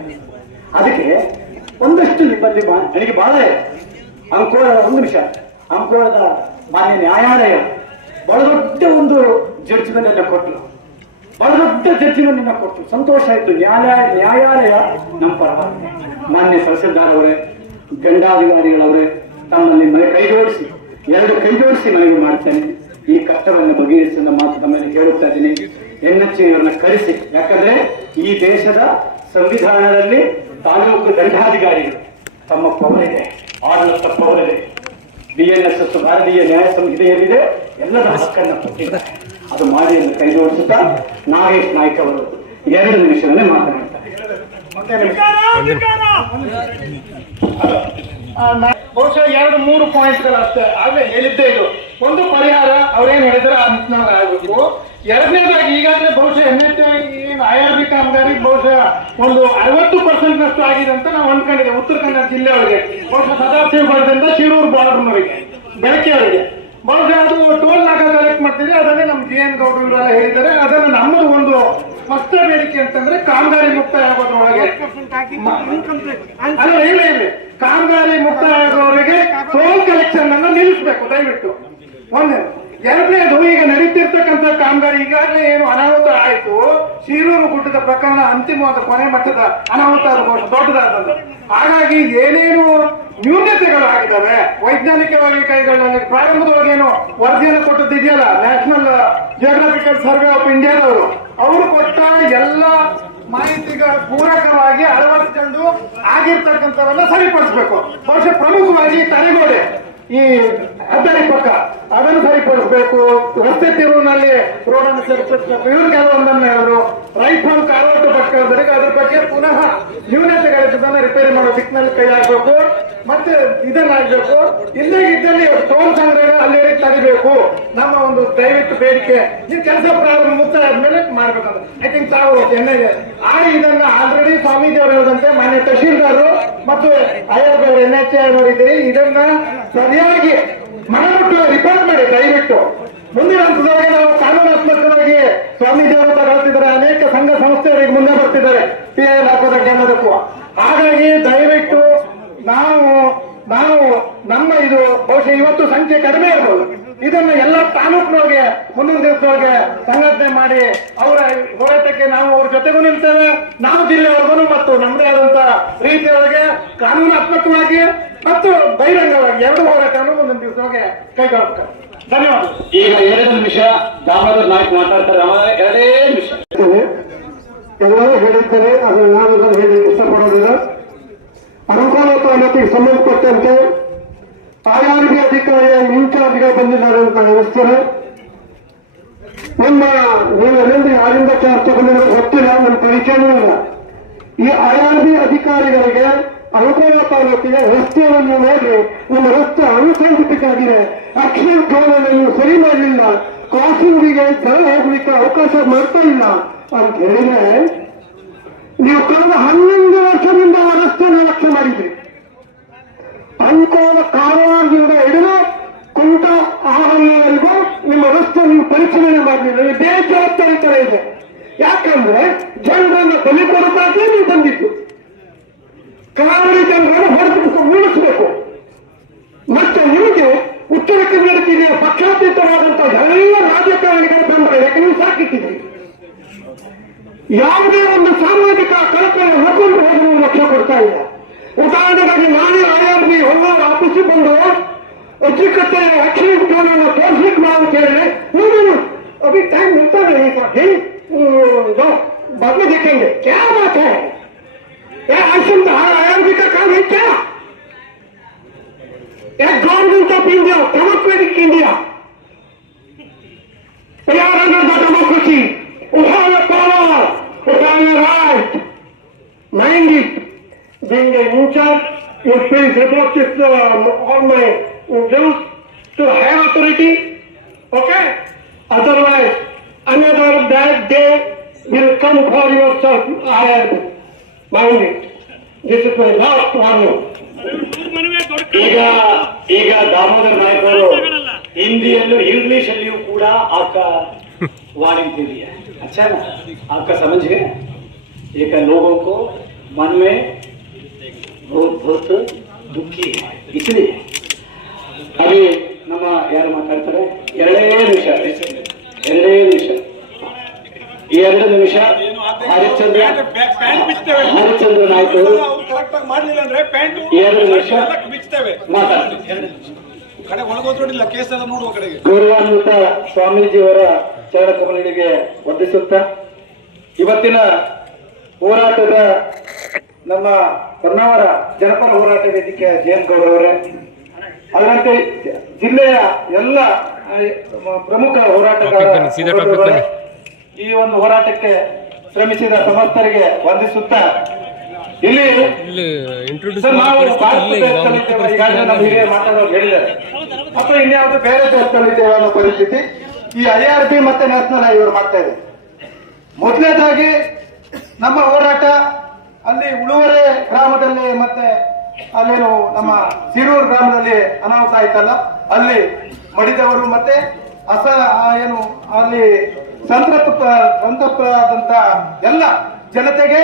ಅದಕ್ಕೆ ಒಂದಷ್ಟು ನಿಮ್ಮಲ್ಲಿ ನನಗೆ ಬಹಳ ಅಂಕೋಲದ ಒಂದು ನಿಮಿಷ, ಅಂಕೋಲದ ಮಾನ್ಯ ನ್ಯಾಯಾಲಯ ಬಹಳ ದೊಡ್ಡ ಒಂದು ಜಡ್ಜ್ಮೆಂಟ್ ಅನ್ನ ಕೊಟ್ಟರು, ಬಹಳ ದೊಡ್ಡ ಜಡ್ಜ್ಮೆಂಟ್ ಕೊಟ್ಟರು. ಸಂತೋಷ ಆಯ್ತು. ನ್ಯಾಯಾಲಯ ನಮ್ಮ ಪರವಾಗಿದೆ. ಮಾನ್ಯ ತಹಸೀಲ್ದಾರ್ ಅವರೇ, ದಂಡಾಧಿಕಾರಿಗಳವರೇ, ತಮ್ಮಲ್ಲಿ ಕೈ ಜೋಡಿಸಿ, ಎರಡು ಕೈ ಜೋಡಿಸಿ ಮನವಿ ಮಾಡ್ತೇನೆ. ಈ ಕಷ್ಟವನ್ನು ಬಗೆಹರಿಸಿದ ಮಾತು ತಮ್ಮಲ್ಲಿ ಹೇಳುತ್ತಾ ಇದ್ದೀನಿ. NHA ಅವರನ್ನ ಕರೆಸಿ, ಯಾಕಂದ್ರೆ ಈ ದೇಶದ ಸಂವಿಧಾನದಲ್ಲಿ ತಾಲೂಕು ದಂಡಾಧಿಕಾರಿಗಳು ತಮ್ಮ ಪವರ್ ಇದೆ, ಆಡಳಿತ ಪವರ್ ಇದೆ. BNSS ಭಾರತೀಯ ನ್ಯಾಯ ಸಂಹಿತೆಯಲ್ಲಿದೆ, ಎಲ್ಲದ ಹಕ್ಕನ್ನು ಕೊಟ್ಟಿದ್ದಾರೆ. ಅದು ಮಾಡಿ ಎಂದು ಕೈ ಜೋಡಿಸುತ್ತಾ ನಾಗೇಶ್ ನಾಯ್ಕ ಅವರು 2 ನಿಮಿಷವನ್ನೇ ಮಾತನಾಡ್ತಾರೆ. ಬಹುಶಃ 2-3 ಪಾಯಿಂಟ್ಗಳು ಅಷ್ಟೇ ಆಗಲೇ ಹೇಳಿದ್ದೆ. ಇದು ಒಂದು ಪರಿಹಾರ ಅವ್ರೇನು ಹೇಳಿದ್ರೆ ಆ ನಿಟ್ಟಿನಲ್ಲಿ ಆಗಬೇಕು. ಎರಡನೇದಾಗಿ ಈಗಾಗಲೇ ಬಹುಶಃ NHA ಏನು IRB ಕಾಮಗಾರಿ ಬಹುಶಃ ಒಂದು 60% ಆಗಿದೆ ಅಂತ ನಾವು ಅಂದ್ಕೊಂಡಿದ್ದೇವೆ. ಉತ್ತರ ಕನ್ನಡ ಜಿಲ್ಲೆಯವರಿಗೆ, ಬಹುಶಃ ಸದಾಶಿವಗಢದಿಂದ ಶಿರೂರು ಬಾರ್ಡರ್ನವರಿಗೆ, ಬೆಳಕೆಯವರಿಗೆ ಬಹುಶಃ ಅದು ಟೋಲ್ ನಾಗ ಕಲೆಕ್ಟ್ ಮಾಡ್ತಿದೆ. ಅದನ್ನೇ ನಮ್ಮ GN ಗೌಡ್ರು ಇವರೆಲ್ಲ ಹೇಳಿದ್ದಾರೆ. ಅದನ್ನು ನಮ್ಮದು ಒಂದು ಸ್ಪಷ್ಟ ಬೇಡಿಕೆ ಅಂತಂದ್ರೆ ಕಾಮಗಾರಿ ಮುಕ್ತಾಯ ಆಗೋದ್ರೊಳಗೆ ಅಲ್ಲ, ಇಲ್ಲ ಕಾಮಗಾರಿ ಮುಕ್ತಾಯ ಆಗೋವರೆಗೆ ಟೋಲ್ ಕಲೆಕ್ಷನ್ ಅನ್ನು ನಿಲ್ಲಿಸಬೇಕು ದಯವಿಟ್ಟು. ಒಂದೇನು. ಎರಡನೇದು, ಈಗ ನಡೀತಿರ್ತಕ್ಕಂಥ ಕಾಮಗಾರಿ ಈಗಾಗಲೇ ಏನು ಅನಾಹುತ ಆಯಿತು, ಶಿರೂರು ಗುಡ್ಡದ ಪ್ರಕರಣ ಅಂತಿಮವಾದ ಕೊನೆ ಮಟ್ಟದ ಅನಾಹುತ ದೊಡ್ಡದಾದದ್ದು. ಹಾಗಾಗಿ ಏನೇನು ನ್ಯೂನತೆಗಳು ಆಗಿದ್ದಾವೆ ವೈಜ್ಞಾನಿಕವಾಗಿ ಕೈಗೊಳ್ಳಲು ಪ್ರಾರಂಭದೊಳಗೆ ಏನು ವರದಿಯನ್ನು ಕೊಟ್ಟದ್ದಿದೆಯಲ್ಲ ನ್ಯಾಷನಲ್ ಜಿಯೋಗ್ರಾಫಿಕಲ್ ಸರ್ವೆ ಆಫ್ ಇಂಡಿಯಾದವರು, ಅವರು ಕೊಟ್ಟ ಎಲ್ಲ ಮಾಹಿತಿಗ ಪೂರಕವಾಗಿ ಅಳವಡಿಸಿಕೊಂಡು ಆಗಿರ್ತಕ್ಕಂಥವನ್ನ ಸರಿಪಡಿಸಬೇಕು. ಬಹುಶಃ ಪ್ರಮುಖವಾಗಿ ತಡೆಗೋಡೆ, ಈ ಹೆದ್ದಾರಿ ಪಕ್ಕ ಅದನ್ನು ಸರಿಪಡಿಸಬೇಕು. ರಸ್ತೆ ತಿರುವಿನಲ್ಲಿ ರೋಡನ್ನು ಸರಿಪಡಿಸಬೇಕು. ಇವರು ಕೆಲವೊಂದನ್ನು ಅವರು ರೈಟ್ ಫ್ರಮ್ ಕಾರವಾರ ಪಕ್ಕದವರೆಗೆ ಅದ್ರ ಬಗ್ಗೆ ಪುನಃ ನ್ಯೂನತೆಗಳಿದ್ದದನ್ನು ರಿಪೇರಿ ಮಾಡೋ ದಿಕ್ಕಿನಲ್ಲಿ ಕೈ ಹಾಕಬೇಕು. ಮತ್ತೆ ಇದನ್ನಾಗಬೇಕು. ಇದ್ದಲ್ಲಿ ಟೋಲ್ ಸಂಗ್ರಹ ಅಲ್ಲಿ ತಡಿಬೇಕು. ನಮ್ಮ ಒಂದು ದಯವಿಟ್ಟು ಬೇಡಿಕೆ. ನೀವು ಕೆಲಸ ಪ್ರಾರಂಭ ಮುಕ್ತಾಯ ಆದ್ಮೇಲೆ ಮಾಡ್ಬೇಕಂದ್ರೆ ಐ ಥಿಂಕ್ ತಾವು ಚೆನ್ನೈಗೆ ಇದನ್ನ ಆಲ್ರೆಡಿ ಸ್ವಾಮೀಜಿ ಅವರು ಹೇಳಿದಂತೆ ಮಾನ್ಯ ತಹಶೀಲ್ದಾರರು ಮತ್ತು IRB ಅವರು NHA ನೋಡಿದ್ದೀರಿ. ಇದನ್ನ ಸರಿಯಾಗಿ ಮನಮುಟ್ಟು ರಿಪೋರ್ಟ್ ಮಾಡಿ ದಯವಿಟ್ಟು. ಮುಂದಿನ ಹಂತದೊಳಗೆ ನಾವು ಕಾನೂನಾತ್ಮಕವಾಗಿ ಸ್ವಾಮೀಜಿ ಅವರು ತಗೊಳ್ತಿದ್ದಾರೆ, ಅನೇಕ ಸಂಘ ಸಂಸ್ಥೆಗಳಿಗೆ ಮುಂದೆ ಬರ್ತಿದ್ದಾರೆ PIL ಹಾಕೋದಕ್ಕೆ ಅನ್ನೋದಕ್ಕೂ. ಹಾಗಾಗಿ ದಯವಿಟ್ಟು ನಾವು ನಮ್ಮ ಇದು ಬಹುಶಃ ಇವತ್ತು ಸಂಖ್ಯೆ ಕಡಿಮೆ ಇರ್ಬೋದು, ಇದನ್ನ ಎಲ್ಲ ತಾಲೂಕಿನೊಳಗೆ ಮುಂದಿನ ದಿವಸದೊಳಗೆ ಸಂಘಟನೆ ಮಾಡಿ ಅವರ ಹೋರಾಟಕ್ಕೆ ನಾವು ಅವ್ರ ಜೊತೆಗೂ ನಿಲ್ತೇವೆ. ನಾವು ಜಿಲ್ಲೆವರೆಗೂ ಮತ್ತು ನಮ್ಮದೇ ಆದಂತ ರೀತಿಯೊಳಗೆ ಕಾನೂನಾತ್ಮಕವಾಗಿ ಮತ್ತು ಬಹಿರಂಗವಾಗಿ ಎರಡು ಹೋರಾಟವನ್ನು ಮುಂದಿನ ದಿವಸದೊಳಗೆ ಕೈಗೊಳ್ಳುತ್ತೇವೆ. ಧನ್ಯವಾದ. ಈಗ 2 ನಿಮಿಷ ದಾಮೋದರ್ ನಾಯ್ಕ ಮಾತಾಡ್ತಾರೆ. 2 ನಿಮಿಷ ಎಲ್ಲರೂ ಹೇಳಿದ್ದಾರೆ, ಅದನ್ನು ನಾನು ಹೇಳಿ ಇಷ್ಟಪಡೋದಿಲ್ಲ. ಅನುಕೂಲ ತಾಲೂಕಿಗೆ ಸಂಬಂಧಪಟ್ಟಂತೆ IRB ಅಧಿಕಾರಿಯ ಇನ್ಚಾರ್ಜ್ಗೆ ಬಂದಿದ್ದಾರೆ ಅಂತ ಅನಿಸ್ತೇನೆ. ನೀವೆಲ್ಲಿಂದ ಯಾರಿಂದ ಚಾರ್ಜ್ ತಗೊಂಡಿರೋ ಗೊತ್ತಿಲ್ಲ, ನನ್ನ ಪರಿಚಯನೂ ಇಲ್ಲ. ಈ IRB ಅಧಿಕಾರಿಗಳಿಗೆ ಅನುಕೂಲ ತಾಲೂಕಿಗೆ ರಸ್ತೆಯನ್ನು ನೋಡಿ ನಮ್ಮ ರಸ್ತೆ ಅನುಸಂಘಟಿತ ಆಗಿದೆ, ಆಕ್ಷನ್ ಪ್ಲಾನ್ ಸರಿ ಮಾಡಲಿಲ್ಲ, ಕ್ರಾಸಿಂಗಿಗೆ ಜನ ಹೋಗ್ಲಿಕ್ಕೆ ಅವಕಾಶ ಮಾಡ್ತಾ ಇಲ್ಲ ಅಂತ ಹೇಳಿದ್ರೆ, ನೀವು ಕಳೆದ 11 ವರ್ಷದಿಂದ ಆ ರಸ್ತೆಯನ್ನು ಲಕ್ಷ್ಯ ಮಾಡಿದ್ರಿ. ಅಂಕೋಲ ಕಾರವಾರದಿಂದ ಹಿಡಿದು ಕುಂಟ ಆಹ್ವಾನವರೆಗೂ ನಿಮ್ಮ ರಸ್ತೆ ನೀವು ಪರಿಶೀಲನೆ ಮಾಡಲಿಲ್ಲ. ಬೇಜವಾಬ್ದಾರಿ ತರ ಇದೆ. ಯಾಕಂದ್ರೆ ಜನರನ್ನು ಬಲಿ ಕೊಡೋದಾಗಿ ನೀವು ಬಂದಿದ್ದು. ಕರಾವಳಿ ಜನರನ್ನು ಹೊರತು ಉಳಿಸಬೇಕು. ಮತ್ತೆ ನಿಮಗೆ ಉತ್ತರ ಕನ್ನಡ ಜಿಲ್ಲೆಯ ಪಕ್ಷಾತೀತವಾದಂತಹ ಎಲ್ಲ ರಾಜಕಾರಣಿಗಳು ಬೆಂಬಲ. ಯಾವುದೇ ಒಂದು ಸಾಮಾಜಿಕ ಕಳಕಳಿ ಹೊರಕೊಂಡು ಹೋದರೂ ಲಕ್ಷ್ಯ ಕೊಡ್ತಾ ಇಲ್ಲ. ಉದಾಹರಣೆಗಾಗಿ ನಾನೇ IRB ಹೊನ್ನಾವರ ಆಫೀಸಿಗೆ ಬಂದು ಅಚ್ಚುಕಟ್ಟೆ ಆಕ್ಸಿಡೆಂಟ್ ಪ್ಲಾನನ್ನು ತೋರಿಸ್ಲಿಕ್ಕೆ ನಾವು ಕೇಳಿದ್ರೆ अभी टाइम मिलता नहीं था फिर बाद में देखेंगे. क्या बात है? IRB का काम है क्या? Government of India, democratic India, we are under the democracy. We have a power, we have a right. Mind it. Being an in charge, you please report this all my views to higher authority. Okay? Otherwise, another bad day will come for yourself. Mind it. This is my last warning. ಈಗ ದಾಮೋದರ ನಾಯಕರು ಹಿಂದಿಯಲ್ಲೂ इंग्लिश अल्लियों ಕೂಡ आपका वार्निंग दे दिया. अच्छा ना, आपका समझ गए. एक लोगों को मन में बहुत दुखी है. इसलिए अभी ನಮ್ಮ ಯಾರು ಮಾತಾಡ್ತಾರೆ, 2 ನಿಮಿಷ ಈ 2 ನಿಮಿಷ ಹರಿಶ್ಚಂದ್ರ ನಾಯ್ಕ 2 ನಿಮಿಷ ಮಾತಾಡ್ತಾರೆ. ಗೌರವಾನ್ವಿತ ಸ್ವಾಮೀಜಿಯವರ ಚರಣ ಕಮಲಗಳಿಗೆ ವಂದಿಸುತ್ತಾ ಇವತ್ತಿನ ಹೋರಾಟದ ನಮ್ಮ ಹೊನ್ನಾವರ ಜನಪರ ಹೋರಾಟ ವೇದಿಕೆ ಜಯಂತ್ ಗೌಡರವರೇ, ಅದರಂತೆ ಜಿಲ್ಲೆಯ ಎಲ್ಲ ಪ್ರಮುಖ ಹೋರಾಟಗಾರರು ಈ ಒಂದು ಹೋರಾಟಕ್ಕೆ ಶ್ರಮಿಸಿದ ಸಮಸ್ತರಿಗೆ ವಂದಿಸುತ್ತಾ ಇಲ್ಲಿ ನಾವು ಮಾತಾಡೋರು ಹೇಳಿದ್ದಾರೆ ಅಥವಾ ಇನ್ಯಾವುದು ಬೇರೆ ದೇಶದಲ್ಲಿದ್ದೇವೆ ಅನ್ನೋ ಪರಿಸ್ಥಿತಿ ಈ IRB ಮತ್ತೆ ನ್ಯಾಷನಲ್ ಹೈವೇ ಮಾಡ್ತಾ ಇದೆ. ಮೊದಲನೇದಾಗಿ ನಮ್ಮ ಹೋರಾಟ ಅಲ್ಲಿ ಉಳುವರೆ ಗ್ರಾಮದಲ್ಲಿ ಮತ್ತೆ ಅಲ್ಲೇನು ನಮ್ಮ ಸಿರೂರು ಗ್ರಾಮದಲ್ಲಿ ಅನಾಹುತ ಆಯ್ತಲ್ಲ, ಅಲ್ಲಿ ಮಡಿದವರು ಮತ್ತೆ ಏನು ಅಲ್ಲಿ ಸಂತಪ್ತರಾದಂತ ಎಲ್ಲ ಜನತೆಗೆ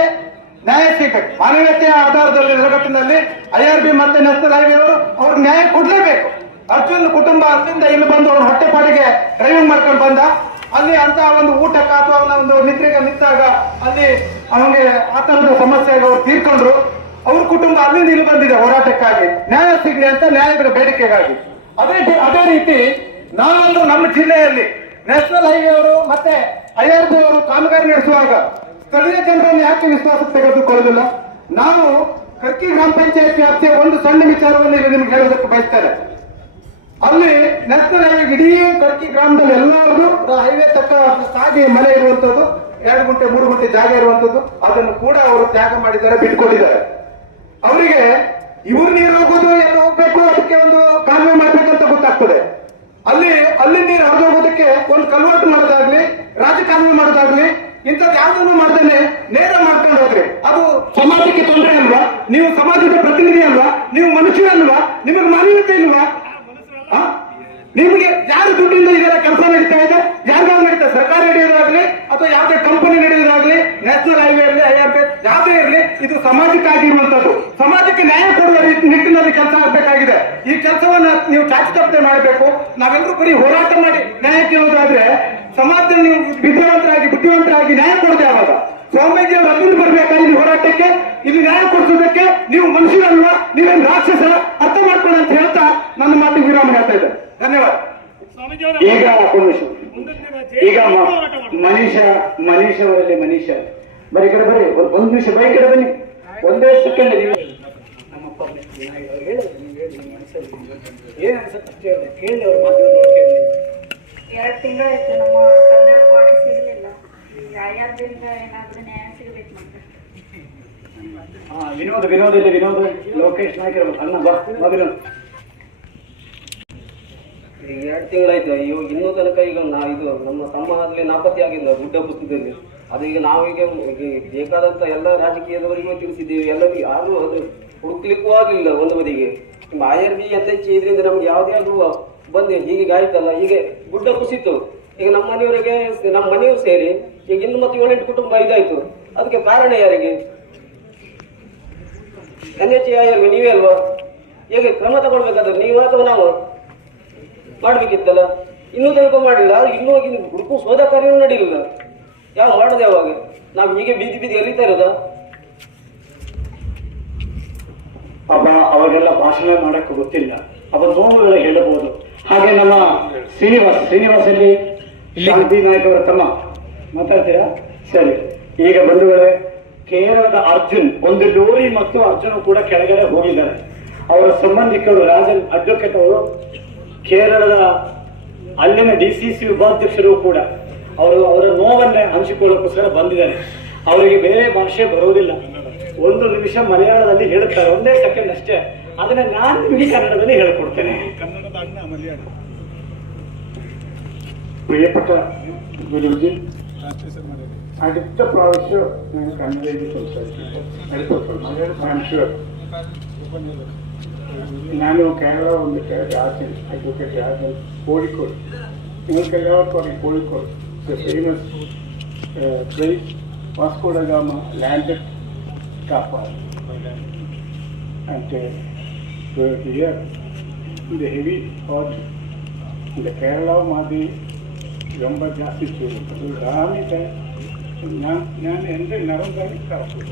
ನ್ಯಾಯ ಸಿಗಬೇಕು. ಮಾನವೀಯತೆಯ ಆಧಾರದಲ್ಲಿ ಜಗತ್ತಿನಲ್ಲಿ IRB ಮತ್ತೆ ನ್ಯಾಷನಲ್ ಹೈವೇ ಅವರು ಅವ್ರಿಗೆ ನ್ಯಾಯ ಕೊಡ್ಲೇಬೇಕು. ಅರ್ಜುನ್ ಕುಟುಂಬ ಅಲ್ಲಿಂದ ಇಲ್ಲಿ ಬಂದು ಅವ್ರ ಹೊಟ್ಟೆಪಾಡಿಗೆ ಡ್ರೈವಿಂಗ್ ಮಾಡ್ಕೊಂಡು ಬಂದ, ಅಲ್ಲಿ ಅಂತ ಒಂದು ಊಟಕ್ಕೆ ಅಥವಾ ಒಂದು ನಿದ್ರೆಗೆ ನಿಂತಾಗ ಅಲ್ಲಿ ಅವನಿಗೆ ಆ ತರದ ಸಮಸ್ಯೆಗೆ ಅವ್ರು ತೀರ್ಕೊಂಡ್ರು. ಅವ್ರ ಕುಟುಂಬ ಅಲ್ಲಿಂದ ಇಲ್ಲಿ ಬಂದಿದೆ ಹೋರಾಟಕ್ಕಾಗಿ, ನ್ಯಾಯ ಸಿಗ್ಲಿ ಅಂತ ನ್ಯಾಯದ ಬೇಡಿಕೆಗಾಗಿ. ಅದೇ ರೀತಿ ನಾವೊಂದು ನಮ್ಮ ಜಿಲ್ಲೆಯಲ್ಲಿ ನ್ಯಾಷನಲ್ ಹೈವೇ ಅವರು ಮತ್ತೆ IRB ಅವರು ಕಾಮಗಾರಿ ನಡೆಸುವಾಗ ಸ್ಥಳೀಯ ಜನರನ್ನು ಯಾಕೆ ವಿಶ್ವಾಸಕ್ಕೆ ತೆಗೆದುಕೊಳ್ಳುವುದಿಲ್ಲ? ನಾವು ಕರ್ಕಿ ಗ್ರಾಮ ಪಂಚಾಯತ್ ವ್ಯಾಪ್ತಿಯ ಒಂದು ಸಣ್ಣ ವಿಚಾರವನ್ನು ಇಲ್ಲಿ ನಿಮ್ಗೆ ಹೇಳೋದಕ್ಕೆ ಬಯಸ್ತಾರೆ. ಅಲ್ಲಿ ನ್ಯಾಷನಲ್ ಹೈವೇ ಇಡೀ ಕರ್ಕಿ ಗ್ರಾಮದಲ್ಲಿ ಎಲ್ಲರೂ ಹೈವೇ ತಕ್ಕ ಸಾಗಿ ಮನೆ ಇರುವಂತದ್ದು, 2 ಗುಂಟೆ 3 ಗುಂಟೆ ಜಾಗ ಇರುವಂತದ್ದು, ಅದನ್ನು ಕೂಡ ಅವರು ತ್ಯಾಗ ಮಾಡಿದ್ದಾರೆ, ಬಿಟ್ಕೊಂಡಿದ್ದಾರೆ. ಅವರಿಗೆ ಇವ್ರು ನೀರು ಹೋಗೋದು ಎಲ್ಲ ಹೋಗ್ಬೇಕು, ಅದಕ್ಕೆ ಒಂದು ಕಾಲುವೆ ಮಾಡ್ಬೇಕಂತ ಗೊತ್ತಾಗ್ತದೆ. ಅಲ್ಲಿ ನೀರು ಹರಿದು ಹೋಗೋದಕ್ಕೆ ಒಂದು ಕಲ್ವರ್ಟ್ ಮಾಡೋದಾಗ್ಲಿ, ರಾಜಕಾಲುವೆ ಮಾಡೋದಾಗ್ಲಿ, ಇಂಥದ್ದು ಯಾವುದನ್ನು ಮಾಡ್ದೇನೆ ನೇರ ಮಾಡ್ಕೊಂಡು ಹೋಗ್ರಿ. ಅದು ಸಮಾಜಕ್ಕೆ ತೊಂದರೆ ಅಲ್ವಾ? ನೀವು ಸಮಾಜದ ಪ್ರತಿನಿಧಿ ಅಲ್ವಾ? ನೀವು ಮನುಷ್ಯರಲ್ವಾ? ನಿಮಗೆ ಮಾನವೀಯತೆ ಇಲ್ವಾ? ನಿಮಗೆ ಯಾರು ದುಡ್ಡಿಂದ ಇದೆಲ್ಲ ಕೆಲಸ ನಡೀತಾ ಇದೆ? ಯಾರಿಗಾದ್ರು ನಡೀತಾ, ಸರ್ಕಾರ ನಡೆಯೋದಾಗ್ಲಿ ಅಥವಾ ಯಾವುದೇ ಕಂಪನಿ ನಡೆಯೋದಾಗ್ಲಿ, ನ್ಯಾಷನಲ್ ಹೈವೇ ಇರಲಿ IRB ಯಾವುದೇ ಇರಲಿ, ಇದು ಸಮಾಜಕ್ಕಾಗಿರುವಂತದ್ದು. ಸಮಾಜಕ್ಕೆ ನ್ಯಾಯ ಕೊಡುವ ನಿಟ್ಟಿನಲ್ಲಿ ಕೆಲಸ ಆಗಬೇಕಾಗಿದೆ. ಈ ಕೆಲಸವನ್ನ ನೀವು ಚಾಚು ತಪ್ಪದೆ ಮಾಡಬೇಕು. ನಾವೆಲ್ಲರೂ ಬರೀ ಹೋರಾಟ ಮಾಡಿ ನ್ಯಾಯ ಕೇಳೋದಾದ್ರೆ ಸಮಾಜದಲ್ಲಿ ನೀವು ಬುದ್ಧಿವಂತರಾಗಿ ನ್ಯಾಯ ಕೊಡೋದು ಯಾವಾಗ? ಸ್ವಾಮೀಜಿ ಅವರು ಅಲ್ಲಿಂದ ಬರ್ಬೇಕಾಗಿ ಈ ಹೋರಾಟಕ್ಕೆ, ಇಲ್ಲಿ ನ್ಯಾಯ ಕೊಡಿಸೋದಕ್ಕೆ ನೀವು ಮನುಷ್ಯರಲ್ವಾ? ನೀವೇನು ರಾಕ್ಷಸ? ಅರ್ಥ ಮಾಡ್ಕೊಳ್ಳಿ ಅಂತ ಹೇಳ್ತಾ ನನ್ನ ಮಾತಿಗೆ ವಿರಾಮ ಹೇಳ್ತಾ ಇದ್ದಾರೆ. ಧನ್ಯವಾದ. ಈಗ ಮನೀಶವರಲ್ಲಿ ಮನೀಶ ಬರೀ ಕಡೆ ಬರ್ರಿ, 1 ನಿಮಿಷ ಬೈ ಕಡೆ ಬನ್ನಿ, 1 ಸೆಕೆಂಡ್. ನೀವು ನಮ್ಮ ಏನ್ ಅನ್ಸುತ್ತೆ ಕೇಳಿ, ಅವ್ರ ಮಾಧ್ಯಮ ಕೇಳಿ. 2 ತಿಂಗಳಾಯ್ತು ನಮ್ಮ ಕನ್ನಡ ಬಾಡಿ ಸಿಗಲಿಲ್ಲ. ಈ IRB ಏನಾದ್ರೂ ನ್ಯಾಯ ಸಿಗಬೇಕು ನಮ್ಗೆ. ವಿನೋದ್ ಲೋಕೇಶ್ ನಾಯ್ಕ ಅಣ್ಣ ಬಾ ವಿನೋದ್. 2 ತಿಂಗಳಾಯ್ತು. ಇವಾಗ ಇನ್ನೂ ತನಕ ಈಗ ಇದು ನಮ್ಮ ತಮ್ಮ ಅಲ್ಲಿ ನಾಪತ್ತೆ ಆಗಿಲ್ಲ ಗುಡ್ಡ ಪುಸ್ತಕದಲ್ಲಿ. ಅದು ಈಗ ನಾವೀಗ ಬೇಕಾದಂತ ಎಲ್ಲ ರಾಜಕೀಯದವರಿಗೂ ತಿಳಿಸಿದ್ದೀವಿ, ಎಲ್ಲರಿಗೂ ಯಾರು ಅದು ಹುಡುಕ್ಲಿಕ್ಕೂ ಆಗಲಿಲ್ಲ. ಒಂದು ಬದಿಗೆ ನಿಮ್ಮ IRB ಯಥೇಚ್ಛ ಇದರಿಂದ ನಮ್ಗೆ ಯಾವ್ದಾದ್ರು ಬಂದು ಹೀಗೆ ಆಯ್ತಲ್ಲ, ಹೀಗೆ ಗುಡ್ಡ ಕುಸಿತು. ಈಗ ನಮ್ಮ ಮನೆಯವರು ಸೇರಿ ಈಗ ಇನ್ನು ಮತ್ತೆ 7-8 ಕುಟುಂಬ ಇದಾಯ್ತು. ಅದಕ್ಕೆ ಕಾರಣ ಯಾರಿಗೆ? NHAI IRB ನೀವೇ ಅಲ್ವಾ? ಹೇಗೆ ಕ್ರಮ ತಗೊಳ್ಬೇಕಾದ್ರೆ ನೀವು ಅಥವಾ ನಾವು ಮಾಡ್ಬೇಕಿತ್ತಲ್ಲ. ಇನ್ನೂ ತನಕ ಮಾಡಿಲ್ಲ. ಇನ್ನೂ ಹುಡುಕು ಶೋಧ ಕಾರ್ಯವೂ ನಡೀಲಿಲ್ಲ. ಯಾವ ಮಾಡೋದು ಯಾವಾಗ? ನಾವು ಹೀಗೆ ಬೀದಿ ಬೀದಿ ಎರಿತಾ ಇರೋದ? ಅವರಿಗೆಲ್ಲ ಭಾಷಣ ಮಾಡಕ್ಕೆ ಗೊತ್ತಿಲ್ಲ, ಅವರ ನೋವುಗಳ ಹೇಳಬಹುದು. ಹಾಗೆ ನಮ್ಮ ಶ್ರೀನಿವಾಸಲ್ಲಿ ಶಾಂತಿ ನಾಯಕ್ ಅವರ ತಮ್ಮ ಮಾತಾಡ್ತೀರಾ? ಸರಿ. ಈಗ ಬಂಧುಗಳೇ, ಕೇರಳದ ಅರ್ಜುನ್, ಒಂದು ಲೋರಿ ಮತ್ತು ಅರ್ಜುನ್ ಕೂಡ ಕೆಳಗಡೆ ಹೋಗಿದ್ದಾರೆ. ಅವರ ಸಂಬಂಧಿಕರು ರಾಜನ್ ಅಡ್ವೊಕೇಟ್ ಅವರು, ಕೇರಳದ ಅಲ್ಲಿನ DCC ಉಪಾಧ್ಯಕ್ಷರು ಕೂಡ ಅವರ ನೋವನ್ನೇ ಹಂಚಿಕೊಳ್ಳೋಕ್ಕೋಸ್ಕರ ಬಂದಿದ್ದಾರೆ. ಅವರಿಗೆ ಬೇರೆ ಭಾಷೆ ಬರೋದಿಲ್ಲ. 1 ನಿಮಿಷ ಮಲಯಾಳದಲ್ಲಿ ಹೇಳುತ್ತಾರೆ, 1 ಸೆಕೆಂಡ್ ಅಷ್ಟೇ. ಅದನ್ನ ನಾನು ನಿಮಗೆ ಕನ್ನಡದಲ್ಲಿ ಹೇಳ್ಕೊಡ್ತೇನೆ. ಕನ್ನಡದ ಅಣ್ಣ ಮಲಯಾಳ. പ്രിയപ്പെട്ട ഗുരുജി, അടുത്ത പ്രാവശ്യം ഞാൻ കന്നഡയിൽ സംസാരിക്കുമ്പോൾ ഞാൻ കേരള വന്നിട്ട് രാജൻ, അഡ്വക്കേറ്റ് രാജൻ, കോഴിക്കോട്. നിങ്ങൾക്ക് എല്ലാവർക്കും അറിയാം Kozhikode famous place. Vasco da Gama landed Kapal. And here the heavy hot in the Kerala Madi ரொம்ப ஜாஸ்தி செய்யும். ராமிட்ட ഞാൻ എൻ്റെ നിറം തന്നെ കറക്കും.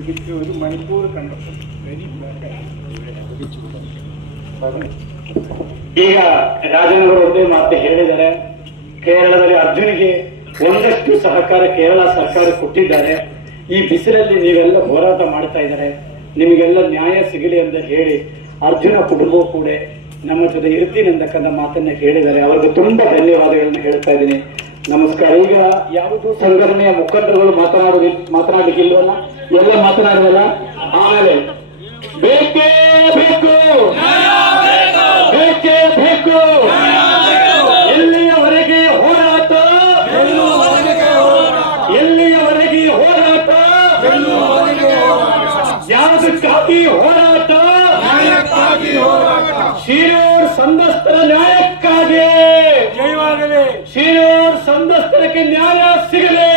ഇതിക്ക് ഒരു മണിക്കൂർ കണ്ടപ്പോൾ വെരി ಈಗ ರಾಜನವರು ಒಂದೇ ಮಾತು ಹೇಳಿದ್ದಾರೆ. ಕೇರಳದಲ್ಲಿ ಅರ್ಜುನಿಗೆ ಒಂದಷ್ಟು ಸಹಕಾರ ಕೇರಳ ಸರ್ಕಾರ ಕೊಟ್ಟಿದ್ದಾರೆ. ಈ ಬಿಸಿಲಲ್ಲಿ ನೀವೆಲ್ಲ ಹೋರಾಟ ಮಾಡ್ತಾ ಇದ್ದಾರೆ, ನಿಮಗೆಲ್ಲ ನ್ಯಾಯ ಸಿಗಲಿ ಅಂತ ಹೇಳಿ ಅರ್ಜುನ ಕುಟುಂಬವೂ ಕೂಡ ನಮ್ಮ ಜೊತೆ ಇರ್ತೀನಿ ಅಂತಕ್ಕಂಥ ಮಾತನ್ನ ಹೇಳಿದ್ದಾರೆ. ಅವರಿಗೆ ತುಂಬಾ ಧನ್ಯವಾದಗಳನ್ನ ಹೇಳ್ತಾ ಇದ್ದೀನಿ. ನಮಸ್ಕಾರ. ಈಗ ಯಾವುದು ಸಂಘಟನೆಯ ಮುಖಂಡರುಗಳು ಮಾತನಾಡಲಿಕ್ಕಿಲ್ವಲ್ಲ, ಎಲ್ಲ ಮಾತನಾಡಿದಲ್ಲ. ಆಮೇಲೆ ಬೇಕೇ ಬೇಕು, ಬೇಕೇ ಬೇಕು, ಎಲ್ಲಿಯವರೆಗೆ ಹೋರಾಟ, ಎಲ್ಲಿಯವರೆಗೆ ಹೋರಾಟ, ಯಾವುದಕ್ಕಾಗಿ ಹೋರಾಟ, ಶಿರೂರ್ ಸಂತ್ರಸ್ತರ ನ್ಯಾಯಕ್ಕಾಗಿ, ಶಿರೂರ್ ಸಂತ್ರಸ್ತರಿಗೆ ನ್ಯಾಯ ಸಿಗಲಿ.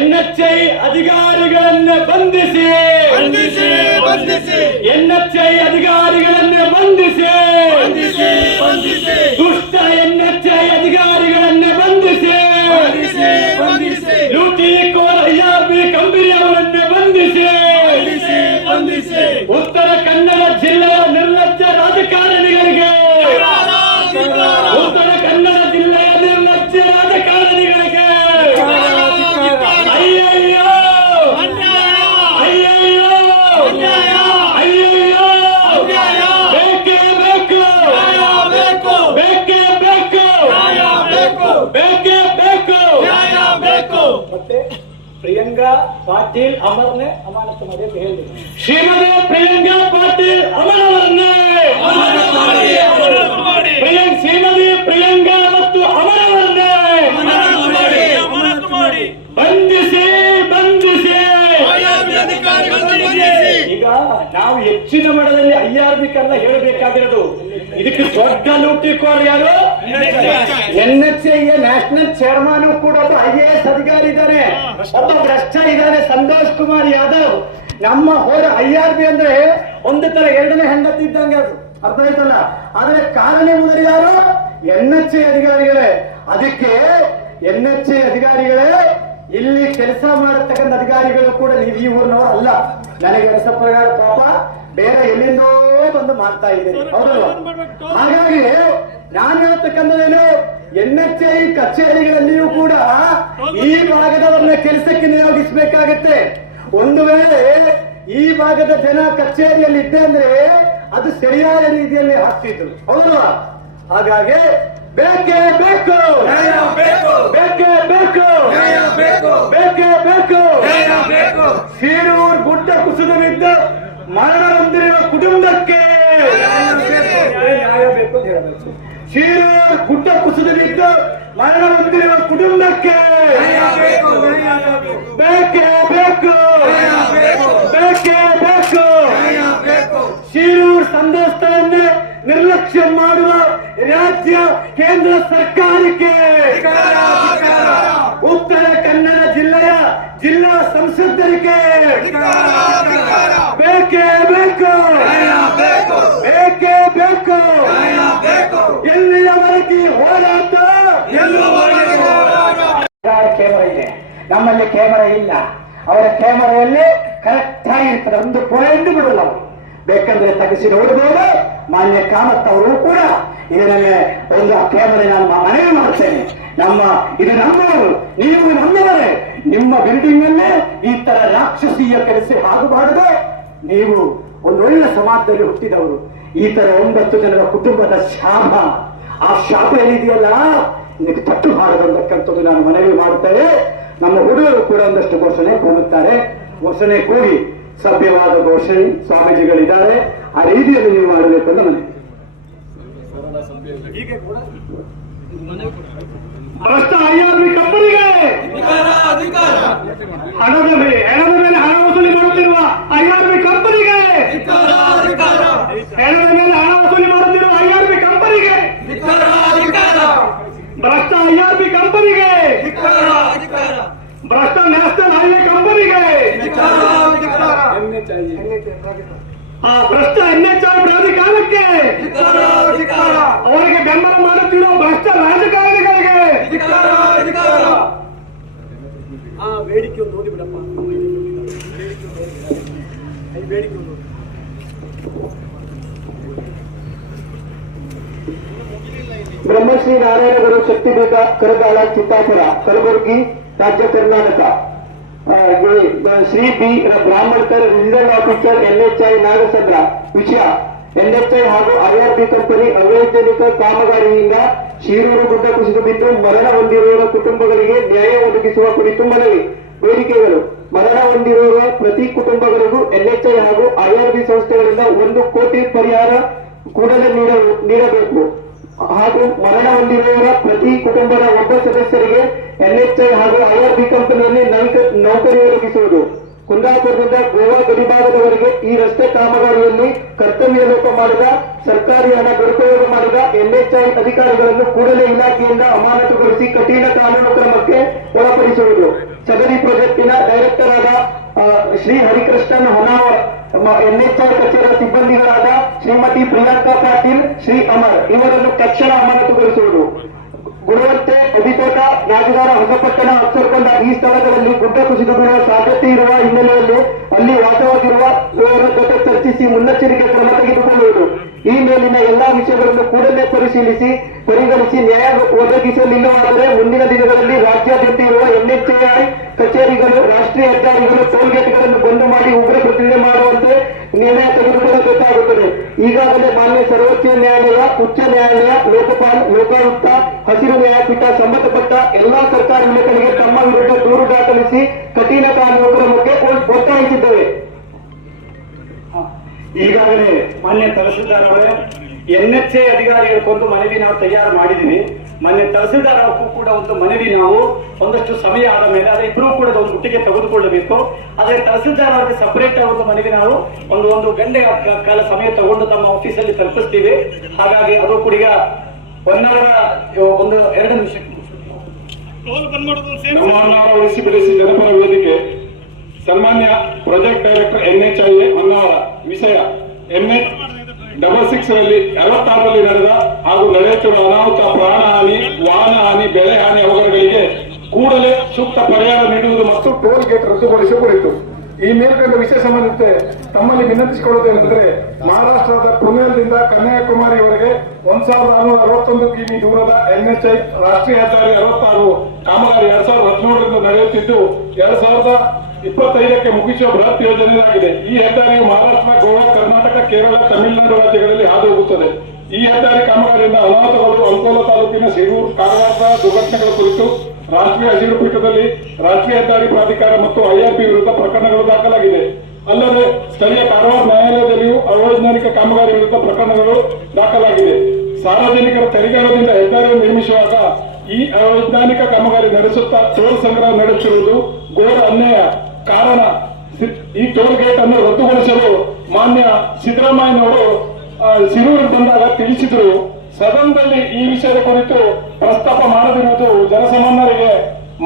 NHI ಅಧಿಕಾರಿಗಳನ್ನ ಬಂಧಿಸಿ, NHI ಅಧಿಕಾರಿಗಳನ್ನ ಬಂಧಿಸಿ, ದುಷ್ಟ NHI ಅಧಿಕಾರಿಗಳನ್ನ ಬಂಧಿಸಿ, ಲೂಟಿಕೋರ IRB ಕಂಪನಿ ಅವರನ್ನ ಬಂಧಿಸಿ, ಉತ್ತರ ಕನ್ನಡ ಜಿಲ್ಲೆಯ ನಿರ್ಲಜ್ಜ ರಾಜಕಾರಣಿಗಳಿಗೆ, ಉತ್ತರ ಕನ್ನಡ ಜಿಲ್ಲೆಯ ನಿರ್ಲಜ್ಜ ರಾಜಕಾರಣಿಗಳಿಗೆ ಅಯ್ಯಯ್ಯೋ, ಅಯ್ಯಯ್ಯೋ, ಅಯ್ಯಯ್ಯೋ, ಬೇಕೇ ಬೇಕು, ಬೇಕೇ ಬೇಕು, ಬೇಕೇ ಬೇಕು. ಮತ್ತೆ ಪ್ರಿಯಾಂಕಾ ಪಾಟೀಲ್ ಅಮರ್ನೆ ಅಮಾನತು ಮಾಡಿ ಅಂತ ಹೇಳಿದ್ರು. ಶ್ರೀಮತಿ ಪ್ರಿಯಾಂಕಾ ಪಾಟೀಲ್ ಅಮರವರನ್ನೇ, ಶ್ರೀಮತಿ ಪ್ರಿಯಾಂಕಾ ಮತ್ತು ಅಮರವರನ್ನೇ ಬಂಧಿಸಿ, ಬಂಧಿಸಿ. ಈಗ ನಾವು ಹೆಚ್ಚಿನ ಮಟ್ಟದಲ್ಲಿ IRB ಕನ್ನ ಹೇಳಬೇಕಾಗಿರೋದು, ಇದಕ್ಕೆ ದೊಡ್ಡ ಲೂಟಿಕೋರ್ ಯಾರು? NHI ನ್ಯಾಷನಲ್ ಚೇರ್ಮನ್ ಕೂಡ ಒಬ್ಬ IAS ಅಧಿಕಾರಿ ಇದ್ದಾನೆ, ಒಬ್ಬ ಭ್ರಷ್ಟ ಇದ್ದಾನೆ, ಸಂತೋಷ್ ಕುಮಾರ್ ಯಾದವ್. ನಮ್ಮ IRB ಅಂದ್ರೆ ಒಂದು ತರ ಎರಡನೇ ಹೆಂಡತಿ ಇದ್ದಂಗೆ, ಅದು ಅರ್ಥ ಆಯ್ತಲ್ಲ. ಆದ್ರೆ ಕಾರಣೀಭೂತರು ಯಾರು? NHI ಅಧಿಕಾರಿಗಳೇ. ಅದಕ್ಕೆ NHI ಅಧಿಕಾರಿಗಳೇ, ಇಲ್ಲಿ ಕೆಲಸ ಮಾಡತಕ್ಕಂಥ ಅಧಿಕಾರಿಗಳು ಕೂಡ ನೀವು ಈ ಊರಿನವರು ಅಲ್ಲ. ನನಗೆ ಅನಿಸೋ ಪ್ರಕಾರ ಪಾಪ ಬೇರೆ ಎಲ್ಲಿಂದೋ ಬಂದು ಮಾಡ್ತಾ ಇದ್ದೀರಿ, ಹೌದಲ್ವಾ? ಹಾಗಾಗಿ ನಾನು ಹೇಳ್ತಕ್ಕಂಥದ್ದೇನು, NHI ಕಚೇರಿಗಳಲ್ಲಿಯೂ ಕೂಡ ಈ ಭಾಗದವರನ್ನ ಕೆಲಸಕ್ಕೆ ನಿಯೋಗಿಸಬೇಕಾಗತ್ತೆ. ಒಂದು ವೇಳೆ ಈ ಭಾಗದ ಜನ ಕಚೇರಿಯಲ್ಲಿ ಇದ್ದೆ ಅಂದ್ರೆ ಅದು ಸರಿಯಾದ ರೀತಿಯಲ್ಲಿ ಹಾಕ್ತಿದ್ರು, ಹೌದಲ್ವಾ? ಹಾಗಾಗಿ ಬೇಕೇ ಬೇಕು, ಬೇಕೇ ಬೇಕು, ಬೇಕೇ ಬೇಕು. ಶಿರೂರ್ ಗುಡ್ಡ ಕುಸಿದು ಬಿದ್ದ ಮರಣ ಹೊಂದಿರುವ ಕುಟುಂಬಕ್ಕೆ ನ್ಯಾಯ ಬೇಕು ಅಂತ ಹೇಳಬೇಕು. ಶಿರೂರ್ ಗುಡ್ಡ ಕುಸಿದು ಬಿದ್ದ ಮರಣ ಹೊಂದಿರುವ ಕುಟುಂಬಕ್ಕೆ ಬೇಕೇ ಬೇಕು, ಬೇಕೇ ಬೇಕು. ಶಿರೂರ್ ಸಂತ್ರಸ್ತರನ್ನೇ ನಿರ್ಲಕ್ಷ್ಯ ಮಾಡುವ ರಾಜ್ಯ ಕೇಂದ್ರ ಸರ್ಕಾರಕ್ಕೆ, ಉತ್ತರ ಕನ್ನಡ ಜಿಲ್ಲೆಯ ಜಿಲ್ಲಾ ಸಂಸದರಿಗೆ ಬೇಕೇ ಬೇಕು, ಬೇಕೇ ಬೇಕು. ಎಲ್ಲಿಯವರೆಗೆ ಹೋರಾಟ, ನಮ್ಮಲ್ಲಿ ಕ್ಯಾಮರಾ ಇಲ್ಲ. ಅವರ ಕ್ಯಾಮರಾದಲ್ಲಿ ಕರೆಕ್ಟ್ ಆಗಿರ್ತದೆ, ಒಂದು ಪಾಯಿಂಟ್ ಬಿಡಲ್ಲ ಅವರು. ಬೇಕಂದ್ರೆ ತೆಗೆಸಿ ನೋಡಬಹುದು. ಮಾನ್ಯ ಕಾಮತ್ ಅವರು ಕೂಡ ಇದರಲ್ಲಿ ಒಂದು ಕ್ಯಾಮರಾ ನಾನು ಮನವಿ ಮಾಡ್ತೇನೆ. ಇದು ನಮ್ಮವರು, ನೀವು ನಮ್ಮವರೇ. ನಿಮ್ಮ ಬಿಲ್ಡಿಂಗ್ ಅಲ್ಲೇ ಈ ತರ ರಾಕ್ಷಸೀಯ ಕೆಲಸ ಆಗಬಾರದು. ನೀವು ಒಂದು ಒಳ್ಳೆ ಸಮಾಜದಲ್ಲಿ ಹುಟ್ಟಿದವರು. ಈ ತರ 9 ಜನರ ಕುಟುಂಬದ ಶಾಪ, ಆ ಶಾಪ ಏನಿದೆಯಲ್ಲ ಇದಕ್ಕೆ ತಟ್ಟು ಮಾಡದಂತಕ್ಕಂಥದ್ದು ನಾನು ಮನವಿ ಮಾಡ್ತೇನೆ. ನಮ್ಮ ಹುಡುಗರು ಕೂಡ ಒಂದಷ್ಟು ಘೋಷಣೆ ಕೂಗುತ್ತಾರೆ. ಘೋಷಣೆ ಕೂಗಿ ಸಭ್ಯವಾದ ಘೋಷಣೆ ಸ್ವಾಮೀಜಿಗಳಿದ್ದಾರೆ, ಆ ರೀತಿಯಲ್ಲಿ ನೀವು ಮಾಡಬೇಕು ಅಂತ ಮನವಿ. ಭ್ರಷ್ಟ IRB ಕಂಪನಿಗೆ ಹಣದ ಮೇಲೆ ಹಣ ವಸೂಲಿ ಮಾಡುತ್ತಿರುವ IRB ಕಂಪನಿಗೆ, ಹೆಣದ ಮೇಲೆ ಹಣ ವಸೂಲಿ ಮಾಡುತ್ತಿರುವ IRB ಕಂಪನಿಗೆ, ಭ್ರಷ್ಟ IRB ಕಂಪನಿಗೆ, ಭ್ರಷ್ಟ ನ್ಯಾಷನಲ್ ಹೈವೇ ಕಂಪನಿಗೆ, ಭ್ರಷ್ಟ NHI ಪ್ರಾಧಿಕಾರಕ್ಕೆ, ಅವರಿಗೆ ಬೆಂಬಲ ಮಾಡುತ್ತಿರುವ ಭ್ರಷ್ಟ ರಾಜಕಾರಣಿಗಳಿಗೆ ಬೇಡಿಕೆ ಒಂದು ಓದಿ ಬಿಡಪ್ಪ. ಬೇಡಿಕೆ ಒಂದು ಬ್ರಹ್ಮಶ್ರೀ ನಾರಾಯಣ ಗುರು ಶಕ್ತಿಪೀಠ ಕರಗಾಳ ಚಿತ್ತಾಪುರ ಕಲಬುರಗಿ ರಾಜ್ಯ Karnataka. Shri B Brahmankar regional officer NHI Nagasandra. ವಿಷಯ NHI ಹಾಗೂ IRB ಕಂಪನಿ ಅವೈಜ್ಞಾನಿಕ ಕಾಮಗಾರಿಯಿಂದ ಶಿರೂರು ಗುಡ್ಡ ಕುಸಿದು ಬಿದ್ದು ಮರಣ ಹೊಂದಿರುವ ಕುಟುಂಬಗಳಿಗೆ ನ್ಯಾಯ ಒದಗಿಸುವ ಕುರಿತು ಮನವಿ. ಬೇಡಿಕೆಗಳು: ಮರಣ ಹೊಂದಿರುವ ಪ್ರತಿ ಕುಟುಂಬಗಳಿಗೂ NHI ಹಾಗೂ IRB ಸಂಸ್ಥೆಗಳಿಂದ 1 ಕೋಟಿ ಪರಿಹಾರ ಕೂಡಲೇ ನೀಡಬೇಕು ಹಾಗೂ ಮರಣ ಹೊಂದಿರುವವರ ಪ್ರತಿ ಕುಟುಂಬದ ಒಬ್ಬ ಸದಸ್ಯರಿಗೆ NHI ಹಾಗೂ IRB ಕಂಪನಿಯಲ್ಲಿ ನೌಕರಿ ಒದಗಿಸುವುದು. ಕುಂದಾಪುರದಿಂದ ಗೋವಾ ಗಡಿಭಾಗದವರೆಗೆ ಈ ರಸ್ತೆ ಕಾಮಗಾರಿಯಲ್ಲಿ ಕರ್ತವ್ಯ ಲೋಪ ಮಾಡಿದ, ಸರ್ಕಾರಿ ಹಣ ದುರುಪಯೋಗ ಮಾಡಿದ NHI ಅಧಿಕಾರಿಗಳನ್ನು ಕೂಡಲೇ ಇಲಾಖೆಯಿಂದ ಅಮಾನತುಗೊಳಿಸಿ ಕಠಿಣ ಕಾನೂನು ಕ್ರಮಕ್ಕೆ ಒಳಪಡಿಸುವುದು. ಸದರಿ ಪ್ರಾಜೆಕ್ಟಿನ ಡೈರೆಕ್ಟರ್ ಆದ ಶ್ರೀ ಹರಿಕೃಷ್ಣನ್ ಹೊನ್ನಾವರ್, NHI ಕಚೇರಿಯ ಸಿಬ್ಬಂದಿಗಳಾದ ಶ್ರೀಮತಿ ಪ್ರಿಯಾಂಕಾ ಪಾಟೀಲ್, ಶ್ರೀ ಅಮರ್ ಇವರನ್ನು ತಕ್ಷಣ ಅಮಾನತುಗೊಳಿಸುವುದು. ಗುಣವಂತೆ, ಅಭಿತೋಟ, ನಾಗದಾರ, ಹೊಸಪಟ್ಟಣ, ಅಕ್ಷರಕೊಂಡ ಈ ಸ್ಥಳಗಳಲ್ಲಿ ಗುಡ್ಡ ಕುಸಿದು ಬೀಳುವ ಸಾಧ್ಯತೆ ಇರುವ ಹಿನ್ನೆಲೆಯಲ್ಲಿ ಅಲ್ಲಿ ವಾಸವಾಗಿರುವವರ ಜೊತೆ ಚರ್ಚಿಸಿ ಮುನ್ನೆಚ್ಚರಿಕೆ ಕ್ರಮ ತೆಗೆದುಕೊಳ್ಳುವುದು. ಈ ಮೇಲಿನ ಎಲ್ಲಾ ವಿಷಯಗಳನ್ನು ಕೂಡಲೇ ಪರಿಗಣಿಸಿ ನ್ಯಾಯ ಒದಗಿಸಲಿಲ್ಲವಾದರೆ ಮುಂದಿನ ದಿನಗಳಲ್ಲಿ ರಾಜ್ಯಾದ್ಯಂತ ಇರುವ NHI ಕಚೇರಿಗಳು, ರಾಷ್ಟ್ರೀಯ ಹೆದ್ದಾರಿಗಳು, ಟೋಲ್ಗೇಟ್ಗಳನ್ನು ಬಂದ್ ಮಾಡಿ ಉಗ್ರ ಪ್ರತಿಜ್ಞೆ ಮಾಡುವಂತೆ ನಿರ್ಣಯ ತೆಗೆದುಕೊಳ್ಳಬೇಕಾಗುತ್ತದೆ. ಈಗಾಗಲೇ ಮಾನ್ಯ ಸರ್ವೋಚ್ಚ ನ್ಯಾಯಾಲಯ, ಉಚ್ಚ ನ್ಯಾಯಾಲಯ, ಲೋಕಪಾಲ್, ಲೋಕಾಯುಕ್ತ, ಹಸಿರು ನ್ಯಾಯಪೀಠ ಸಂಬಂಧಪಟ್ಟ ಎಲ್ಲಾ ಸರ್ಕಾರಿ ಇಲಾಖೆಗಳಿಗೆ ತಮ್ಮ ವಿರುದ್ಧ ದೂರು ದಾಖಲಿಸಿ ಕಠಿಣ ಕಾನೂನು ಕ್ರಮಕ್ಕೆ ಒತ್ತಾಯಿಸಿದ್ದೇವೆ. ಈಗಾಗಲೇ ಮಾನ್ಯ ತಹಸೀಲ್ದಾರ್ ಅವರೇ NHI ಅಧಿಕಾರಿಗಳಿಗೊಂದು ಮನವಿ ನಾವು ತಯಾರು ಮಾಡಿದೀವಿ. ಮಾನ್ಯ ತಹಸೀಲ್ದಾರ್ ಅವರಿಗೂ ಕೂಡ ಒಂದು ಮನವಿ ನಾವು ಒಂದಷ್ಟು ಸಮಯ ಆದ ಮೇಲೆ ಅದೇ ಇಬ್ಬರೂ ಕೂಡ ಒಂದು ಒಟ್ಟಿಗೆ ತೆಗೆದುಕೊಳ್ಳಬೇಕು. ಆದ್ರೆ ತಹಸೀಲ್ದಾರ್ ಅವರಿಗೆ ಸಪರೇಟ್ ಆಗಿ ಒಂದು ಮನವಿ ನಾವು ಒಂದು ಗಂಟೆ ಕಾಲ ಸಮಯ ತಗೊಂಡು ತಮ್ಮ ಆಫೀಸಲ್ಲಿ ತಲುಪಿಸ್ತೀವಿ. ಹಾಗಾಗಿ ಅದು ಕೂಡ ಈಗ 1 ಅವರ್ 2 ನಿಮಿಷ ಉಳಿಸಿ ಬೆಳೆಸಿ ಜನಪರ ವೇದಿಕೆ ಸನ್ಮಾನ್ಯ ಪ್ರಾಜೆಕ್ಟ್ ಡೈರೆಕ್ಟರ್ NHI ಹೊನ್ನಾವರ. ವಿಷಯ NH66 ರಲ್ಲಿ 66ರಲ್ಲಿ ನಡೆದ ಹಾಗೂ ನಡೆಯುತ್ತಿರುವ ಅನಾಹುತ, ಪ್ರಾಣಹಾನಿ, ವಾಹನ ಹಾನಿ, ಬೆಳೆ ಹಾನಿ ಅವಘಡಗಳಿಗೆ ಕೂಡಲೇ ಸೂಕ್ತ ಪರಿಹಾರ ನೀಡುವುದು ಮತ್ತು ಟೋಲ್ ಗೇಟ್ ರದ್ದುಗೊಳಿಸುವ ಕುರಿತು ಈ ಮೇಲ್ಕಂಡ ವಿಷಯ ಸಂಬಂಧಿಸಿದಂತೆ ತಮ್ಮಲ್ಲಿ ವಿನಂತಿಸಿಕೊಳ್ಳುವುದೇನೆಂದರೆ, ಮಹಾರಾಷ್ಟ್ರದ ಪುಣೆಯಿಂದ ಕನ್ಯಾಕುಮಾರಿವರೆಗೆ 1661 ಕಿಮಿ ದೂರದ NHI ರಾಷ್ಟ್ರೀಯ ಹೆದ್ದಾರಿ 66 ಕಾಮಗಾರಿ 2017ರಿಂದ ನಡೆಯುತ್ತಿದ್ದು 2025ಕ್ಕೆ ಮುಗಿಸುವ ಬೃಹತ್ ಯೋಜನೆಯಾಗಿದೆ. ಈ ಹೆದ್ದಾರಿಯು ಮಹಾರಾಷ್ಟ್ರ, ಗೋವಾ, ಕರ್ನಾಟಕ, ಕೇರಳ, ತಮಿಳುನಾಡು ರಾಜ್ಯಗಳಲ್ಲಿ ಹಾದು ಹೋಗುತ್ತದೆ. ಈ ಹೆದ್ದಾರಿ ಕಾಮಗಾರಿಯಿಂದ ಅನಾಹುತಗಳು ಅಂಕೋಲಾ ತಾಲೂಕಿನ ಶಿರೂರು, ಕಾರವಾರದ ದುರ್ಘಟನೆಗಳ ಕುರಿತು ರಾಷ್ಟ್ರೀಯ ಹಸಿರು ಪೀಠದಲ್ಲಿ ರಾಷ್ಟ್ರೀಯ ಹೆದ್ದಾರಿ ಪ್ರಾಧಿಕಾರ ಮತ್ತು IRB ವಿರುದ್ಧ ಪ್ರಕರಣಗಳು ದಾಖಲಾಗಿದೆ. ಅಲ್ಲದೆ ಸ್ಥಳೀಯ ಕಾರವಾರ ನ್ಯಾಯಾಲಯದಲ್ಲಿಯೂ ಅವೈಜ್ಞಾನಿಕ ಕಾಮಗಾರಿ ವಿರುದ್ಧ ಪ್ರಕರಣಗಳು ದಾಖಲಾಗಿದೆ. ಸಾರ್ವಜನಿಕರ ತೆರಿಗೆ ಹಣದಿಂದ ಹೆದ್ದಾರಿಯನ್ನು ನಿರ್ಮಿಸುವಾಗ ಈ ಅವೈಜ್ಞಾನಿಕ ಕಾಮಗಾರಿ ನಡೆಸುತ್ತಾ ಟೋಲ್ ಸಂಗ್ರಹ ನಡೆಸುತ್ತಿರುವುದು ಘೋರ ಅನ್ಯಾಯ. ಕಾರಣ, ಈ ಟೋಲ್ ಗೇಟ್ ಅನ್ನು ರದ್ದುಗೊಳಿಸಲು ಮಾನ್ಯ ಸಿದ್ದರಾಮಯ್ಯನವರು ಶಿರೂರು ಬಂದಾಗ ತಿಳಿಸಿದರು. ಸದನದಲ್ಲಿ ಈ ವಿಷಯದ ಕುರಿತು ಪ್ರಸ್ತಾಪ ಮಾಡದಿರುವುದು ಜನಸಾಮಾನ್ಯರಿಗೆ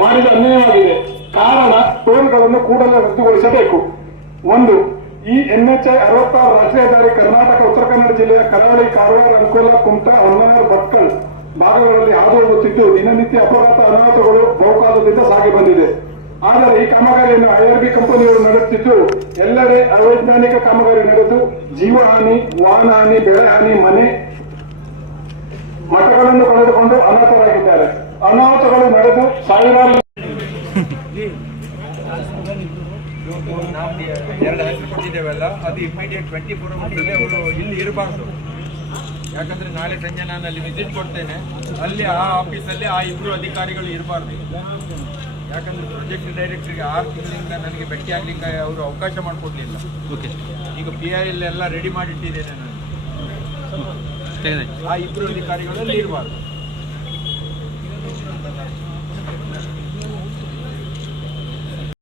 ಮಾಡಿದ ಅನ್ಯಾಯವಾಗಿದೆ. ಕಾರಣ, ಟೋಲ್ಗಳನ್ನು ಕೂಡಲೇ ರದ್ದುಗೊಳಿಸಬೇಕು. 1. ಈ NHI 66 ರಾಷ್ಟ್ರೀಯ ಹೆದ್ದಾರಿ ಕರ್ನಾಟಕ ಉತ್ತರ ಕನ್ನಡ ಜಿಲ್ಲೆಯ ಕರಾವಳಿ, ಕಾರವಾರ, ಅಂಕೋಲಾ, ಕುಮಟಾ, ಹೊನ್ನಾವರ, ಭಟ್ಕಲ್ ಭಾಗಗಳಲ್ಲಿ ಹಾದು ಹೋಗುತ್ತಿದ್ದು ದಿನನಿತ್ಯ ಅಪಘಾತ, ಅನಾಹುತಗಳು ಬಹುಕಾಲದಿಂದ ಸಾಗಿ ಬಂದಿದೆ. ಆದರೆ ಈ ಕಾಮಗಾರಿಯನ್ನು IRB ಕಂಪನಿಯವರು ನಡೆಸುತ್ತಿದ್ದು ಎಲ್ಲೆಡೆ ಅವೈಜ್ಞಾನಿಕ ಕಾಮಗಾರಿ ನಡೆದು ಜೀವಹಾನಿ, ವಾಹನ ಹಾನಿ, ಬೆಳೆ ಹಾನಿ, ಮನೆ ಮಠಗಳನ್ನು ಕಳೆದುಕೊಂಡು ಅನಾಥರಾಗಿದ್ದಾರೆ. ಅನಾಹುತಗಳು ನಡೆದು ಸಾವಿರಾರು ನಾವು ಎರಡು ಹೆಸರು ಕೊಟ್ಟಿದ್ದೇವಲ್ಲ, ಅದು ಇಮಿಡಿಯೇಟ್ 24 hours ಅವರು ಇಲ್ಲಿ ಇರಬಾರ್ದು. ಯಾಕಂದ್ರೆ ನಾಳೆ ಸಂಜೆ ನಾನು ಅಲ್ಲಿ ವಿಸಿಟ್ ಕೊಡ್ತೇನೆ. ಅಲ್ಲಿ ಆ ಆಫೀಸಲ್ಲಿ ಆ ಇಬ್ಬರು ಅಧಿಕಾರಿಗಳು ಇರಬಾರ್ದು. ಯಾಕಂದ್ರೆ ಪ್ರಾಜೆಕ್ಟ್ ಡೈರೆಕ್ಟರ್ಗೆ 6 ತಿಂಗಳಿಂದ ನನಗೆ ಭೇಟಿ ಆಗ್ಲಿಕ್ಕೆ ಅವರು ಅವಕಾಶ ಮಾಡಿಕೊಡ್ಲಿಲ್ಲ. ಈಗ PIL ಎಲ್ಲ ರೆಡಿ ಮಾಡಿಟ್ಟಿದ್ದೇನೆ ನಾನು. ಆ ಇಬ್ಬರು ಅಧಿಕಾರಿಗಳಲ್ಲಿ ಇರಬಾರ್ದು.